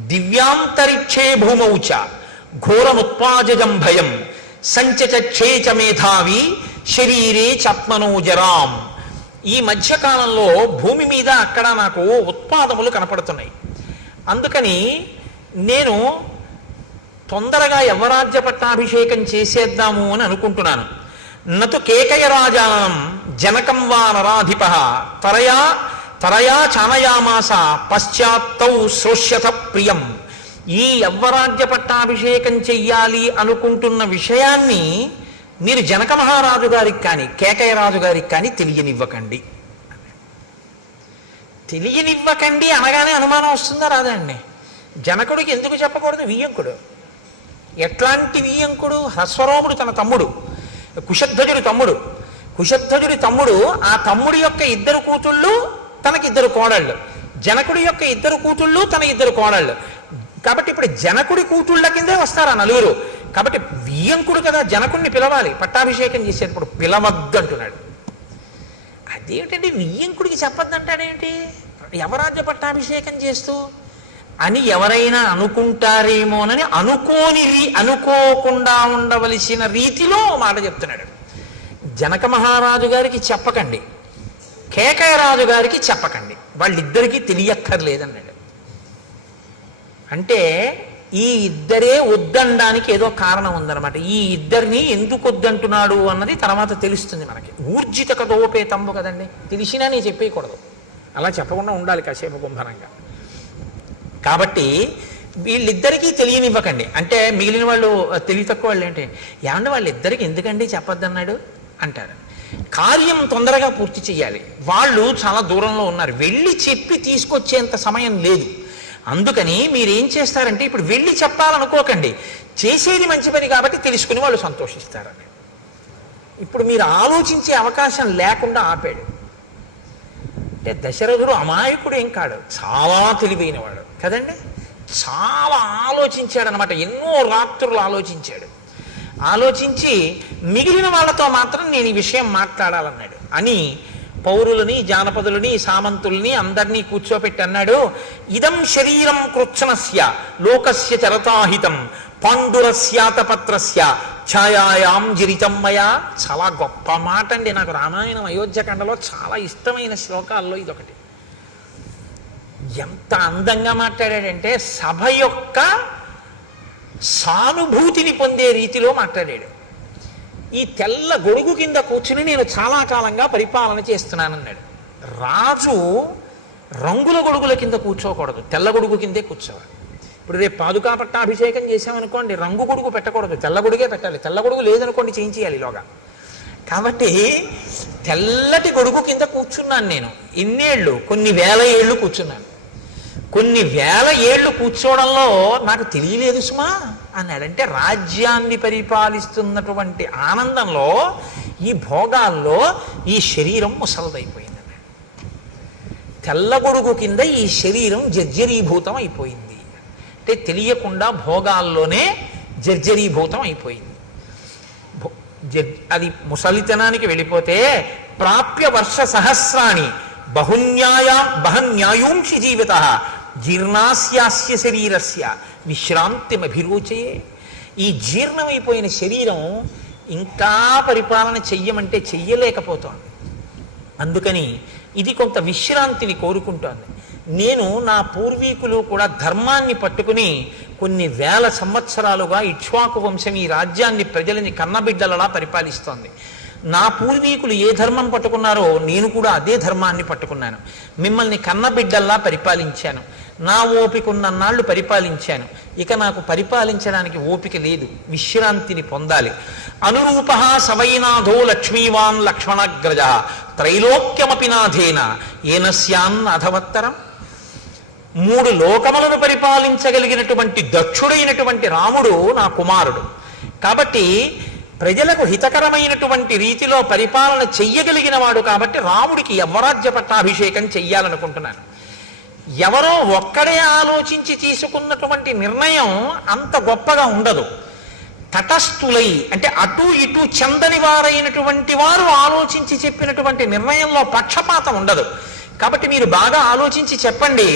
దివ్యాంతరిక్షే భూమౌచ ఘోరముత్పాజం భయం సంచచేచ మేధావి శరీరే చత్మనోజరాం. ఈ మధ్యకాలంలో భూమి మీద అక్కడ నాకు ఉత్పాదములు కనపడుతున్నాయి. అందుకని నేను తొందరగా యవరాజ్య పట్టాభిషేకం చేసేద్దాము అని అనుకుంటున్నాను. నతు కేకయ రాజానం జనకం వా నరాధిప తరయా చానయామాస పశ్చాత్తౌ శ్రోష్యత ప్రియం. ఈ యవ్వరాజ్య పట్టాభిషేకం చెయ్యాలి అనుకుంటున్న విషయాన్ని మీరు జనక మహారాజు గారికి కానీ కేకయ రాజు గారికి కానీ తెలియనివ్వకండి. తెలియనివ్వకండి అనగానే అనుమానం వస్తుందా రాదా అండి? జనకుడికి ఎందుకు చెప్పకూడదు? వియ్యంకుడు. ఎట్లాంటి వియ్యంకుడు? హ్రస్వరోముడు తన తమ్ముడు, కుశధ్వజుడి తమ్ముడు. కుశధ్వజుడి తమ్ముడు, ఆ తమ్ముడి యొక్క 2 కూతుళ్ళు తనకి 2 కోడళ్ళు, జనకుడి యొక్క 2 కూతుళ్ళు తన 2 కోడళ్ళు. కాబట్టి ఇప్పుడు జనకుడి కూతుళ్ళ కిందే వస్తారు ఆ 4. కాబట్టి వియ్యంకుడు కదా, జనకుడిని పిలవాలి. పట్టాభిషేకం చేసేటప్పుడు పిలవద్దంటున్నాడు. అదేమిటంటే వియ్యంకుడికి చెప్పొద్దంటాడేంటి? యవరాజ్య పట్టాభిషేకం చేస్తూ అని ఎవరైనా అనుకుంటారేమోనని అనుకోకుండా ఉండవలసిన రీతిలో మాట చెప్తున్నాడు. జనక మహారాజు గారికి చెప్పకండి, కేకయ రాజు గారికి చెప్పకండి, వాళ్ళిద్దరికీ తెలియక్కర్లేదన్నాడు. అంటే ఈ ఇద్దరే వద్దనడానికి ఏదో కారణం ఉందన్నమాట. ఈ ఇద్దరిని ఎందుకు వద్దంటున్నాడు అన్నది తర్వాత తెలుస్తుంది మనకి. ఊర్జిత కథోపేతంబు కదండి, తెలిసినా నేను చెప్పేయకూడదు, అలా చెప్పకుండా ఉండాలి కాసేపు గుంభనంగా. కాబట్టి వీళ్ళిద్దరికీ తెలియనివ్వకండి. అంటే మిగిలిన వాళ్ళు తెలివి తక్కువ వాళ్ళు ఏంటి, ఏమంటే వాళ్ళిద్దరికి ఎందుకండి చెప్పొద్దన్నాడు అంటారు. కార్యం తొందరగా పూర్తి చేయాలి. వాళ్ళు చాలా దూరంలో ఉన్నారు, వెళ్ళి చెప్పి తీసుకొచ్చేంత సమయం లేదు. అందుకని మీరేం చేస్తారంటే ఇప్పుడు వెళ్ళి చెప్పాలనుకోకండి, చేసేది మంచి పని కాబట్టి తెలుసుకుని వాళ్ళు సంతోషిస్తారని. ఇప్పుడు మీరు ఆలోచించే అవకాశం లేకుండా ఆపాడు. అంటే దశరథుడు అమాయకుడు ఏం కాడు, చాలా తెలివైనవాడు కదండి. చాలా ఆలోచించాడనమాట. ఎన్నో రాత్రులు ఆలోచించాడు. ఆలోచించి మిగిలిన వాళ్ళతో మాత్రం నేను ఈ విషయం మాట్లాడాలన్నాడు. అని పౌరులని, జానపదులని, సామంతుల్ని అందరినీ కూర్చోపెట్టి అన్నాడు, ఇదం శరీరం కృత్సనస్య లోకస్య చరతాహితం పాండురస్యాతపత్రస్య ఛాయాయాం జిరితం మయా. చాలా గొప్ప మాట అండి. నాకు రామాయణం అయోధ్యకాండలో చాలా ఇష్టమైన శ్లోకాల్లో ఇదొకటి. ఎంత అందంగా మాట్లాడాడంటే సభ యొక్క సానుభూతిని పొందే రీతిలో మాట్లాడాడు. ఈ తెల్ల గొడుగు కింద కూర్చుని నేను చాలా కాలంగా పరిపాలన చేస్తున్నానన్నాడు. రాజు రంగుల గొడుగుల కింద కూర్చోకూడదు, తెల్ల గొడుగు కిందే కూర్చోవాలి. ఇప్పుడు రేపు పాదుకా పట్టాభిషేకం చేసామనుకోండి, రంగు గొడుగు పెట్టకూడదు, తెల్ల గొడుగే పెట్టాలి. తెల్ల గొడుగు లేదనుకోండి చేయించేయాలి ఈలోగా. కాబట్టి తెల్లటి గొడుగు కింద కూర్చున్నాను నేను. ఇన్నేళ్ళు, కొన్ని వేల ఏళ్ళు కూర్చున్నాను. కొన్ని వేల ఏళ్ళు కూర్చోవడంలో నాకు తెలియలేదు సుమా అన్నాడంటే, రాజ్యాన్ని పరిపాలిస్తున్నటువంటి ఆనందంలో, ఈ భోగాల్లో ఈ శరీరం ముసలదైపోయింది అన్నాడు. తెల్ల గొడుగు కింద ఈ శరీరం జర్జరీభూతం అయిపోయింది అంటే తెలియకుండా భోగాల్లోనే జర్జరీభూతం అయిపోయింది. అది ముసలితనానికి వెళ్ళిపోతే ప్రాప్య వర్ష సహస్రాణి బహన్యాయూంషి జీవిత జీర్ణాస్యాస్య శరీరస్య విశ్రాంతిమభిరోచయే. ఈ జీర్ణమైపోయిన శరీరం ఇంకా పరిపాలన చెయ్యమంటే చెయ్యలేకపోతోంది. అందుకని ఇది కొంత విశ్రాంతిని కోరుకుంటోంది. నేను నా పూర్వీకులు కూడా ధర్మాన్ని పట్టుకుని కొన్ని వేల సంవత్సరాలుగా ఇక్ష్వాకు వంశం ఈ రాజ్యాన్ని ప్రజలని కన్నబిడ్డలలా పరిపాలిస్తోంది. నా పూర్వీకులు ఏ ధర్మం పట్టుకున్నారో నేను కూడా అదే ధర్మాన్ని పట్టుకున్నాను. మిమ్మల్ని కన్నబిడ్డల్లా పరిపాలించాను. నా ఓపిక ఉన్నన్నాళ్ళు పరిపాలించాను. ఇక నాకు పరిపాలించడానికి ఓపిక లేదు, విశ్రాంతిని పొందాలి. అనురూప సవైనాథో లక్ష్మీవాన్ లక్ష్మణగ్రజ త్రైలోక్యమపి నాథేన ఏనస్యాన్ అధవత్తరం. 3 లోకములను పరిపాలించగలిగినటువంటి దక్షుడైనటువంటి రాముడు నా కుమారుడు. కాబట్టి ప్రజలకు హితకరమైనటువంటి రీతిలో పరిపాలన చెయ్యగలిగిన వాడు. కాబట్టి రాముడికి యవ్వరాజ్య పట్టాభిషేకం చెయ్యాలనుకుంటున్నాను. ఎవరో ఒక్కడే ఆలోచించి తీసుకున్నటువంటి నిర్ణయం అంత గొప్పగా ఉండదు. తటస్థులై అంటే అటు ఇటు చెందని వారైనటువంటి వారు ఆలోచించి చెప్పినటువంటి నిర్ణయంలో పక్షపాతం ఉండదు. కాబట్టి మీరు బాగా ఆలోచించి చెప్పండి,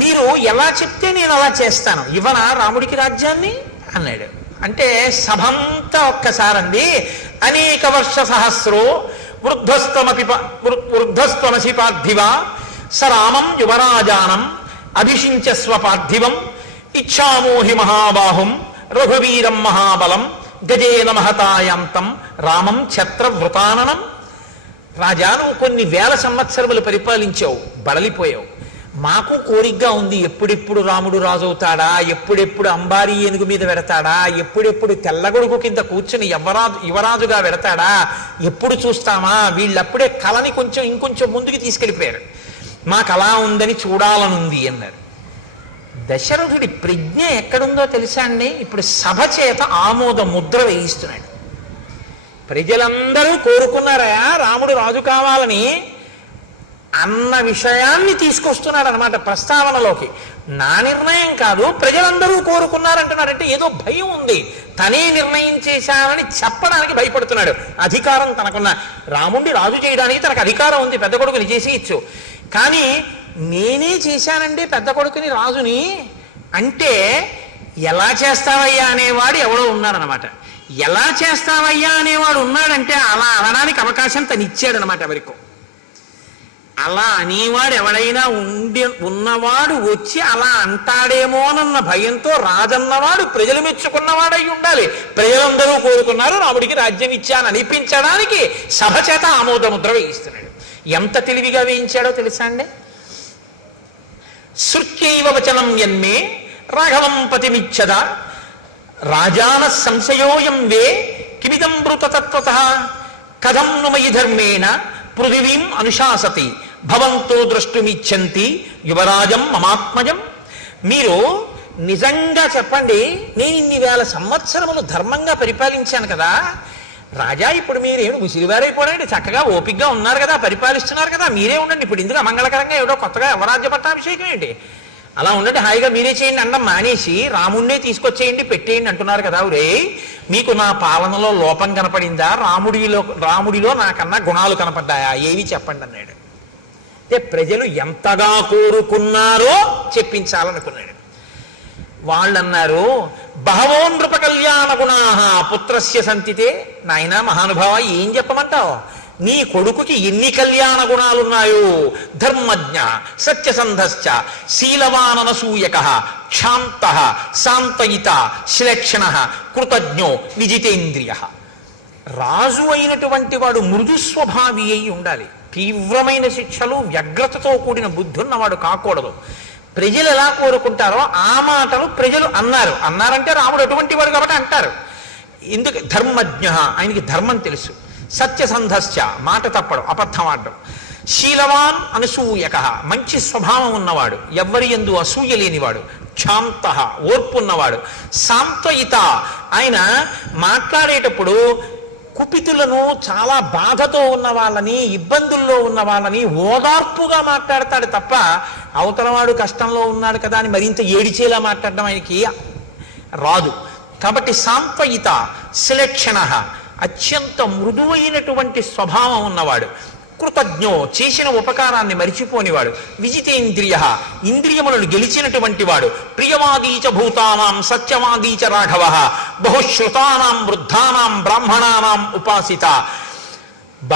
మీరు ఎలా చెప్తే నేను అలా చేస్తాను, ఇవ్వనా రాముడికి రాజ్యాన్ని అన్నాడు. అంటే సభంతా ఒక్కసారండి, అనేక వర్ష సహస్రో వృద్ధస్త్వమసి పార్థివ సరామం యువరాజానం అభిషించస్వ పార్థివం ఇచ్ఛామోహి మహాబాహుం రఘువీరం మహాబలం గజేన మహతాయాంతం రామం ఛత్రవృతాననం. రాజా, నువ్వు కొన్ని వేల సంవత్సరములు పరిపాలించావు, బడలిపోయావు. మాకు కోరికగా ఉంది, ఎప్పుడెప్పుడు రాముడు రాజవుతాడా, ఎప్పుడెప్పుడు అంబారీ ఏనుగు మీద పెడతాడా, ఎప్పుడెప్పుడు తెల్లగొడుగు కింద కూర్చుని యువరాజుగా పెడతాడా, ఎప్పుడు చూస్తామా. వీళ్ళప్పుడే కళని ఇంకొంచెం ముందుకు తీసుకెళ్ళిపోయారు. మాకు అలా ఉందని చూడాలనుంది అన్నారు. దశరథుడి ప్రజ్ఞ ఎక్కడుందో తెలుసా అండి? ఇప్పుడు సభ చేత ఆమోద ముద్ర వేయిస్తున్నాడు. ప్రజలందరూ కోరుకున్నారా రాముడు రాజు కావాలని అన్న విషయాన్ని తీసుకొస్తున్నాడు అనమాట ప్రస్తావనలోకి. నా నిర్ణయం కాదు, ప్రజలందరూ కోరుకున్నారంటున్నారంటే ఏదో భయం ఉంది. తనే నిర్ణయం చేశానని చెప్పడానికి భయపడుతున్నాడు. అధికారం తనకున్న, రాముడిని రాజు చేయడానికి తనకు అధికారం ఉంది, పెద్ద కొడుకుని చేసేయచ్చు. కానీ నేనే చేశానండి పెద్ద కొడుకుని రాజుని అంటే ఎలా చేస్తావయ్యా అనేవాడు ఎవడో ఉన్నాడనమాట. ఎలా చేస్తావయ్యా అనేవాడు ఉన్నాడంటే అలా అనడానికి అవకాశం తను ఇచ్చాడనమాట ఎవరికో. అలా అనేవాడు ఎవడైనా ఉన్నవాడు వచ్చి అలా అంటాడేమోనన్న భయంతో రాజన్నవాడు ప్రజలు మెచ్చుకున్నవాడై ఉండాలి. ప్రజలందరూ కోరుకున్నారు, రాముడికి రాజ్యం ఇచ్చాను అనిపించడానికి సభ చేత ఆమోదముద్ర వేయిస్తున్నాడు. ఎంత తెలివిగా వేయించాడో తెలుసా అండి? శృత్యైవ వచనం యన్మే రాఘవం పతిమిచ్చద రాజాన సంశయోయం వే కిమిదం మృతతత్వతః కథం ను మయి ధర్మేణ పృథివీం అనుశాసతి భవంతో ద్రష్టుమిచ్చంతి యువరాజం మమాత్మజం. మీరు నిజంగా చెప్పండి, నేను ఇన్ని వేల సంవత్సరములు ధర్మంగా పరిపాలించాను కదా రాజా, ఇప్పుడు మీరేమి ముసిరివారైపోడండి, చక్కగా ఓపికగా ఉన్నారు కదా, పరిపాలిస్తున్నారు కదా, మీరే ఉండండి. ఇప్పుడు ఇందులో మంగళకరంగా ఏదో కొత్తగా యువరాజ్య పట్టాభిషేకం ఏంటి అలా ఉండటే హాయిగా మీరే చేయండి అన్నం మానేసి రాముడినే తీసుకొచ్చేయండి పెట్టేయండి అంటున్నారు కదా. ఒరే, మీకు నా పాలనలో లోపం కనపడిందా? రాముడిలో నాకన్నా గుణాలు కనపడ్డాయా? ఏవి చెప్పండి అన్నాడు. అంటే ప్రజలు ఎంతగా కోరుకున్నారో చెప్పించాలనుకున్నాడు. వాళ్ళన్నారు, బహవో నృప కళ్యాణ గుణాః పుత్రస్య సంతితే. నాయనా మహానుభావ, ఏం చెప్పమంటావు? నీ కొడుకుకి ఎన్ని కళ్యాణ గుణాలున్నాయో! ధర్మజ్ఞ, సత్యసంధశ్చ, శీలవాననసూయకః, క్షాంతః, శాంతయిత, శ్లేక్షణః, కృతజ్ఞో, విజితేంద్రియః. రాజు అయినటువంటి వాడు మృదు స్వభావి అయి ఉండాలి. తీవ్రమైన శిక్షలు, వ్యగ్రతతో కూడిన బుద్ధి ఉన్నవాడు కాకూడదు. ప్రజలు ఎలా కోరుకుంటారో ఆ మాటలు ప్రజలు అన్నారంటే రాముడు అటువంటి వాడు కాబట్టి అంటారు. ఎందుకు? ధర్మజ్ఞ, ఆయనకి ధర్మం తెలుసు. సత్యసంధశ్చ, మాట తప్పడం, అబద్ధం ఆడడం. శీలవాన్ అనసూయక, మంచి స్వభావం ఉన్నవాడు, ఎవ్వరి యందు అసూయ లేనివాడు. క్షాంత, ఓర్పు ఉన్నవాడు. శాంతయిత, ఆయన మాట్లాడేటప్పుడు కుపితులను, చాలా బాధతో ఉన్న వాళ్ళని, ఇబ్బందుల్లో ఉన్న వాళ్ళని ఓదార్పుగా మాట్లాడతాడు తప్ప అవతలవాడు కష్టంలో ఉన్నాడు కదా అని మరింత ఏడిచేలా మాట్లాడడం ఆయనకి రాదు. కాబట్టి శాంతయిత, శ్లేక్షణ, అత్యంత మృదువైనటువంటి స్వభావం ఉన్నవాడు. కృతజ్ఞో, చేసిన ఉపకారాన్ని మరిచిపోనివాడు. విజితేంద్రియ, ఇంద్రియములను గెలిచినటువంటి వాడు. ప్రియవాదీచ భూతానాం సత్యవాదీచ రాఘవ, బహుశ్రుతానాం వృద్ధానాం బ్రాహ్మణానాం ఉపాసిత.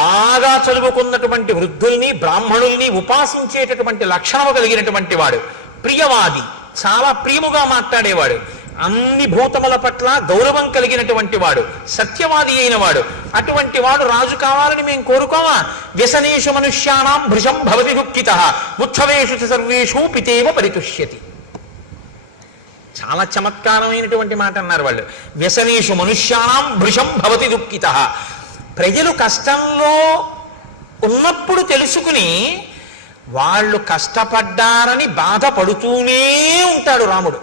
బాగా చదువుకున్నటువంటి వృద్ధుల్ని, బ్రాహ్మణుల్ని ఉపాసించేటటువంటి లక్షణము కలిగినటువంటి వాడు. ప్రియవాది, చాలా ప్రియముగా మాట్లాడేవాడు. అన్ని భూతముల పట్ల గౌరవం కలిగినటువంటి వాడు. సత్యవాది అయిన వాడు. అటువంటి వాడు రాజు కావాలని మేము కోరుకోమా? వ్యసనేషు మనుష్యానాం భృశం భవతి దుఃఖితః, ఉత్సవేషు సర్వేషు పితేవ పరితుష్యతి. చాలా చమత్కారమైనటువంటి మాట అన్నారు వాళ్ళు. వ్యసనేషు మనుష్యానాం భృశం భవతి దుఃఖితః. ప్రజలు కష్టంలో ఉన్నప్పుడు తెలుసుకుని వాళ్ళు కష్టపడ్డారని బాధపడుతూనే ఉంటాడు రాముడు.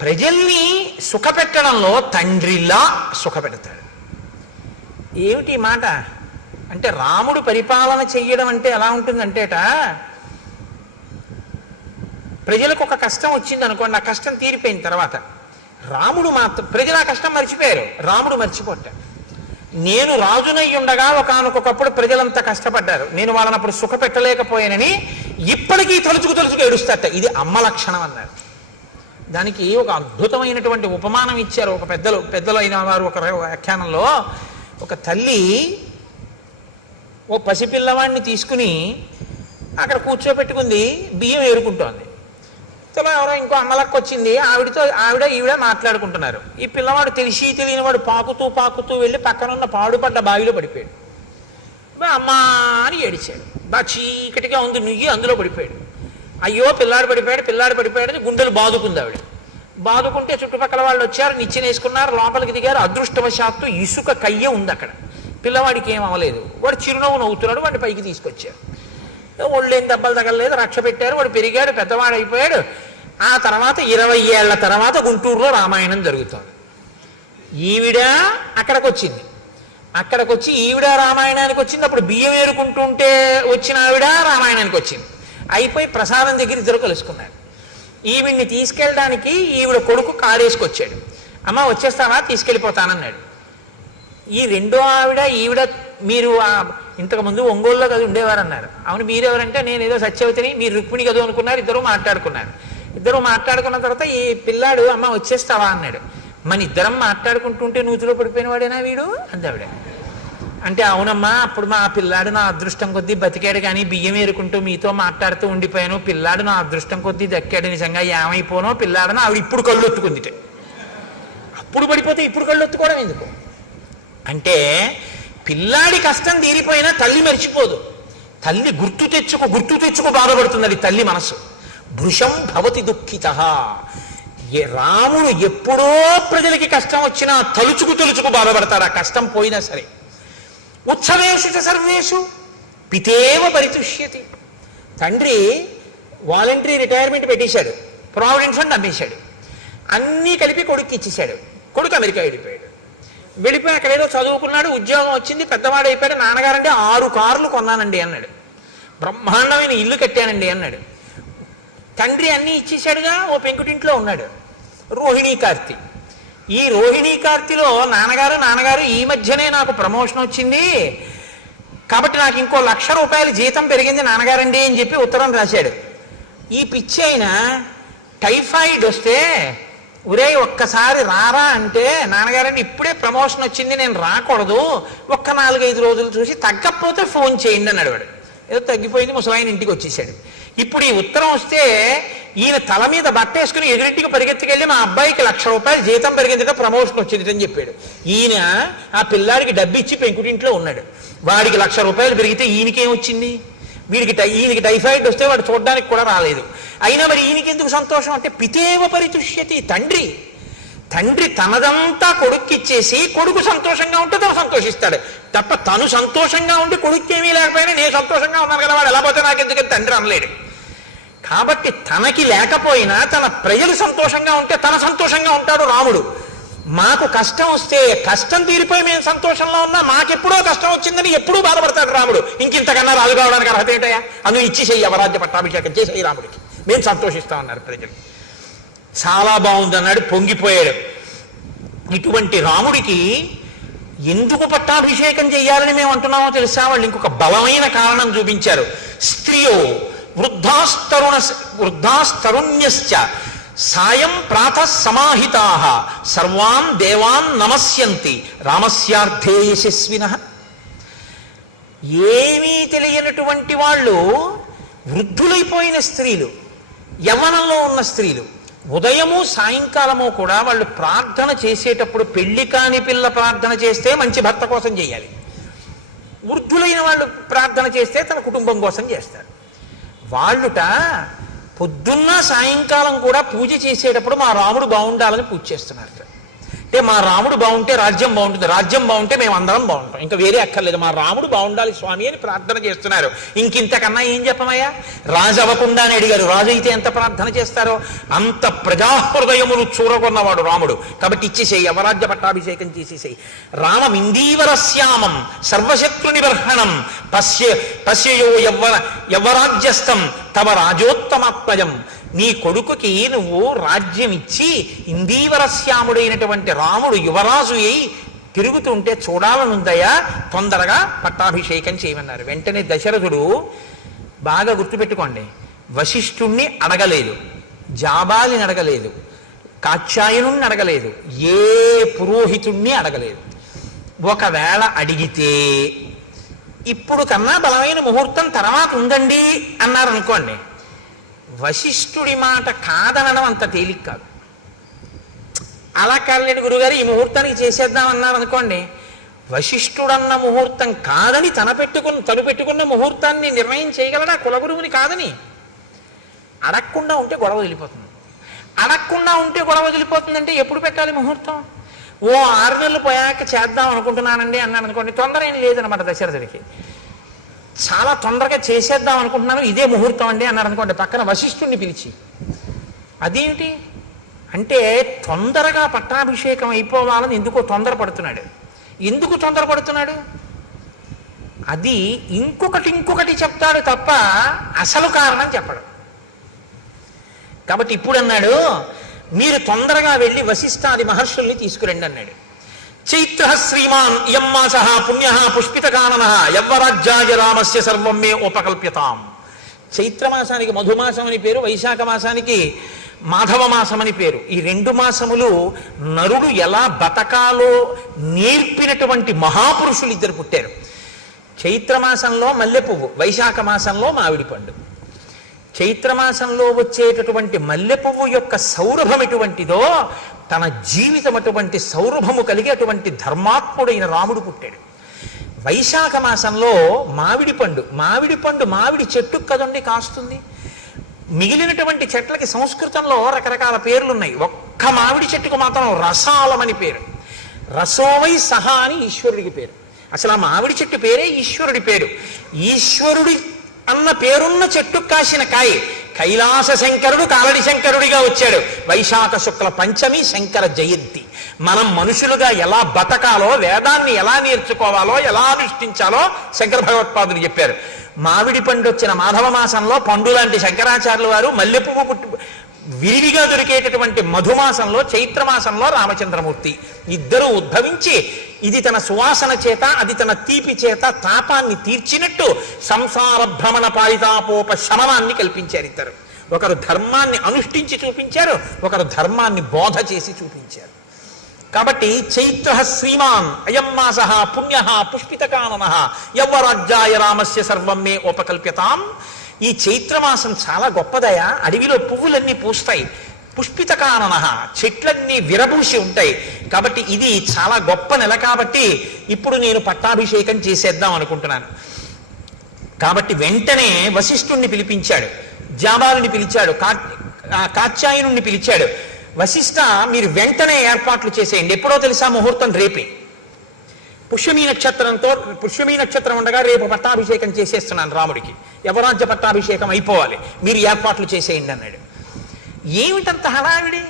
ప్రజల్ని సుఖపెట్టడంలో తండ్రిలా సుఖపెడతాడు. ఏమిటి మాట అంటే, రాముడు పరిపాలన చెయ్యడం అంటే ఎలా ఉంటుందంటేట, ప్రజలకు ఒక కష్టం వచ్చింది అనుకోండి, ఆ కష్టం తీరిపోయిన తర్వాత రాముడు మాత్రం, ప్రజలు ఆ కష్టం మర్చిపోయారు, రాముడు మర్చిపోతాడు. నేను రాజునై ఉండగా ఒకానొకప్పుడు ప్రజలంతా కష్టపడ్డారు, నేను వాళ్ళని అప్పుడు సుఖ పెట్టలేకపోయానని ఇప్పటికీ తలుచుకు ఏడుస్తాట. ఇది అమ్మ లక్షణం అన్నారు. దానికి ఒక అద్భుతమైనటువంటి ఉపమానం ఇచ్చారు ఒక పెద్దలు అయిన వారు. ఒక వ్యాఖ్యానంలో ఒక తల్లి ఓ పసిపిల్లవాడిని తీసుకుని అక్కడ కూర్చోపెట్టుకుంది, బియ్యం ఏరుకుంటోంది. ఎవరో ఇంకో అమ్మలక్క వచ్చింది, ఈవిడ మాట్లాడుకుంటున్నారు. ఈ పిల్లవాడు తెలియని వాడు పాకుతూ వెళ్ళి పక్కనున్న పాడుపడ్డ బావిలో పడిపోయాడు. అమ్మా అని ఏడిచాడు. బాగా చీకటిగా ఉంది, నుయ్యి అందులో పడిపోయాడు. అయ్యో పిల్లాడు పడిపోయాడు గుండెలు బాదుకుంది ఆవిడ. బాదుకుంటే చుట్టుపక్కల వాళ్ళు వచ్చారు, నిచ్చెనేసుకున్నారు, లోపలికి దిగారు. అదృష్టవశాత్తు ఇసుక కయ్య ఉంది అక్కడ. పిల్లవాడికి ఏం అవ్వలేదు. వాడు చిరునవ్వు నవ్వుతున్నాడు. వాడిని పైకి తీసుకొచ్చారు. ఒళ్ళేం దెబ్బలు తగలలేదు, రక్ష పెట్టారు. వాడు పెరిగాడు, పెద్దవాడు అయిపోయాడు. ఆ తర్వాత 20 ఏళ్ల తర్వాత గుంటూరులో రామాయణం జరుగుతుంది. ఈవిడ అక్కడికి వచ్చి ఈవిడ రామాయణానికి వచ్చింది. అప్పుడు బియ్యం ఏరుకుంటుంటే వచ్చిన ఆవిడ రామాయణానికి వచ్చింది. అయిపోయి ప్రసాదం దగ్గర ఇద్దరు కలుసుకున్నారు. ఈవిడ్ని తీసుకెళ్ళడానికి ఈవిడ కొడుకు కారేసుకొచ్చాడు. అమ్మ వచ్చేస్తావా? తీసుకెళ్ళిపోతానన్నాడు. ఈ రెండో ఈవిడ మీరు ఇంతకుముందు ఒంగోలులో కదా ఉండేవారన్నారు. అవును, మీరెవరంటే నేను ఏదో సత్యవతిని, మీరు రుక్మిణి కదా అనుకున్నారు. ఇద్దరు మాట్లాడుకున్న తర్వాత ఈ పిల్లాడు అమ్మ వచ్చేస్తావా అన్నాడు. మన ఇద్దరం మాట్లాడుకుంటుంటే నూతిలో పడిపోయిన వాడేనా వీడు అందావిడ. అంటే అవునమ్మా, అప్పుడు మా పిల్లాడు నా అదృష్టం కొద్దీ బతికాడు, కానీ బియ్యం ఏరుకుంటూ మీతో మాట్లాడుతూ ఉండిపోయాను. పిల్లాడు నా అదృష్టం కొద్దీ దక్కాడు, నిజంగా ఏమైపోనో పిల్లాడని ఆవిడ ఇప్పుడు కళ్ళు ఒత్తుకుందిట. అప్పుడు పడిపోతే ఇప్పుడు కళ్ళు ఒత్తుకోవడం ఎందుకు అంటే, పిల్లాడి కష్టం తీరిపోయినా తల్లి మర్చిపోదు. తల్లి గుర్తు తెచ్చుకు బాధపడుతుంది. అది తల్లి మనసు. భృశం భవతి దుఃఖితః. రాముడు ఎప్పుడో ప్రజలకి కష్టం వచ్చినా తలుచుకు బాధపడతాడు, ఆ కష్టం పోయినా సరే. ఉత్సవేషు సర్వేషు పితేవ పరితుష్యతి. తండ్రి వాలంటరీ రిటైర్మెంట్ పెట్టేశాడు, ప్రావిడెంట్ ఫండ్ అమ్మేశాడు, అన్నీ కలిపి కొడుకు ఇచ్చేశాడు. కొడుకు అమెరికా వెళ్ళిపోయి అక్కడ ఏదో చదువుకున్నాడు, ఉద్యోగం వచ్చింది, పెద్దవాడు అయిపోయాడు. నాన్నగారంటే 6 కార్లు కొన్నానండి అన్నాడు. బ్రహ్మాండమైన ఇల్లు కట్టానండి అన్నాడు. తండ్రి అన్నీ ఇచ్చేశాడుగా, ఓ పెంకుటింట్లో ఉన్నాడు. రోహిణీ కార్తీ. ఈ రోహిణీ కార్తీలో నాన్నగారు ఈ మధ్యనే నాకు ప్రమోషన్ వచ్చింది కాబట్టి నాకు ఇంకో 1,00,000 రూపాయలు జీతం పెరిగింది నాన్నగారండి అని చెప్పి ఉత్తరం రాశాడు. ఈ పిచ్చి అయినా టైఫాయిడ్ వస్తే ఒరే ఒక్కసారి రారా అంటే, నాన్నగారండి ఇప్పుడే ప్రమోషన్ వచ్చింది నేను రాకూడదు, ఒక్క 4-5 రోజులు చూసి తగ్గకపోతే ఫోన్ చేయండి అన్నాడు వాడు. ఏదో తగ్గిపోయింది, ముసలాయన ఇంటికి వచ్చేసాడు. ఇప్పుడు ఈ ఉత్తరం వస్తే ఈయన తల మీద బట్ట వేసుకుని ఎదురింటికి పరిగెత్తుకెళ్ళి మా అబ్బాయికి 1,00,000 రూపాయలు జీతం పెరిగిందిట, ప్రమోషన్ వచ్చింది అని చెప్పాడు. ఈయన ఆ పిల్లాడికి డబ్బు ఇచ్చి పెంకుటింట్లో ఉన్నాడు. వాడికి 1,00,000 రూపాయలు పెరిగితే ఈయనకేం వచ్చింది? ఈయనకి టైఫాయిడ్ వస్తే వాడు చూడడానికి కూడా రాలేదు. అయినా మరి ఈయనకి ఎందుకు సంతోషం అంటే పితేవ పరితుష్యతి. తండ్రి తనదంతా కొడుక్కిచ్చేసి కొడుకు సంతోషంగా ఉంటే తను సంతోషిస్తాడు తప్ప తను సంతోషంగా ఉండి కొడుకు ఏమీ లేకపోయినా నేను సంతోషంగా ఉన్నాను కదా వాడు ఎలా పోతే నాకు ఎందుకని తండ్రి అనలేడు. కాబట్టి తనకి లేకపోయినా తన ప్రజలు సంతోషంగా ఉంటే తన సంతోషంగా ఉంటాడు రాముడు. మాకు కష్టం వస్తే కష్టం తీరిపోయి మేము సంతోషంలో ఉన్నా మాకెప్పుడో కష్టం వచ్చిందని ఎప్పుడూ బాధపడతాడు రాముడు. ఇంకింతకన్నా రాజు కావడానికి అర్హత ఏంటయ్యా? అందుకు ఇచ్చేసేయి, అవరాజ్య పట్టాభిషేకం చేసేయి రాముడికి, మేము సంతోషిస్తామన్నారు ప్రజలు. చాలా బాగుంది అన్నాడు, పొంగిపోయాడు. ఇటువంటి రాముడికి ఎందుకు పట్టాభిషేకం చేయాలని మేము అంటున్నామో తెలుసా? వాళ్ళు ఇంకొక బలమైన కారణం చూపించారు. స్త్రియో వృద్ధాస్తరుణ్యశ్చ సాయం ప్రాతః సమాహితాః సర్వాన్ దేవాన్ నమస్యంతి రామస్యార్థే యశస్వినః. ఏమీ తెలియనటువంటి వాళ్ళు, వృద్ధులైపోయిన స్త్రీలు, యవ్వనంలో ఉన్న స్త్రీలు ఉదయము సాయంకాలము కూడా వాళ్ళు ప్రార్థన చేసేటప్పుడు పెళ్లి కాని పిల్ల ప్రార్థన చేస్తే మంచి భర్త కోసం చేయాలి, వృద్ధులైన వాళ్ళు ప్రార్థన చేస్తే తన కుటుంబం కోసం చేస్తారు. వాళ్ళుట పొద్దున్న సాయంకాలం కూడా పూజ చేసేటప్పుడు మా రాముడు బాగుండాలని పూజ చేస్తున్నారు. అంటే మా రాముడు బాగుంటే రాజ్యం బాగుంటుంది, రాజ్యం బాగుంటే మేము అందరం బాగుంటాం, ఇంకా వేరే అక్కర్లేదు, మా రాముడు బాగుండాలి స్వామి అని ప్రార్థన చేస్తున్నారు. ఇంకింతకన్నా ఏం చెప్పమయ్యా? రాజు అవ్వకుండా అని అడిగారు. రాజు అయితే ఎంత ప్రార్థన చేస్తారో అంత ప్రజాహృదయములు చూరగొన్నవాడు రాముడు. కాబట్టి ఇచ్చేసేయి, అవరాజ్య పట్టాభిషేకం చేసేసేయి. రామమిందీవరశ్యామం సర్వశత్రు నిబర్హణం పశ్యయో యవ్వరాజ్యస్థం తవ రాజోత్తమాత్మజం. నీ కొడుకుకి నువ్వు రాజ్యం ఇచ్చి ఇందీవరశ్యాముడైనటువంటి రాముడు యువరాజు అయి తిరుగుతుంటే చూడాలనుందయ్యా, తొందరగా పట్టాభిషేకం చేయమన్నారు. వెంటనే దశరథుడు, బాగా గుర్తుపెట్టుకోండి, వశిష్ఠుణ్ణి అడగలేదు, జాబాలిని అడగలేదు, కాత్యాయనుణ్ణి అడగలేదు, ఏ పురోహితుణ్ణి అడగలేదు. ఒకవేళ అడిగితే ఇప్పుడు కన్నా బలమైన ముహూర్తం తర్వాత ఉందండి అన్నారనుకోండి, వశిష్ఠుడి మాట కాదనడం అంత తేలిక కాదు. అలా కాదులేండి గురుగారు ఈ ముహూర్తానికి చేసేద్దాం అన్నారు అనుకోండి, వశిష్ఠుడన్న ముహూర్తం కాదని తను పెట్టుకున్న ముహూర్తాన్ని నిర్ణయం చేయగలడా కులగురువుని కాదని? అడగకుండా ఉంటే గొడవ వదిలిపోతుంది. అడగకుండా ఉంటే గొడవ వదిలిపోతుందంటే ఎప్పుడు పెట్టాలి ముహూర్తం? ఓ 6 నెలలు పోయాక చేద్దాం అనుకుంటున్నానండి అన్నాను అనుకోండి, తొందర ఏం లేదనమాట దశరథుడికి. చాలా తొందరగా చేసేద్దాం అనుకుంటున్నాను, ఇదే ముహూర్తం అండి అన్నాడు అనుకోండి, పక్కన వశిష్ఠుణ్ణి పిలిచి, అదేమిటి అంటే తొందరగా పట్టాభిషేకం అయిపోవాలని ఎందుకో తొందరపడుతున్నాడు. ఎందుకు తొందరపడుతున్నాడు? అది ఇంకొకటి చెప్తాడు తప్ప అసలు కారణం చెప్పడు. కాబట్టి ఇప్పుడు అన్నాడు, మీరు తొందరగా వెళ్ళి వశిష్ఠాది మహర్షుల్ని తీసుకురండి అన్నాడు. చైత్ర శ్రీమాన్ ఇయం మాస పుణ్య పుష్పితకానన యవ్వరాజ్యాయ రామస్య సర్వం మే ఉపకల్ప్యతాం. చైత్రమాసానికి మధుమాసం అని పేరు, వైశాఖ మాసానికి మాధవ మాసం అని పేరు. ఈ 2 మాసములు నరుడు ఎలా బతకాలో నేర్పినటువంటి మహాపురుషులు 2 పుట్టారు. చైత్రమాసంలో మల్లెపువ్వు, వైశాఖ మాసంలో మామిడి పండు. చైత్రమాసంలో వచ్చేటటువంటి మల్లెపువ్వు యొక్క సౌరభం ఎటువంటిదో తన జీవితం అటువంటి సౌరభము కలిగి అటువంటి ధర్మాత్ముడైన రాముడు పుట్టాడు. వైశాఖ మాసంలో మామిడి పండు మామిడి చెట్టు కదండి కాస్తుంది. మిగిలినటువంటి చెట్లకి సంస్కృతంలో రకరకాల పేర్లున్నాయి. ఒక్క మామిడి చెట్టుకు మాత్రం రసాలమని పేరు. రసోవై సహా అని ఈశ్వరుడికి పేరు. అసలు ఆ మామిడి చెట్టు పేరే ఈశ్వరుడి పేరు. ఈశ్వరుడి అన్న పేరున్న చెట్టు కాసిన కాయ. కైలాస శంకరుడు కాలడి శంకరుడిగా వచ్చాడు. వైశాఖ శుక్ల పంచమి శంకర జయంతి. మనం మనుషులుగా ఎలా బతకాలో, వేదాన్ని ఎలా నేర్చుకోవాలో, ఎలా అనుష్ఠించాలో శంకర భగవత్పాదులు చెప్పారు. మామిడి పండు వచ్చిన మాధవ మాసంలో పండు లాంటి శంకరాచార్యుల వారు మల్లెపువ్వు పుట్టి విరివిగా దొరికేటటువంటి మధుమాసంలో చైత్రమాసంలో రామచంద్రమూర్తి ఇద్దరు ఉద్భవించి ఇది తన సువాసన చేత అది తన తీపి చేత తాపాన్ని తీర్చినట్టు సంసార భ్రమణ పాలితాపోప శమనాన్ని కల్పించారు ఇద్దరు. ఒకరు ధర్మాన్ని అనుష్ఠించి చూపించారు, ఒకరు ధర్మాన్ని బోధ చేసి చూపించారు. కాబట్టి చైత్ర శ్రీమాన్ అయం మాస పుణ్య పుష్పితకానన యవ్వరాజ్యాయ రామస్య సర్వం మే ఉపకల్ప్యతాం. ఈ చైత్రమాసం చాలా గొప్పదయా. అడవిలో పువ్వులన్నీ పూస్తాయి, పుష్పితకానన చెట్లన్నీ విరబూసి ఉంటాయి. కాబట్టి ఇది చాలా గొప్ప నెల. కాబట్టి ఇప్పుడు నేను పట్టాభిషేకం చేసేద్దాం అనుకుంటున్నాను. కాబట్టి వెంటనే వశిష్ఠుణ్ణి పిలిపించాడు, జాబాలుని పిలిచాడు, కాత్యాయనుణ్ణి పిలిచాడు. వశిష్ఠ, మీరు వెంటనే ఏర్పాట్లు చేసేయండి. ఎప్పుడో తెలుసా? ముహూర్తం రేపే. పుష్యమీ నక్షత్రం ఉండగా రేపు పట్టాభిషేకం చేసేస్తున్నాను రాముడికి, యవరాజ్య పట్టాభిషేకం అయిపోవాలి, మీరు ఏర్పాట్లు చేసేయండి అన్నాడు. ఏమిటంత హడావిడి?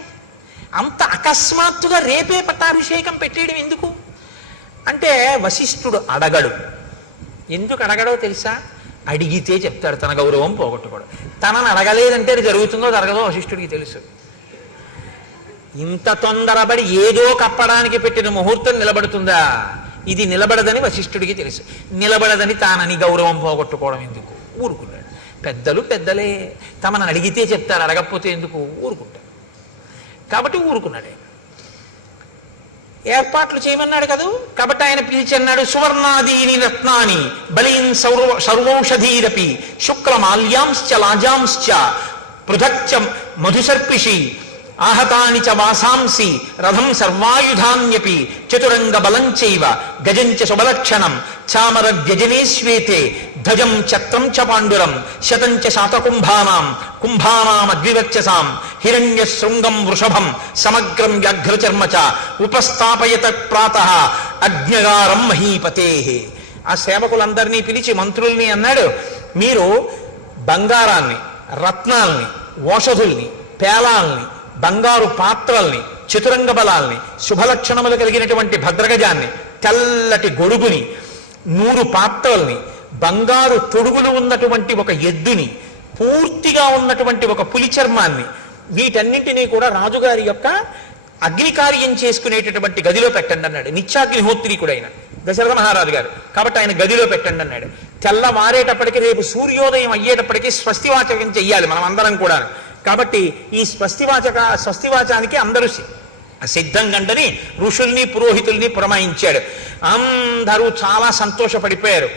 అంత అకస్మాత్తుగా రేపే పట్టాభిషేకం పెట్టేయడం ఎందుకు అంటే వశిష్ఠుడు అడగడు. ఎందుకు అడగడో తెలుసా? అడిగితే చెప్తాడు, తన గౌరవం పోగొట్టుకోడు. తనని అడగలేదంటే అది జరుగుతుందో జరగదో వశిష్ఠుడికి తెలుసు. ఇంత తొందరపడి ఏదో కప్పడానికి పెట్టిన ముహూర్తం నిలబడుతుందా? ఇది నిలబడదని వశిష్ఠుడికి తెలుసు. నిలబడదని తానని గౌరవం పోగొట్టుకోవడం ఎందుకు? ఊరుకున్నాడు. పెద్దలు పెద్దలే, తమను అడిగితే చెప్తారు, అడగకపోతే ఎందుకు? ఊరుకుంటాడు. కాబట్టి ఊరుకున్నాడు. ఏర్పాట్లు చేయమన్నాడు కదూ. కాబట్టి ఆయన పిలిచి అన్నాడు, సువర్ణాదీని రత్నాని బలీన్ సర్వౌషధీరపి శుక్లమాల్యాంశ్చ లాజాంశ్చ పృథక్చ మధుసర్పిషి ఆహతాని చ వాసాంసి రథం సర్వాయుధాన్యపి చతురంగ బలంచైవ గజంచ శుభలక్షణం చామర వ్యజనే శ్వేతే ధ్వజం చత్రం చ పాండురం శతంచ శాతకుంభానాం కుంభానామద్వివక్షసాం హిరణ్య శృంగం వృషభం సమగ్రం వ్యాఘ్రచర్మ చ ఉపస్థాపయత ప్రాతః అగ్నిగారం మహీపతే. ఆ సేవకులందరినీ పిలిచి మంత్రుల్ని అన్నాడు, మీరు బంగారాన్ని, రత్నాల్ని, ఓషధుల్ని, పేలాల్ని, బంగారు పాత్రల్ని, చతురంగ బలాల్ని, శుభలక్షణములు కలిగినటువంటి భద్రగజాన్ని, తెల్లటి గొడుగుని, 100 పాత్రల్ని, బంగారు తొడుగులు ఉన్నటువంటి ఒక ఎద్దుని, పూర్తిగా ఉన్నటువంటి ఒక పులి చర్మాన్ని, వీటన్నింటినీ కూడా రాజుగారి యొక్క అగ్నికార్యం చేసుకునేటటువంటి గదిలో పెట్టండి అన్నాడు. నిత్యాగ్నిహోత్రీకుడు అయిన దశరథ మహారాజు గారు. కాబట్టి ఆయన గదిలో పెట్టండి అన్నాడు. తెల్లవారేటప్పటికి, రేపు సూర్యోదయం అయ్యేటప్పటికీ స్వస్తివాచకం చెయ్యాలి మనం అందరం కూడా. కాబట్టి ఈ స్వస్తివాచానికి అందరూ సిద్ధంగంటని ఋషుల్ని పురోహితుల్ని పురమాయించాడు. అందరూ చాలా సంతోషపడిపోయారు.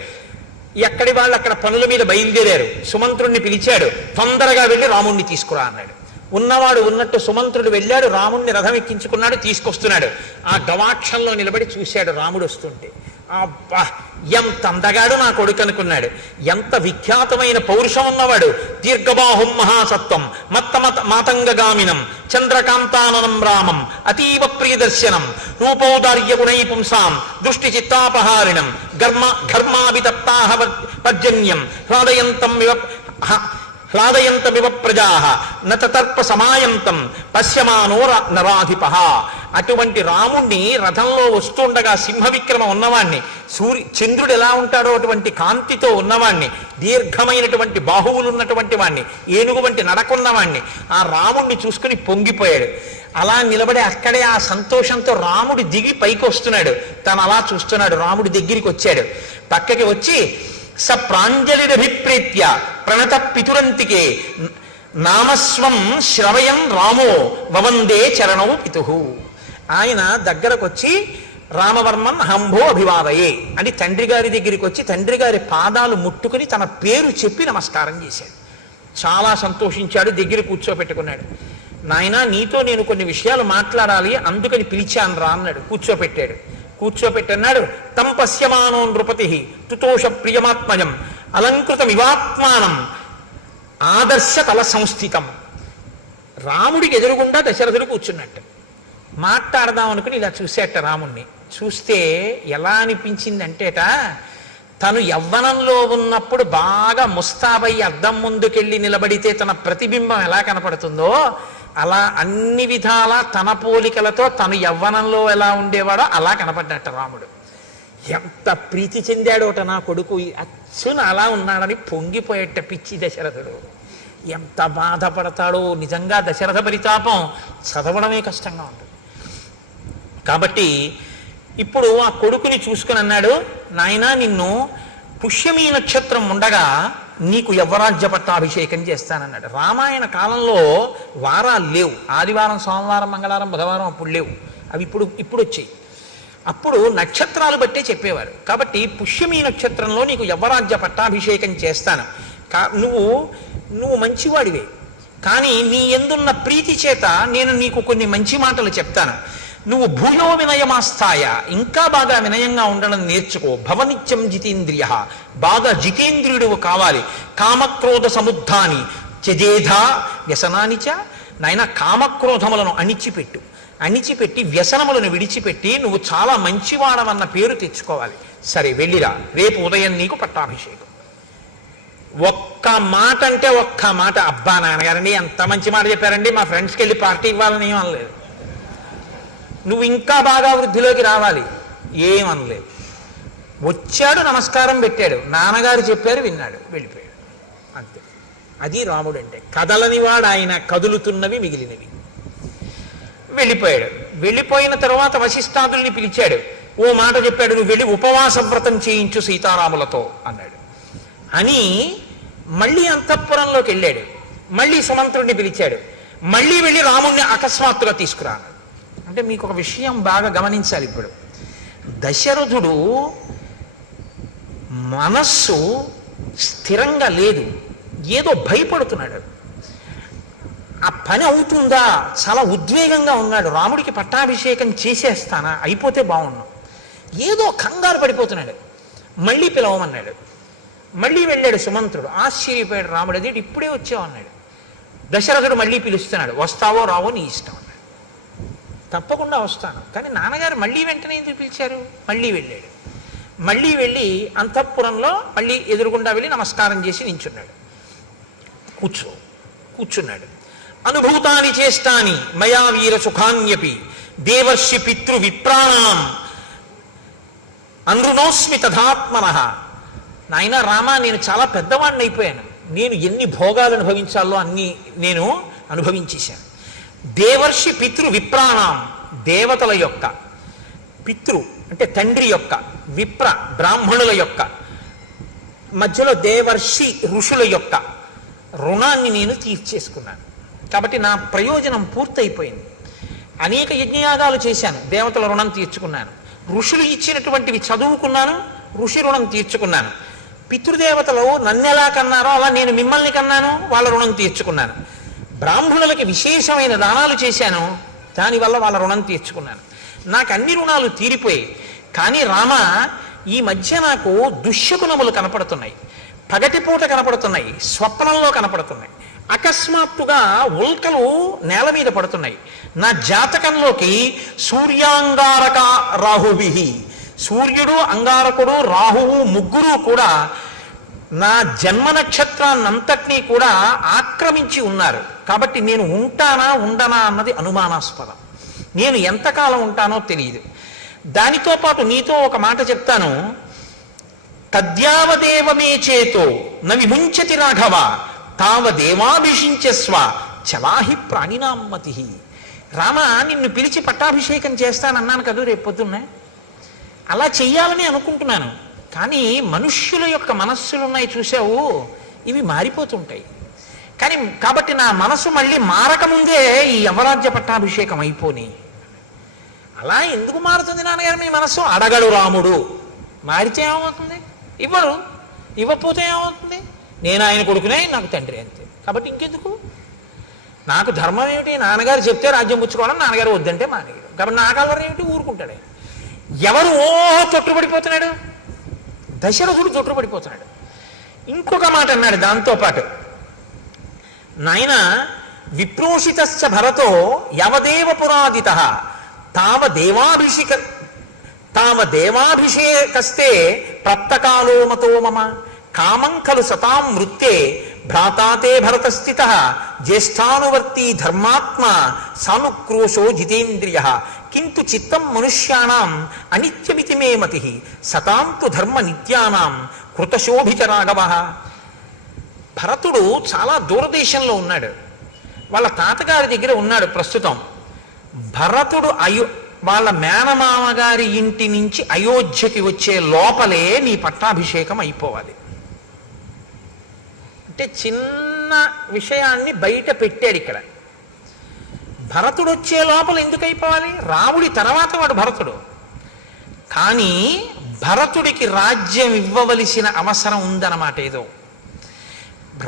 ఎక్కడి వాళ్ళు అక్కడ పనుల మీద బయలుదేరారు. సుమంత్రుణ్ణి పిలిచాడు, తొందరగా వెళ్ళి రాముణ్ణి తీసుకురా అన్నాడు. ఉన్నవాడు ఉన్నట్టు సుమంత్రుడు వెళ్ళాడు, రాముణ్ణి రథం ఎక్కించుకున్నాడు, తీసుకొస్తున్నాడు. ఆ గవాక్షంలో నిలబడి చూశాడు రాముడు వస్తుంటే. అబ్బా, ఎంత అందగాడు నా కొడుకు అనుకున్నాడు. ఎంత విఖ్యాతమైన పౌరుషం ఉన్నవాడు. దీర్ఘబాహుం మహాసత్వం మాతంగగామినం చంద్రకాంతాననం రామం అతీవ ప్రియదర్శనం రూపౌదార్య గుణై పుంసాం దృష్టి చిత్తాపహారిణం ఘర్మాభితప్తాహ పర్జన్యం హ్లాదయంతమివ ప్రజాః నతర్ప సమాయంతం పశ్యమానో నరాధిపః. అటువంటి రాముణ్ణి రథంలో వస్తుండగా సింహవిక్రమ ఉన్నవాణ్ణి, చంద్రుడు ఎలా ఉంటాడో అటువంటి కాంతితో ఉన్నవాణ్ణి, దీర్ఘమైనటువంటి బాహువులు ఉన్నటువంటి వాణ్ణి, ఏనుగు వంటి నడకున్నవాణ్ణి, ఆ రాముణ్ణి చూసుకుని పొంగిపోయాడు. అలా నిలబడి అక్కడే ఆ సంతోషంతో రాముడు దిగి పైకి వస్తున్నాడు. తను అలా చూస్తున్నాడు. రాముడి దగ్గరికి వచ్చాడు. పక్కకి వచ్చి స ప్రాంజలిరభిప్రేత్య ప్రణత పితురంతికే నామస్వం శ్రవయం రామో వవందే చరణౌ పితుహు. ఆయన దగ్గరకు వచ్చి రామవర్మన్ హంభో అభివాదయే అని తండ్రి గారి దగ్గరికి వచ్చి తండ్రి గారి పాదాలు ముట్టుకుని తన పేరు చెప్పి నమస్కారం చేశాడు. చాలా సంతోషించాడు. దగ్గర కూర్చోపెట్టుకున్నాడు. నాయనా, నీతో నేను కొన్ని విషయాలు మాట్లాడాలి, అందుకని పిలిచాను రా అన్నాడు. కూర్చోపెట్టాడు. కూర్చోపెట్టన్నాడు. తం పశ్యమానో నృపతి తుతోష ప్రియమాత్మజం అలంకృతమివాత్మానం ఆదర్శ తల సంస్థితం. రాముడికి ఎదురుగుండా దశరథుడు కూర్చున్నట్టు. మాట్లాడదాం అనుకుని ఇలా చూసేట రాముణ్ణి. చూస్తే ఎలా అనిపించిందంటేట, తను యవ్వనంలో ఉన్నప్పుడు బాగా ముస్తాబయ్యి అద్దం ముందుకెళ్ళి నిలబడితే తన ప్రతిబింబం ఎలా కనపడుతుందో అలా అన్ని విధాలా తన పోలికలతో తను యవ్వనంలో ఎలా ఉండేవాడో అలా కనపడ్డట రాముడు. ఎంత ప్రీతి చెందాడోట నా కొడుకు, అచ్చున అలా ఉన్నాడని పొంగిపోయేట పిచ్చి దశరథుడు. ఎంత బాధపడతాడో నిజంగా. దశరథ పరితాపం చదవడమే కష్టంగా ఉంటుంది. కాబట్టి ఇప్పుడు ఆ కొడుకుని చూసుకుని అన్నాడు, నాయనా నిన్ను పుష్యమీ నక్షత్రం ఉండగా నీకు యవ్వరాజ్య పట్టాభిషేకం చేస్తానన్నాడు. రామాయణ కాలంలో వారాలు లేవు. ఆదివారం, సోమవారం, మంగళవారం, బుధవారం అప్పుడు లేవు. అవి ఇప్పుడు వచ్చాయి. అప్పుడు నక్షత్రాలు బట్టే చెప్పేవారు. కాబట్టి పుష్యమీ నక్షత్రంలో నీకు యవ్వరాజ్య పట్టాభిషేకం చేస్తాను. నువ్వు మంచివాడివే, కానీ నీ ఎందున్న ప్రీతి చేత నేను నీకు కొన్ని మంచి మాటలు చెప్తాను. నువ్వు భూయో వినయమాస్థాయ, ఇంకా బాగా వినయంగా ఉండడం నేర్చుకో. భవనిత్యం జితేంద్రియ, బాగా జితేంద్రియుడు కావాలి. కామక్రోధ సముద్ధాని త్యజేధా వ్యసనానిచ, నాయన కామక్రోధములను అణిచిపెట్టి వ్యసనములను విడిచిపెట్టి నువ్వు చాలా మంచివాడమన్న పేరు తెచ్చుకోవాలి. సరే వెళ్ళిరా, రేపు ఉదయం నీకు పట్టాభిషేకం. ఒక్క మాట అంటే ఒక్క మాట, అబ్బా నాన్నగారండి ఎంత మంచి మాట చెప్పారండి, మా ఫ్రెండ్స్కి వెళ్ళి పార్టీ ఇవ్వాలని ఏం అనలేదు. నువ్వు ఇంకా బాగా వృద్ధిలోకి రావాలి ఏమనలేదు. వచ్చాడు, నమస్కారం పెట్టాడు, నాన్నగారు చెప్పారు, విన్నాడు, వెళ్ళిపోయాడు. అంతే. అది రాముడు అంటే. కదలనివాడు ఆయన, కదులుతున్నవి మిగిలినవి. వెళ్ళిపోయాడు. వెళ్ళిపోయిన తర్వాత వశిష్ఠాదుల్ని పిలిచాడు. ఓ మాట చెప్పాడు, నువ్వు వెళ్ళి ఉపవాస వ్రతం చేయించు సీతారాములతో అన్నాడు. అని మళ్ళీ అంతఃపురంలోకి వెళ్ళాడు. మళ్ళీ సుమంత్రుడిని పిలిచాడు. మళ్ళీ వెళ్ళి రాముణ్ణి అకస్మాత్తుగా తీసుకురాను. అంటే మీకు ఒక విషయం బాగా గమనించాలి. ఇప్పుడు దశరథుడు మనస్సు స్థిరంగా లేదు, ఏదో భయపడుతున్నాడు. ఆ పని అవుతుందా, చాలా ఉద్వేగంగా ఉన్నాడు. రాముడికి పట్టాభిషేకం చేసేస్తానా, అయిపోతే బాగున్నాం, ఏదో కంగారు పడిపోతున్నాడు. మళ్ళీ పిలవమన్నాడు. మళ్ళీ వెళ్ళాడు సుమంత్రుడు. ఆశ్చర్యపోయాడు రాముడు. అదేంటి ఇప్పుడే వచ్చావు అన్నాడు. దశరథుడు మళ్ళీ పిలుస్తున్నాడు. వస్తావో రావో నీ ఇష్టం అన్నాడు. తప్పకుండా వస్తాను, కానీ నాన్నగారు మళ్ళీ వెంటనే ఎందుకు పిలిచారు? మళ్ళీ వెళ్ళాడు. మళ్ళీ వెళ్ళి అంతఃపురంలో మళ్ళీ ఎదురుగుండా వెళ్ళి నమస్కారం చేసి నించున్నాడు. కూర్చున్నాడు. అనుభూతాని చేష్టాని మయా వీర సుఖాన్యపి దేవర్షి పితృ విప్రాణం అనృణోస్మి తథాత్మనః. నాయన రామ, నేను చాలా పెద్దవాడిని అయిపోయాను. నేను ఎన్ని భోగాలు అనుభవించాలో అన్ని నేను అనుభవించేశాను. దేవర్షి పితృ విప్రాణం, దేవతల యొక్క, పితృ అంటే తండ్రి యొక్క, విప్ర బ్రాహ్మణుల యొక్క, మధ్యలో దేవర్షి ఋషుల యొక్క రుణాన్ని నేను తీర్చేసుకున్నాను. కాబట్టి నా ప్రయోజనం పూర్తయిపోయింది. అనేక యజ్ఞయాగాలు చేశాను, దేవతల రుణం తీర్చుకున్నాను. ఋషులు ఇచ్చినటువంటివి చదువుకున్నాను, ఋషి రుణం తీర్చుకున్నాను. పితృదేవతలు నన్నెలా కన్నారో అలా నేను మిమ్మల్ని కన్నాను, వాళ్ళ రుణం తీర్చుకున్నాను. బ్రాహ్మణులకి విశేషమైన దానాలు చేశాను, దానివల్ల వాళ్ళ రుణం తీర్చుకున్నాను. నాకు అన్ని రుణాలు తీరిపోయాయి. కానీ రామ, ఈ మధ్య నాకు దుశ్శకునములు కనపడుతున్నాయి, పగటిపూట కనపడుతున్నాయి, స్వప్నంలో కనపడుతున్నాయి. అకస్మాత్తుగా ఉల్కలు నేల మీద పడుతున్నాయి. నా జాతకంలోకి సూర్యాంగారక రాహుభి, సూర్యుడు, అంగారకుడు, రాహువు ముగ్గురు కూడా నా జన్మ నక్షత్రాన్నంతటినీ కూడా ఆక్రమించి ఉన్నారు. కాబట్టి నేను ఉంటానా ఉండనా అన్నది అనుమానాస్పదం. నేను ఎంతకాలం ఉంటానో తెలియదు. దానితో పాటు నీతో ఒక మాట చెప్తాను. తద్యావదేవమే చేతో న విముంచతి రాఘవ తావదేవాభిషించస్వ చలాహి ప్రాణినామ్మతి. రామ, నిన్ను పిలిచి పట్టాభిషేకం చేస్తానన్నాను కదా రేపు పొద్దున్నే, అలా చెయ్యాలని అనుకుంటున్నాను. కానీ మనుష్యుల యొక్క మనస్సులు ఉన్నాయి చూసావు, ఇవి మారిపోతుంటాయి. కాబట్టి నా మనసు మళ్ళీ మారకముందే ఈ యవరాజ్య పట్టాభిషేకం అయిపోని. అలా ఎందుకు మారుతుంది నాన్నగారు మీ మనస్సు? అడగడు రాముడు. మారితే ఏమవుతుంది? ఇవ్వరు. ఇవ్వకపోతే ఏమవుతుంది? నేను ఆయన కొడుకునే, నాకు తండ్రి అంతే. కాబట్టి ఇంకెందుకు? నాకు ధర్మం ఏమిటి? నాన్నగారు చెప్తే రాజ్యం పుచ్చుకోవడం, నాన్నగారు వద్దంటే మానేయడం. కాబట్టి నా కలవరం ఏమిటి? ఊరుకుంటాడే. ఎవరు తొట్టుపడిపోతున్నాడు? దశరథుడు తొట్టుపడిపోతున్నాడు. ఇంకొక మాట అన్నాడు దాంతోపాటు, నాయన విప్రోషితశ్చ భరతో యవదేవ పురాదిత తావదేవాభిషేకస్తే ప్రప్తకాలో మతో మమ కామం ఖలు సతాం వృత్తే భ్రాతాతే భరతస్థిత జ్యేష్ఠానువర్తి ధర్మాత్మ సానుక్రోశో జితేంద్రియ కింటు చిత్తం మనుష్యాణం అనిత్యమితి మే మతి సతాంతు ధర్మ నిత్యానాం కృతశోభిచరాగవ. భరతుడు చాలా దూరదేశంలో ఉన్నాడు, వాళ్ళ తాతగారి దగ్గర ఉన్నాడు ప్రస్తుతం. భరతుడు వాళ్ళ మేనమామగారి ఇంటి నుంచి అయోధ్యకి వచ్చే లోపలే నీ పట్టాభిషేకం అయిపోవాలి. అంటే చిన్న విషయాన్ని బయట పెట్టాడు ఇక్కడ. భరతుడు వచ్చే లోపల ఎందుకు అయిపోవాలి? రాముడి తర్వాత వాడు భరతుడు. కానీ భరతుడికి రాజ్యం ఇవ్వవలసిన అవసరం ఉందన్నమాట. ఏదో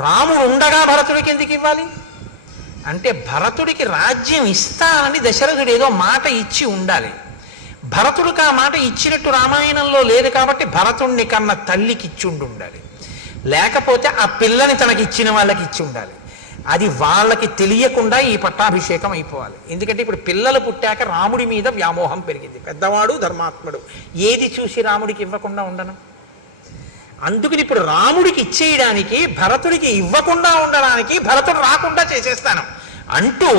రాముడు ఉండగా భరతుడికి ఎందుకు ఇవ్వాలి అంటే, భరతుడికి రాజ్యం ఇస్తానని దశరథుడు ఏదో మాట ఇచ్చి ఉండాలి. భరతుడికి ఆ మాట ఇచ్చినట్టు రామాయణంలో లేదు కాబట్టి భరతుణ్ణి కన్నా తల్లికి ఇచ్చి ఉండాలి, లేకపోతే ఆ పిల్లని తనకి ఇచ్చిన వాళ్ళకి ఇచ్చి ఉండాలి. అది వాళ్ళకి తెలియకుండా ఈ పట్టాభిషేకం అయిపోవాలి. ఎందుకంటే ఇప్పుడు పిల్లలు పుట్టాక రాముడి మీద వ్యామోహం పెరిగింది. పెద్దవాడు ధర్మాత్ముడు, ఏది చూసి రాముడికి ఇవ్వకుండా ఉండను. అందుకని ఇప్పుడు రాముడికి ఇచ్చేయడానికి, భరతుడికి ఇవ్వకుండా ఉండడానికి భరతుడు రాకుండా చేసేస్తాను అంటూ,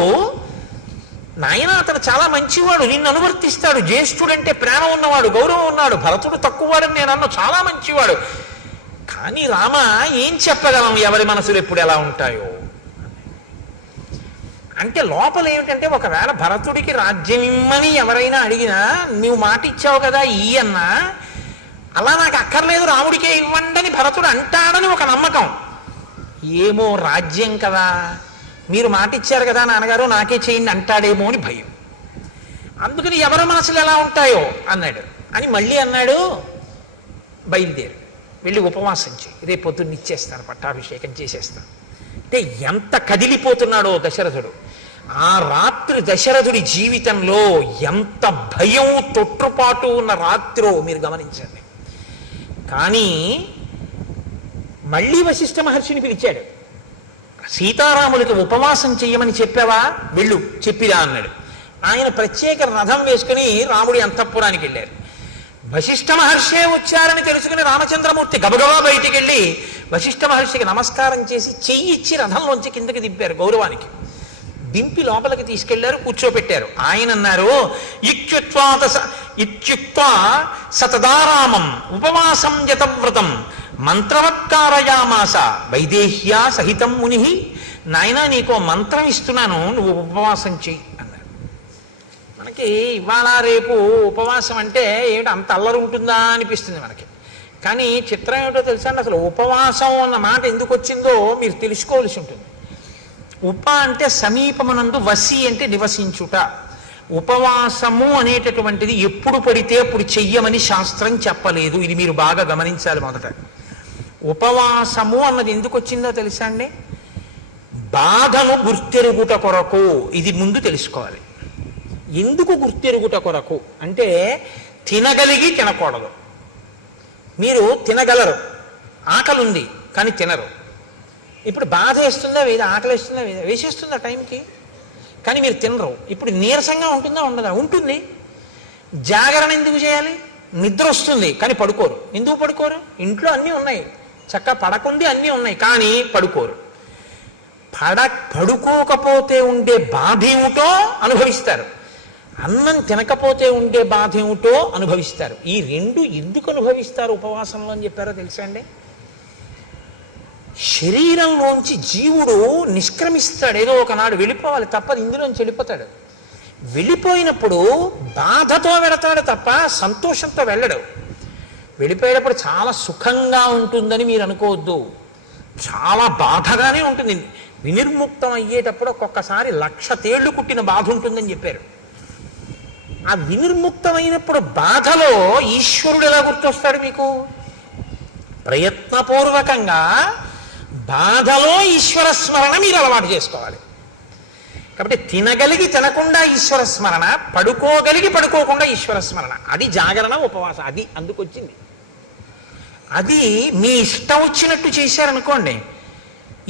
నాయన అతను చాలా మంచివాడు, నిన్ను అనువర్తిస్తాడు, జ్యేష్ఠుడంటే ప్రేమ ఉన్నవాడు, గౌరవం ఉన్నాడు, భరతుడు తక్కువవాడని నేను అన్న చాలా మంచివాడు. కానీ రామ ఏం చెప్పగలం, ఎవరి మనసులు ఎప్పుడు ఎలా ఉంటాయో అంటే. లోపల ఏమిటంటే, ఒకవేళ భరతుడికి రాజ్యం ఇమ్మని ఎవరైనా అడిగినా నువ్వు మాట ఇచ్చావు కదా ఈ అన్నా, అలా నాకు అక్కర్లేదు రాముడికే ఇవ్వండి అని భరతుడు అంటాడని ఒక నమ్మకం. ఏమో రాజ్యం కదా, మీరు మాట ఇచ్చారు కదా నాన్నగారు నాకే చేయండి అంటాడేమో అని భయం. అందుకని ఎవరి మనసులు ఎలా ఉంటాయో అన్నాడు. అని మళ్ళీ అన్నాడు, బయలుదేరు వెళ్ళి ఉపవాసం చేయి, రేపు పొద్దున్న ఇచ్చేస్తాను, పట్టాభిషేకం చేసేస్తాను అంటే. ఎంత కదిలిపోతున్నాడో దశరథుడు. ఆ రాత్రి దశరథుడి జీవితంలో ఎంత భయం తొట్టుపాటు ఉన్న రాత్రో మీరు గమనించండి. కానీ మళ్ళీ వశిష్ఠ మహర్షిని పిలిచాడు. సీతారాములకి ఉపవాసం చెయ్యమని చెప్పావా, వెళ్ళు చెప్పిరా అన్నాడు. ఆయన ప్రత్యేక రథం వేసుకుని రాముడి అంతఃపురానికి వెళ్ళారు. వశిష్ఠ మహర్షే వచ్చారని తెలుసుకుని రామచంద్రమూర్తి గబగబా బయటికి వెళ్ళి వశిష్ఠ మహర్షికి నమస్కారం చేసి చెయ్యిచ్చి రథంలోంచి కిందకి దింపారు గౌరవానికి. దింపి లోపలికి తీసుకెళ్లారు, కూర్చోపెట్టారు. ఆయన అన్నారు, ఇత్యుక్త్వా సతదారామం ఉపవాసం యతవ్రతం మంత్రవత్కారయామాస వైదేహ్యా సహితం ముని. నాయనా నీకో మంత్రం ఇస్తున్నాను, నువ్వు ఉపవాసం చెయ్యి అన్నారు. మనకి ఇవాళ రేపు ఉపవాసం అంటే ఏమిటి అంత అల్లరి ఉంటుందా అనిపిస్తుంది మనకి. కానీ చిత్రం ఏమిటో తెలుసా అండి, అసలు ఉపవాసం అన్న మాట ఎందుకు వచ్చిందో మీరు తెలుసుకోవాల్సి ఉంటుంది. ఉప అంటే సమీపమునందు, వసి అంటే నివసించుట. ఉపవాసము అనేటటువంటిది ఎప్పుడు పడితే అప్పుడు చెయ్యమని శాస్త్రం చెప్పలేదు. ఇది మీరు బాగా గమనించాలి. మొదట ఉపవాసము అన్నది ఎందుకు వచ్చిందో తెలుసా అండి, బాధను గుర్తెరుగుట కొరకు. ఇది ముందు తెలుసుకోవాలి. ఎందుకు గుర్తెరుగుట కొరకు అంటే, తినగలిగి తినకూడదు. మీరు తినగలరు, ఆకలి ఉంది కానీ తినరు. ఇప్పుడు బాధ వేస్తుందా వేద, ఆకలి వేస్తుందా వేద, వేసేస్తుందా టైంకి, కానీ మీరు తినరు. ఇప్పుడు నీరసంగా ఉంటుందా ఉండదా, ఉంటుంది. జాగరణ ఎందుకు చేయాలి, నిద్ర వస్తుంది కానీ పడుకోరు. ఎందుకు పడుకోరు, ఇంట్లో అన్నీ ఉన్నాయి, చక్కగా పడకుంది అన్నీ ఉన్నాయి కానీ పడుకోరు. పడుకోకపోతే ఉండే బాధ ఏమిటో అనుభవిస్తారు, అన్నం తినకపోతే ఉండే బాధ ఏమిటో అనుభవిస్తారు. ఈ రెండు ఎందుకు అనుభవిస్తారు ఉపవాసంలో అని చెప్పారో తెలుసా అండి. శరీరంలోంచి జీవుడు నిష్క్రమిస్తాడు, ఏదో ఒకనాడు వెళ్ళిపోవాలి, తప్పదు, ఇందులోంచి వెళ్ళిపోతాడు. వెళ్ళిపోయినప్పుడు బాధతో వెళతాడు తప్ప సంతోషంతో వెళ్ళడు. వెళ్ళిపోయేటప్పుడు చాలా సుఖంగా ఉంటుందని మీరు అనుకోవద్దు, చాలా బాధగానే ఉంటుంది. వినిర్ముక్తం అయ్యేటప్పుడు ఒక్కొక్కసారి 1,00,000 తేళ్లు కుట్టిన బాధ ఉంటుందని చెప్పారు. ఆ వినిర్ముక్తమైనప్పుడు బాధలో ఈశ్వరుడు ఎలా గుర్తొస్తాడు మీకు, ప్రయత్నపూర్వకంగా బాధలో ఈశ్వర స్మరణ మీరు అలవాటు చేసుకోవాలి. కాబట్టి తినగలిగి తినకుండా ఈశ్వర స్మరణ, పడుకోగలిగి పడుకోకుండా ఈశ్వర స్మరణ, అది జాగరణ ఉపవాసం. అది అందుకొచ్చింది. అది మీ ఇష్టం వచ్చినట్టు చేశారనుకోండి,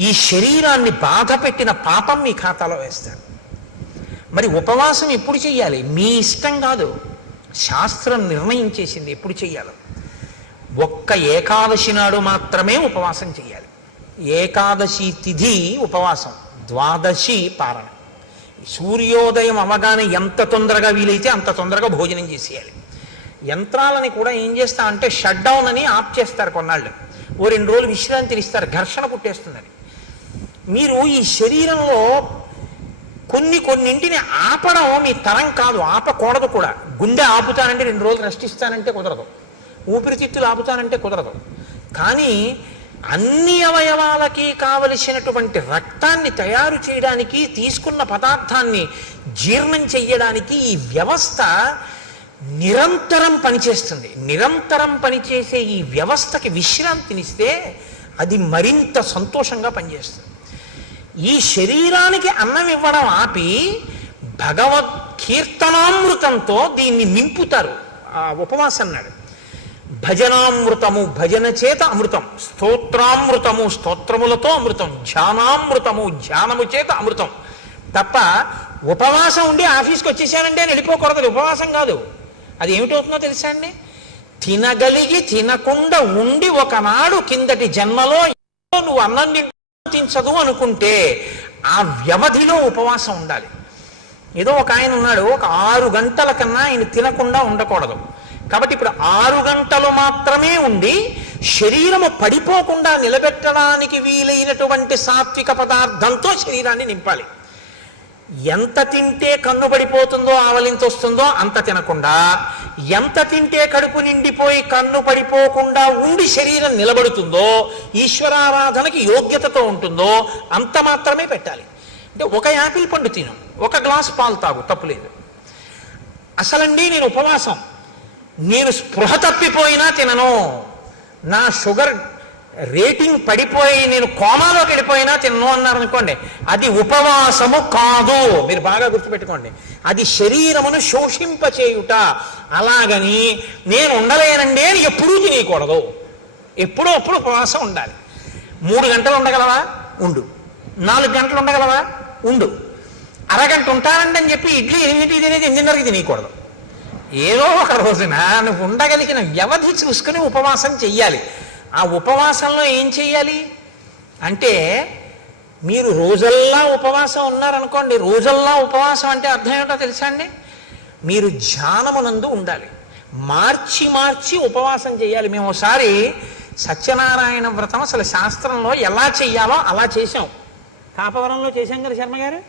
ఈ శరీరాన్ని బాధ పెట్టిన పాపం మీ ఖాతాలో వేస్తారు. మరి ఉపవాసం ఎప్పుడు చెయ్యాలి, మీ ఇష్టం కాదు, శాస్త్రం నిర్ణయం చేసింది ఎప్పుడు చెయ్యాలో. ఒక్క ఏకాదశి నాడు మాత్రమే ఉపవాసం చెయ్యాలి. ఏకాదశి తిథి ఉపవాసం, ద్వాదశి పారణ. సూర్యోదయం అవగానే ఎంత తొందరగా వీలైతే అంత తొందరగా భోజనం చేసేయాలి. యంత్రాలని కూడా ఏం చేస్తా అంటే షట్ డౌన్ అని ఆఫ్ చేస్తారు కొన్నాళ్ళు, ఓ 2 రోజులు విశ్రాంతిని ఇస్తారు, ఘర్షణ పుట్టేస్తుందని. మీరు ఈ శరీరంలో కొన్నింటిని ఆపడం మీ తరం కాదు, ఆపకూడదు కూడా. గుండె ఆపుతానంటే 2 రోజులు రెస్ట్ ఇస్తానంటే కుదరదు, ఊపిరితిత్తులు ఆపుతానంటే కుదరదు. కానీ అన్ని అవయవాలకి కావలసినటువంటి రక్తాన్ని తయారు చేయడానికి, తీసుకున్న పదార్థాన్ని జీర్ణం చెయ్యడానికి ఈ వ్యవస్థ నిరంతరం పనిచేస్తుంది. నిరంతరం పనిచేసే ఈ వ్యవస్థకి విశ్రాంతినిస్తే అది మరింత సంతోషంగా పనిచేస్తుంది. ఈ శరీరానికి అన్నం ఇవ్వడం ఆపి భగవత్ కీర్తనామృతంతో దీన్ని నింపుతారు. ఆ ఉపవాసం అన్నాడు. భజనామృతము, భజన చేత అమృతం, స్తోత్రామృతము, స్తోత్రములతో అమృతం, ధ్యానామృతము, ధ్యానము చేత అమృతం. తప్ప ఉపవాసం ఉండి ఆఫీస్కి వచ్చేసానంటే అని వెళ్ళిపోకూడదు. ఉపవాసం కాదు. అది ఏమిటవుతుందో తెలుసా అండి? తినగలిగి తినకుండా ఉండి ఒకనాడు కిందటి జన్మలో నువ్వు అన్నం తించదు అనుకుంటే ఆ వ్యవధిలో ఉపవాసం ఉండాలి. ఏదో ఒక ఆయన ఉన్నాడు, ఒక 6 గంటల కన్నా ఆయన తినకుండా ఉండకూడదు. కాబట్టి ఇప్పుడు 6 గంటలు మాత్రమే ఉండి శరీరము పడిపోకుండా నిలబెట్టడానికి వీలైనటువంటి సాత్విక పదార్థంతో శరీరాన్ని నింపాలి. ఎంత తింటే కన్ను పడిపోతుందో, ఆవలింత వస్తుందో అంత తినకుండా, ఎంత తింటే కడుపు నిండిపోయి కన్ను పడిపోకుండా ఉండి శరీరం నిలబడుతుందో, ఈశ్వరారాధనకి యోగ్యతతో ఉంటుందో అంత మాత్రమే పెట్టాలి. అంటే ఒక యాపిల్ పండు తిను, ఒక గ్లాస్ పాలు తాగు, తప్పులేదు. అసలండి నేను ఉపవాసం, నేను స్పృహ తప్పిపోయినా తినను, నా షుగర్ రేటింగ్ పడిపోయి నేను కోమాలోకి వెళ్ళిపోయినా తినను అన్నారనుకోండి, అది ఉపవాసము కాదు. మీరు బాగా గుర్తుపెట్టుకోండి, అది శరీరమును శోషింపచేయుట. అలాగని నేను ఉండలేనండి అని ఎప్పుడూ తినేయకూడదు. ఎప్పుడో అప్పుడు ఉపవాసం ఉండాలి. 3 గంటలు ఉండగలవా? ఉండు. 4 గంటలు ఉండగలవా? ఉండు. అరగంట ఉంటానండి అని చెప్పి ఇడ్లీ 8 తినేది 8:30కి తినేయకూడదు. ఏదో ఒక రోజున నువ్వు ఉండగలిగిన వ్యవధి చూసుకుని ఉపవాసం చెయ్యాలి. ఆ ఉపవాసంలో ఏం చెయ్యాలి అంటే, మీరు రోజల్లా ఉపవాసం ఉన్నారనుకోండి, రోజల్లా ఉపవాసం అంటే అర్థం ఏమిటో తెలుసా అండి? మీరు ధ్యానమునందు ఉండాలి. మార్చి మార్చి ఉపవాసం చేయాలి. మేము ఒకసారి సత్యనారాయణ వ్రతం అసలు శాస్త్రంలో ఎలా చెయ్యాలో అలా చేశాం. కాపవరంలో చేశాం కదా శర్మ గారు.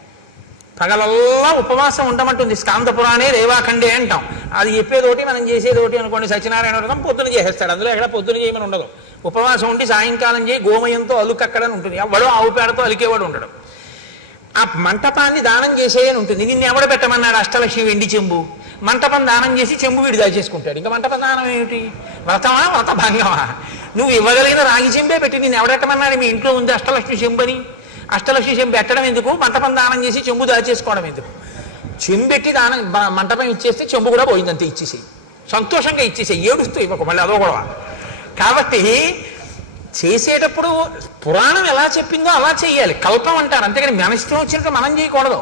పగలల్లా ఉపవాసం ఉండమంటుంది. స్కాందపురాణే రేవాఖండే అంటాం. అది చెప్పేదోటి మనం చేసేదోటి అనుకోండి. సత్యనారాయణ వ్రతం పొద్దున చేసేస్తాడు, అందులో ఎక్కడ పొద్దున చేయమని ఉండదు. ఉపవాసం ఉండి సాయంకాలం చేయి, గోమయంతో అలుకక్కడని ఉంటుంది. ఎవడో ఆవు పేడతో అలికేవాడు ఉండడం. ఆ మంటపాన్ని దానం చేసేయని ఉంటుంది. నిన్ను ఎవడ పెట్టమన్నాడు? అష్టలక్ష్మి వెండి చెంబు. మంటపం దానం చేసి చెంబు వీడు దాచేసుకుంటాడు. ఇంకా మంటపం దానం ఏమిటి? వ్రతమా వ్రత భంగమా? నువ్వు ఇవ్వగలిగిన రాగి చెంబే పెట్టి నిన్ను ఎవడెట్టమన్నాడు? మీ ఇంట్లో ఉంది అష్టలక్ష్మి చెంబని. అష్టలక్ష్మి చెంబు పెట్టడం ఎందుకు? మంటపం దానం చేసి చెంబు దాచేసుకోవడం ఎందుకు? చెంబెట్టి దానం మంటపం ఇచ్చేస్తే చెంబు కూడా పోయిందంతే. ఇచ్చేసేయి, సంతోషంగా ఇచ్చేసేయి, ఏడుస్తూ ఇవ్వకు మళ్ళీ అదో గొడవ. కాబట్టి చేసేటప్పుడు పురాణం ఎలా చెప్పిందో అలా చెయ్యాలి. కల్పం అంటారు, అంతేగాని మన ఇష్టం వచ్చినట్టు మనం చేయకూడదు.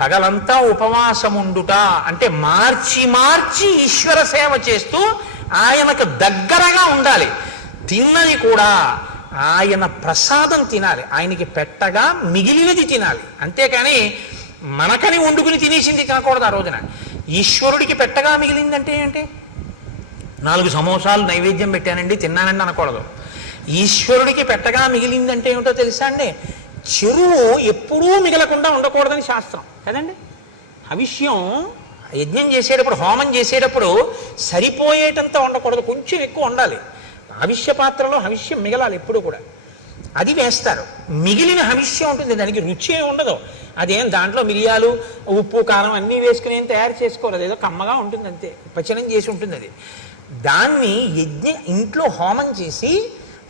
పగలంతా ఉపవాసముండుట అంటే మార్చి మార్చి ఈశ్వర సేవ చేస్తూ ఆయనకు దగ్గరగా ఉండాలి. తిన్నది కూడా ఆయన ప్రసాదం తినాలి. ఆయనకి పెట్టగా మిగిలినది తినాలి. అంతేకాని మనకని వండుకుని తినేసింది కాకూడదు. ఆ రోజున ఈశ్వరుడికి పెట్టగా మిగిలిందంటే ఏంటి? 4 సమోసాలు నైవేద్యం పెట్టానండి తిన్నానండి అనకూడదు. ఈశ్వరుడికి పెట్టగా మిగిలిందంటే ఏమిటో తెలుసా అండి? చెరువు ఎప్పుడూ మిగలకుండా ఉండకూడదని శాస్త్రం కదండి. హవిష్యం యజ్ఞం చేసేటప్పుడు, హోమం చేసేటప్పుడు సరిపోయేటంత ఉండకూడదు, కొంచెం ఎక్కువ ఉండాలి. హవిష్య పాత్రలో హవిష్యం మిగలాలి ఎప్పుడు కూడా. అది వేస్తారు. మిగిలిన హవిష్యం ఉంటుంది, దానికి రుచి ఏమి ఉండదు. అదేం దాంట్లో మిరియాలు, ఉప్పు, కారం అన్నీ వేసుకుని ఏం తయారు చేసుకోరు. అదేదో కమ్మగా ఉంటుంది అంతే, పచనం చేసి ఉంటుంది. అది దాన్ని ఇంట్లో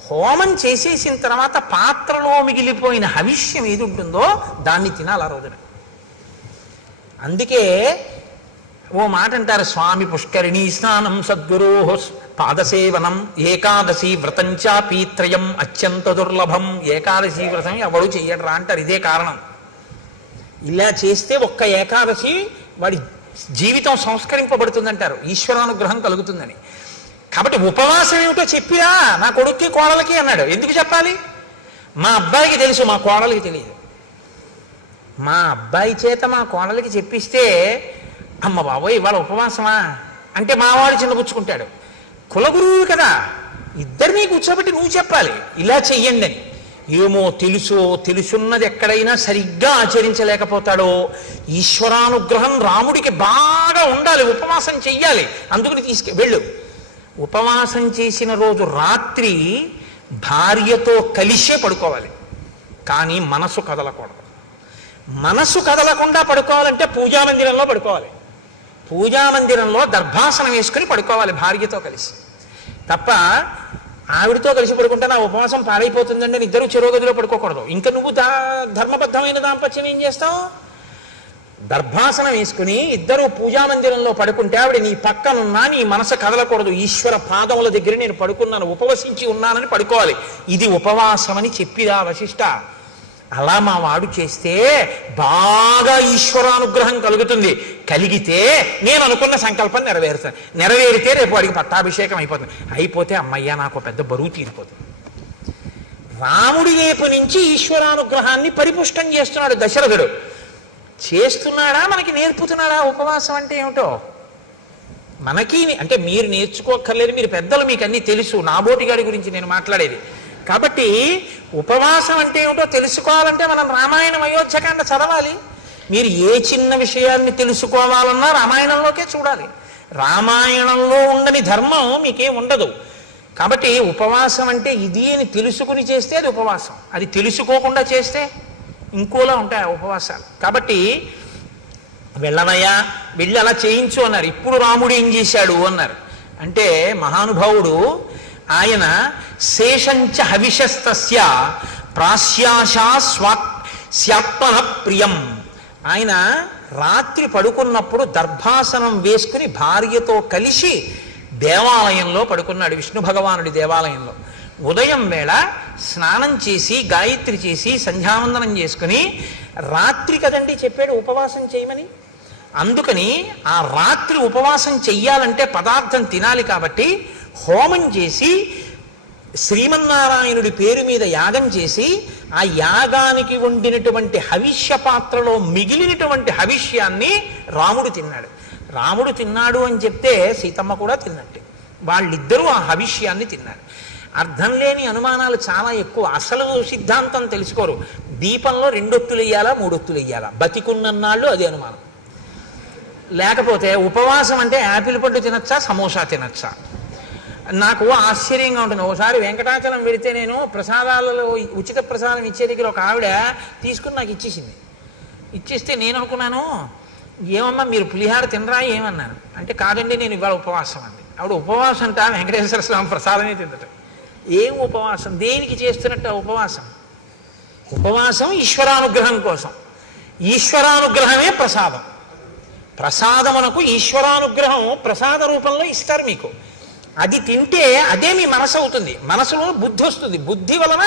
హోమం చేసేసిన తర్వాత పాత్రలో మిగిలిపోయిన హవిష్యం ఏది ఉంటుందో దాన్ని తినాలి ఆ రోజున. అందుకే ఓ మాట అంటారు, స్వామి పుష్కరిణీ స్నానం సద్గురో పాదసేవనం ఏకాదశి వ్రతంచాపి త్రయం అత్యంత దుర్లభం. ఏకాదశి వ్రతం ఎవడు చెయ్యడరా అంటారు. ఇదే కారణం. ఇలా చేస్తే ఒక్క ఏకాదశి వాడి జీవితం సంస్కరింపబడుతుందంటారు, ఈశ్వరానుగ్రహం కలుగుతుందని. కాబట్టి ఉపవాసం ఏమిటో చెప్పిరా నా కొడుక్కి కోడలకి అన్నాడు. ఎందుకు చెప్పాలి? మా అబ్బాయికి తెలుసు, మా కోడలికి తెలియదు. మా అబ్బాయి చేత మా కోడలికి చెప్పిస్తే అమ్మ బాబోయ్ ఇవాళ ఉపవాసమా అంటే మావాడు చిన్నపుచ్చుకుంటాడు. కులగురువు కదా, ఇద్దరినీ కూర్చోబెట్టి నువ్వు చెప్పాలి ఇలా చెయ్యండి అని. ఏమో తెలుసున్నది ఎక్కడైనా సరిగ్గా ఆచరించలేకపోతాడో. ఈశ్వరానుగ్రహం రాముడికి బాగా ఉండాలి, ఉపవాసం చెయ్యాలి, అందుకని వెళ్ళు. ఉపవాసం చేసిన రోజు రాత్రి భార్యతో కలిసే పడుకోవాలి, కానీ మనసు కదలకూడదు. మనసు కదలకుండా పడుకోవాలంటే పూజామందిరంలో పడుకోవాలి. పూజామందిరంలో దర్భాసనం వేసుకుని పడుకోవాలి భార్యతో కలిసి. తప్ప ఆవిడతో కలిసి పడుకుంటే నా ఉపవాసం పాడైపోతుందండి అని ఇద్దరు చెరో గదిలో పడుకోకూడదు. ఇంకా నువ్వు ధర్మబద్ధమైన దాంపత్యం ఏం చేస్తావు? దర్భాసనం వేసుకుని ఇద్దరు పూజామందిరంలో పడుకుంటే ఆవిడ నీ పక్కనున్నా నీ మనసు కదలకూడదు. ఈశ్వర పాదముల దగ్గర నేను పడుకున్నాను, ఉపవసించి ఉన్నానని పడుకోవాలి. ఇది ఉపవాసం అని చెప్పిరా వశిష్ఠ. అలా మా వాడు చేస్తే బాగా ఈశ్వరానుగ్రహం కలుగుతుంది. కలిగితే నేను అనుకున్న సంకల్పం నెరవేరుతాను. నెరవేరితే రేపు వాడికి పట్టాభిషేకం అయిపోతుంది. అయిపోతే అమ్మయ్య నాకు పెద్ద బరువు తీరిపోతుంది. రాముడి వైపు నుంచి ఈశ్వరానుగ్రహాన్ని పరిపుష్టం చేస్తున్నాడు దశరథుడు. చేస్తున్నాడా, మనకి నేర్పుతున్నాడా ఉపవాసం అంటే ఏమిటో? మనకి అంటే మీరు నేర్చుకోక్కర్లేదు, మీరు పెద్దలు, మీకు అన్నీ తెలుసు. నాబోటి గారి గురించి నేను మాట్లాడేది. కాబట్టి ఉపవాసం అంటే ఏమిటో తెలుసుకోవాలంటే మనం రామాయణం అయోధ్యకాండ చదవాలి. మీరు ఏ చిన్న విషయాన్ని తెలుసుకోవాలన్నా రామాయణంలోకే చూడాలి. రామాయణంలో ఉండని ధర్మం మీకేం ఉండదు. కాబట్టి ఉపవాసం అంటే ఇది అని తెలుసుకుని చేస్తే అది ఉపవాసం, అది తెలుసుకోకుండా చేస్తే ఇంకోలా ఉంటాయి ఉపవాసాలు. కాబట్టి వెళ్ళవయ్యా, వెళ్ళి అలా చేయించు అన్నారు. ఇప్పుడు రాముడు ఏం చేశాడు అన్నారు అంటే, మహానుభావుడు ఆయన శేషంచ హవిషస్తస్య ప్రాశ్యాశా స్యాత్మన ప్రియం. ఆయన రాత్రి పడుకున్నప్పుడు దర్భాసనం వేసుకుని భార్యతో కలిసి దేవాలయంలో పడుకున్నాడు, విష్ణు భగవానుడి దేవాలయంలో. ఉదయం వేళ స్నానం చేసి గాయత్రి చేసి సంధ్యావందనం చేసుకుని, రాత్రి కదండి చెప్పాడు ఉపవాసం చేయమని. అందుకని ఆ రాత్రి ఉపవాసం చెయ్యాలంటే పదార్థం తినాలి కాబట్టి హోమం చేసి శ్రీమన్నారాయణుడి పేరు మీద యాగం చేసి ఆ యాగానికి వండినటువంటి హవిష్య పాత్రలో మిగిలినటువంటి హవిష్యాన్ని రాముడు తిన్నాడు. రాముడు తిన్నాడు అని చెప్తే సీతమ్మ కూడా తిన్నట్టే. వాళ్ళిద్దరూ ఆ హవిష్యాన్ని తిన్నారు. అర్థం లేని అనుమానాలు చాలా ఎక్కువ. అసలు సిద్ధాంతం తెలుసుకోరు. దీపంలో 2 ఒత్తులు వేయాలా 3 ఒత్తులు వేయాలా, బతికున్నన్నాళ్ళు అది అనుమానం. లేకపోతే ఉపవాసం అంటే యాపిల్ పండు తినచ్చా సమోసా తినచ్చా. నాకు ఆశ్చర్యంగా ఉంటుంది. ఒకసారి వెంకటాచలం వెళితే నేను ప్రసాదాలలో ఉచిత ప్రసాదం ఇచ్చే దగ్గర ఒక ఆవిడ తీసుకుని నాకు ఇచ్చేసింది. ఇచ్చేస్తే నేను అనుకున్నాను, ఏమమ్మా మీరు పులిహార తినరా ఏమన్నాను అంటే, కాదండి నేను ఇవాళ ఉపవాసం అంది. ఆవిడ ఉపవాసం అంట వెంకటేశ్వర స్వామి ప్రసాదమే తిందట. ఏం ఉపవాసం, దేనికి చేస్తున్నట్టు ఉపవాసం? ఉపవాసం ఈశ్వరానుగ్రహం కోసం. ఈశ్వరానుగ్రహమే ప్రసాదం. ప్రసాదమునకు ఈశ్వరానుగ్రహం ప్రసాద రూపంలో ఇస్తారు మీకు. అది తింటే అదే మీ మనసు అవుతుంది. మనసులో బుద్ధి వస్తుంది, బుద్ధి వలన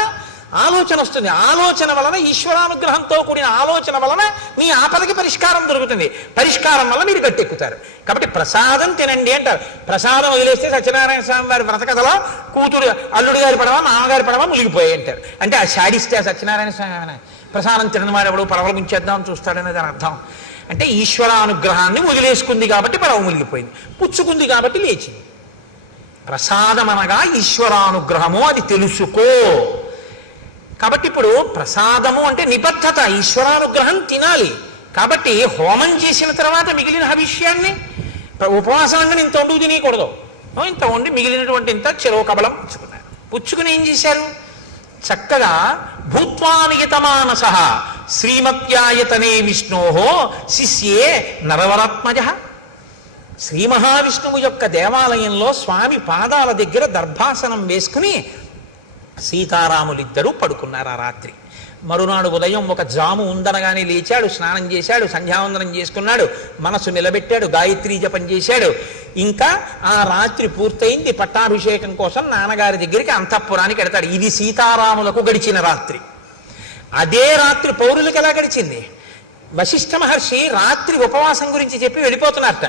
ఆలోచన వస్తుంది, ఆలోచన వలన ఈశ్వరానుగ్రహంతో కూడిన ఆలోచన వలన మీ ఆపదకి పరిష్కారం దొరుకుతుంది, పరిష్కారం వల్ల మీరు గట్టెక్కుతారు. కాబట్టి ప్రసాదం తినండి అంటారు. ప్రసాదం వదిలేస్తే సత్యనారాయణ స్వామి వారి వ్రతకథలో కూతురు అల్లుడి గారి పడవ మామగారి పడవ మునిగిపోయి అంటారు. అంటే ఆ శాడిస్తే సత్యనారాయణ స్వామి ప్రసాదం తినని వాడు ఎవడు పడవలు ముంచేద్దామని చూస్తాడనే దాని అర్థం. అంటే ఈశ్వరానుగ్రహాన్ని వదిలేసుకుంది కాబట్టి పడవ మునిగిపోయింది, పుచ్చుకుంది కాబట్టి లేచింది. ప్రసాదం అనగా ఈశ్వరానుగ్రహము, అది తెలుసుకో. కాబట్టి ఇప్పుడు ప్రసాదము అంటే నిబద్ధత, ఈశ్వరానుగ్రహం తినాలి. కాబట్టి హోమం చేసిన తర్వాత మిగిలిన హవిష్యాన్ని ఉపవాసం అంటే ఇంత వండు తినకూడదు. ఇంత వండి మిగిలినటువంటి ఇంత చెరో కబలం పుచ్చుకున్నారు. పుచ్చుకుని ఏం చేశారు? చక్కగా భూత్వానియతమానస శ్రీమత్యాయతనే విష్ణోహో శిష్యే నరవరాత్మజ. శ్రీ మహావిష్ణువు యొక్క దేవాలయంలో స్వామి పాదాల దగ్గర దర్భాసనం వేసుకుని సీతారాములిద్దరూ పడుకున్నారు ఆ రాత్రి. మరునాడు ఉదయం ఒక జాము ఉందనగానే లేచాడు, స్నానం చేశాడు, సంధ్యావందనం చేసుకున్నాడు, మనసు నిలబెట్టాడు, గాయత్రీ జపం చేశాడు. ఇంకా ఆ రాత్రి పూర్తయింది. పట్టాభిషేకం కోసం నాన్నగారి దగ్గరికి అంతఃపురానికి వెడతాడు. ఇది సీతారాములకు గడిచిన రాత్రి. అదే రాత్రి పౌరులకు ఎలా గడిచింది? వశిష్ఠ మహర్షి రాత్రి ఉపవాసం గురించి చెప్పి వెళ్ళిపోతున్నారట.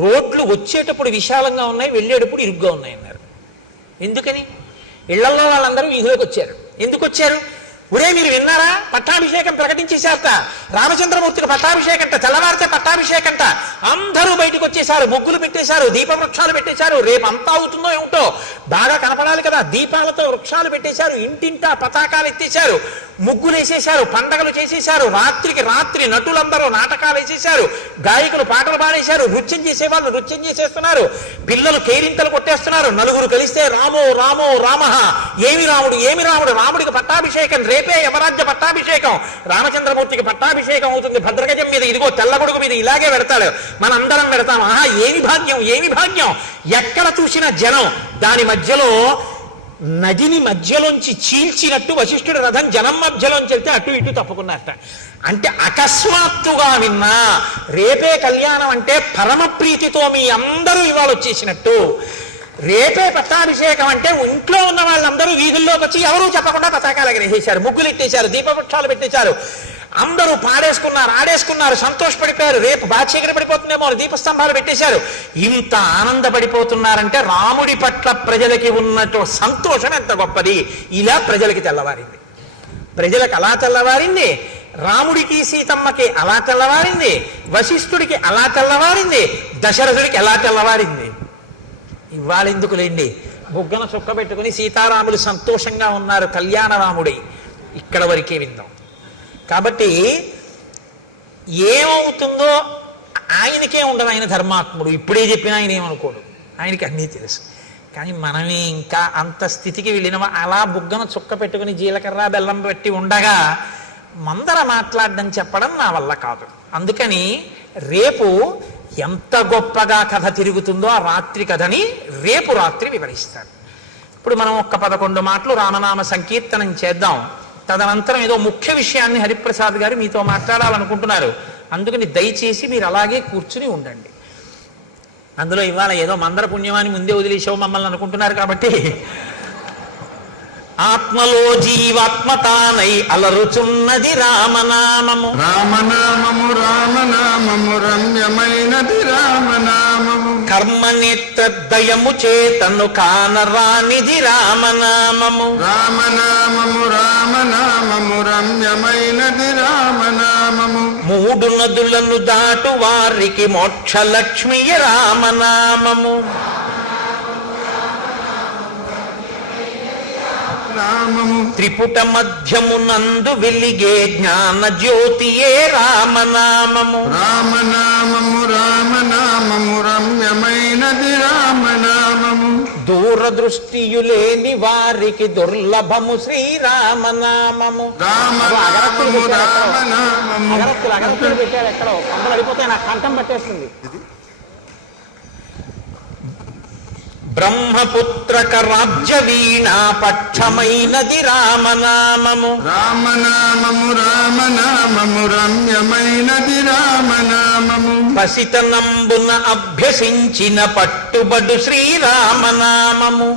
రోడ్లు వచ్చేటప్పుడు విశాలంగా ఉన్నాయి, వెళ్ళేటప్పుడు ఇరుగ్గా ఉన్నాయి అన్నారు. ఎందుకని? ఇళ్లలో వాళ్ళందరూ వీధిలోకి వచ్చారు. ఎందుకు వచ్చారు? ఒరే మీరు విన్నారా, పట్టాభిషేకం ప్రకటించేశారట, రామచంద్రమూర్తికి పట్టాభిషేకంట, తెల్లవారితే పట్టాభిషేకంట. అందరూ బయటకు వచ్చేసారు, ముగ్గులు పెట్టేశారు, దీప వృక్షాలు పెట్టేశారు. రేపు అంతా అవుతుందో ఏమిటో, బాగా కనపడాలి కదా, దీపాలతో వృక్షాలు పెట్టేశారు, ఇంటింటా పతాకాలు ఎత్తేశారు, ముగ్గులు వేసేశారు, పండగలు చేసేశారు. రాత్రికి రాత్రి నటులందరూ నాటకాలు వేసేశారు, గాయకులు పాటలు పాడేశారు, నృత్యం చేసేవాళ్ళు నృత్యం చేసేస్తున్నారు, పిల్లలు కేరింతలు కొట్టేస్తున్నారు. నలుగురు కలిస్తే రామో రామో రామ, ఏమి రాముడు ఏమి రాముడు, రాముడికి పట్టాభిషేకం, రేపే యమరాజ్య పట్టాభిషేకం, రామచంద్రమూర్తికి పట్టాభిషేకం అవుతుంది భద్రగజం మీద, ఇదిగో తెల్లగొడుగు మీద ఇలాగే పెడతాడు, మనందరం పెడతాం. ఆహా ఏమి భాగ్యం ఏమి భాగ్యం. ఎక్కడ చూసిన జనం, దాని మధ్యలో నదిని మధ్యలోంచి చీల్చినట్టు వశిష్ఠుడి రథం జనం మధ్యలోంచి వెళ్తే అటు ఇటు తప్పుకున్నట్ట. అంటే అకస్మాత్తుగా విన్నా రేపే కళ్యాణం అంటే పరమ ప్రీతితో మీ అందరూ ఇవాళ వచ్చేసినట్టు. రేపే పట్టాభిషేకం అంటే ఇంట్లో ఉన్న వాళ్ళందరూ వీధుల్లోకి వచ్చి ఎవరూ చెప్పకుండా పతాకాలు ఎగరేసేశారు, ముగ్గులు ఎత్తేశారు, దీపవృక్షాలు పెట్టేశారు, అందరూ పాడేసుకున్నారు, ఆడేసుకున్నారు, సంతోషపడిపోయారు. రేపు బాధ్యత పడిపోతుందేమో దీపస్తంభాలు పెట్టేశారు. ఇంత ఆనందపడిపోతున్నారంటే రాముడి పట్ల ప్రజలకి ఉన్నట్టు సంతోషం ఎంత గొప్పది. ఇలా ప్రజలకి తెల్లవారింది, ప్రజలకు అలా తెల్లవారింది, రాముడికి సీతమ్మకి అలా తెల్లవారింది, వశిష్ఠుడికి అలా తెల్లవారింది, దశరథుడికి ఎలా తెల్లవారింది. ఇవాళ ఎందుకులేండి, బుగ్గన చుక్క పెట్టుకుని సీతారాములు సంతోషంగా ఉన్నారు, కళ్యాణ రాముడి. ఇక్కడ వరకే విందాం. కాబట్టి ఏమవుతుందో ఆయనకే ఉండదు, ఆయన ధర్మాత్ముడు, ఇప్పుడే చెప్పినా ఆయన ఏమనుకోడు, ఆయనకి అన్నీ తెలుసు. కానీ మనమే ఇంకా అంత స్థితికి వెళ్ళిన అలా బుగ్గన చుక్క పెట్టుకుని జీలకర్ర బెల్లం పెట్టి ఉండగా మందర మాట్లాడడం చెప్పడం నా వల్ల కాదు. అందుకని రేపు ఎంత గొప్పగా కథ తిరుగుతుందో ఆ రాత్రి కథని రేపు రాత్రి వివరిస్తాను. ఇప్పుడు మనం ఒక్క 11 మాటలు రామనామ సంకీర్తనం చేద్దాం. తదనంతరం ఏదో ముఖ్య విషయాన్ని హరిప్రసాద్ గారు మీతో మాట్లాడాలనుకుంటున్నారు. అందుకని దయచేసి మీరు అలాగే కూర్చుని ఉండండి. అందులో ఇవాళ ఏదో మందర పుణ్యమాని ముందే వదిలేసావు మమ్మల్ని అనుకుంటున్నారు కాబట్టి, ఆత్మలో జీవాత్మతానై అలరుచున్నది రామనామము, రామనామము రామనామము రమ్యమైనది రామనామము, కర్మనేత్రదయము చేతను కానరానిది రామనామము, రామనామము రామనామము రమ్యమైనది రామనామము, 3 నదులను దాటు వారికి మోక్షలక్ష్మి రామనామము, త్రిపుట మధ్యమునందు వెలిగే జ్ఞాన జ్యోతియే రామనామము, రామనామము రామనామము రమ్యమైనది రామనామము, దూరదృష్టియులేని వారికి దుర్లభము శ్రీరామనామము. రామనామము రామనామము అగరత్తులు పెట్టారు, ఎక్కడో కొండలు అడిపోతే నాకు కంఠం పట్టేస్తుంది. బ్రహ్మపుత్రక రాజ్య వీణా పక్షమైనది రామనామము, రామనామము రామనామము రమ్యమైనది రామనామము, పసితనంబున అభ్యసించిన పట్టుబడు శ్రీరామనామము,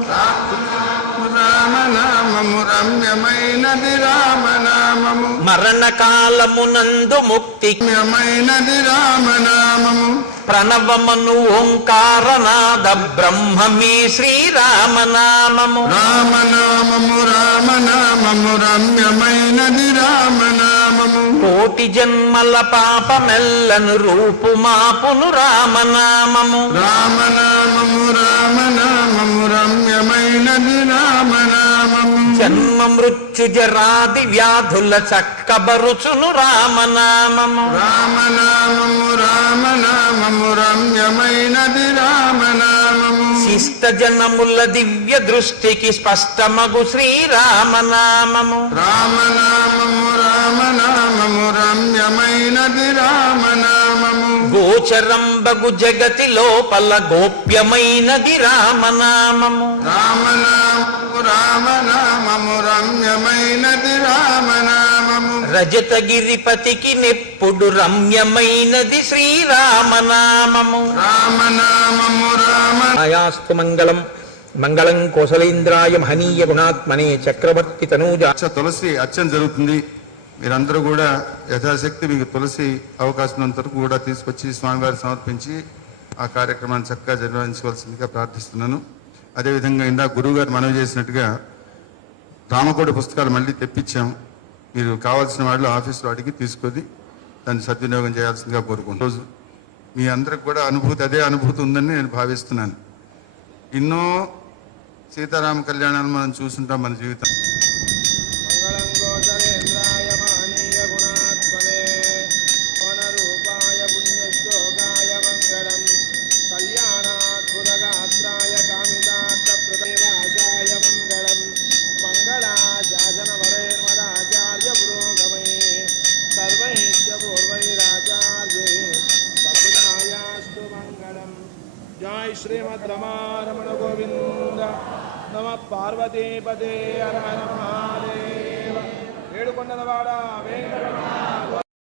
రామనామము రమ్యమైనది రామనామము, మరణకాలమునందు ముక్తి రమ్యమైనది రామనామము, ప్రణవమను ఓంకారనాద బ్రహ్మమే శ్రీరామనామము, రామనామము రామనామము రమ్యమైనది రామనామము, కోటి జన్మల పాపమెల్లను రూపుమాపును రామనామము, రామనామము రామనామము రమ్యమైనది రామనామము, జన్మ మృత్యు జరాది వ్యాధుల చక్కబరుచును రామనామము, రామనామము రామనామము రమ్యమైనది రామనామము, శిష్ట జనముల దివ్య దృష్టికి స్పష్టమగు శ్రీరామనామము, రామనామము రామనామము రమ్యమైనది రామనామము, గోచరంబగు జగతి లోపల గోప్యమైనది రామనామము, రామనామము రామనామము రమ్యమైనది రామనామము, రజతగిరిపతికి నెప్పుడు రమ్యమైనది శ్రీరామనామము, రామనామము రామ ఆయాస్తు మంగళం మంగళం కోసలేంద్రాయ మహనీయ గుణాత్మనే చక్రవర్తి తనూజ. తులసి అర్చన జరుగుతుంది. మీరందరూ కూడా యథాశక్తి మీకు తులసి అవకాశం ఉన్నంత వరకు కూడా తీసుకొచ్చి స్వామివారి సమర్పించి ఆ కార్యక్రమాన్ని చక్కగా నిర్వహించవలసిందిగా ప్రార్థిస్తున్నాను. అదేవిధంగా ఇందాక గురువు గారు మనవి చేసినట్టుగా రామకోటి పుస్తకాలు మళ్ళీ తెప్పించాం. మీరు కావాల్సిన వాళ్ళు ఆఫీస్లో అడిగి తీసుకొని దాన్ని సద్వినియోగం చేయాల్సిందిగా కోరుకుంటున్నాను. రోజు మీ అందరికి కూడా అదే అనుభూతి ఉందని నేను భావిస్తున్నాను. ఎన్నో సీతారామ కళ్యాణాలు మనం చూస్తుంటాం మన జీవితం. जय श्रीमद् रमारमण गोविंद नमः पार्वती पते हर हर महादेव वेणुकोंडलवाड वेंकटरमण।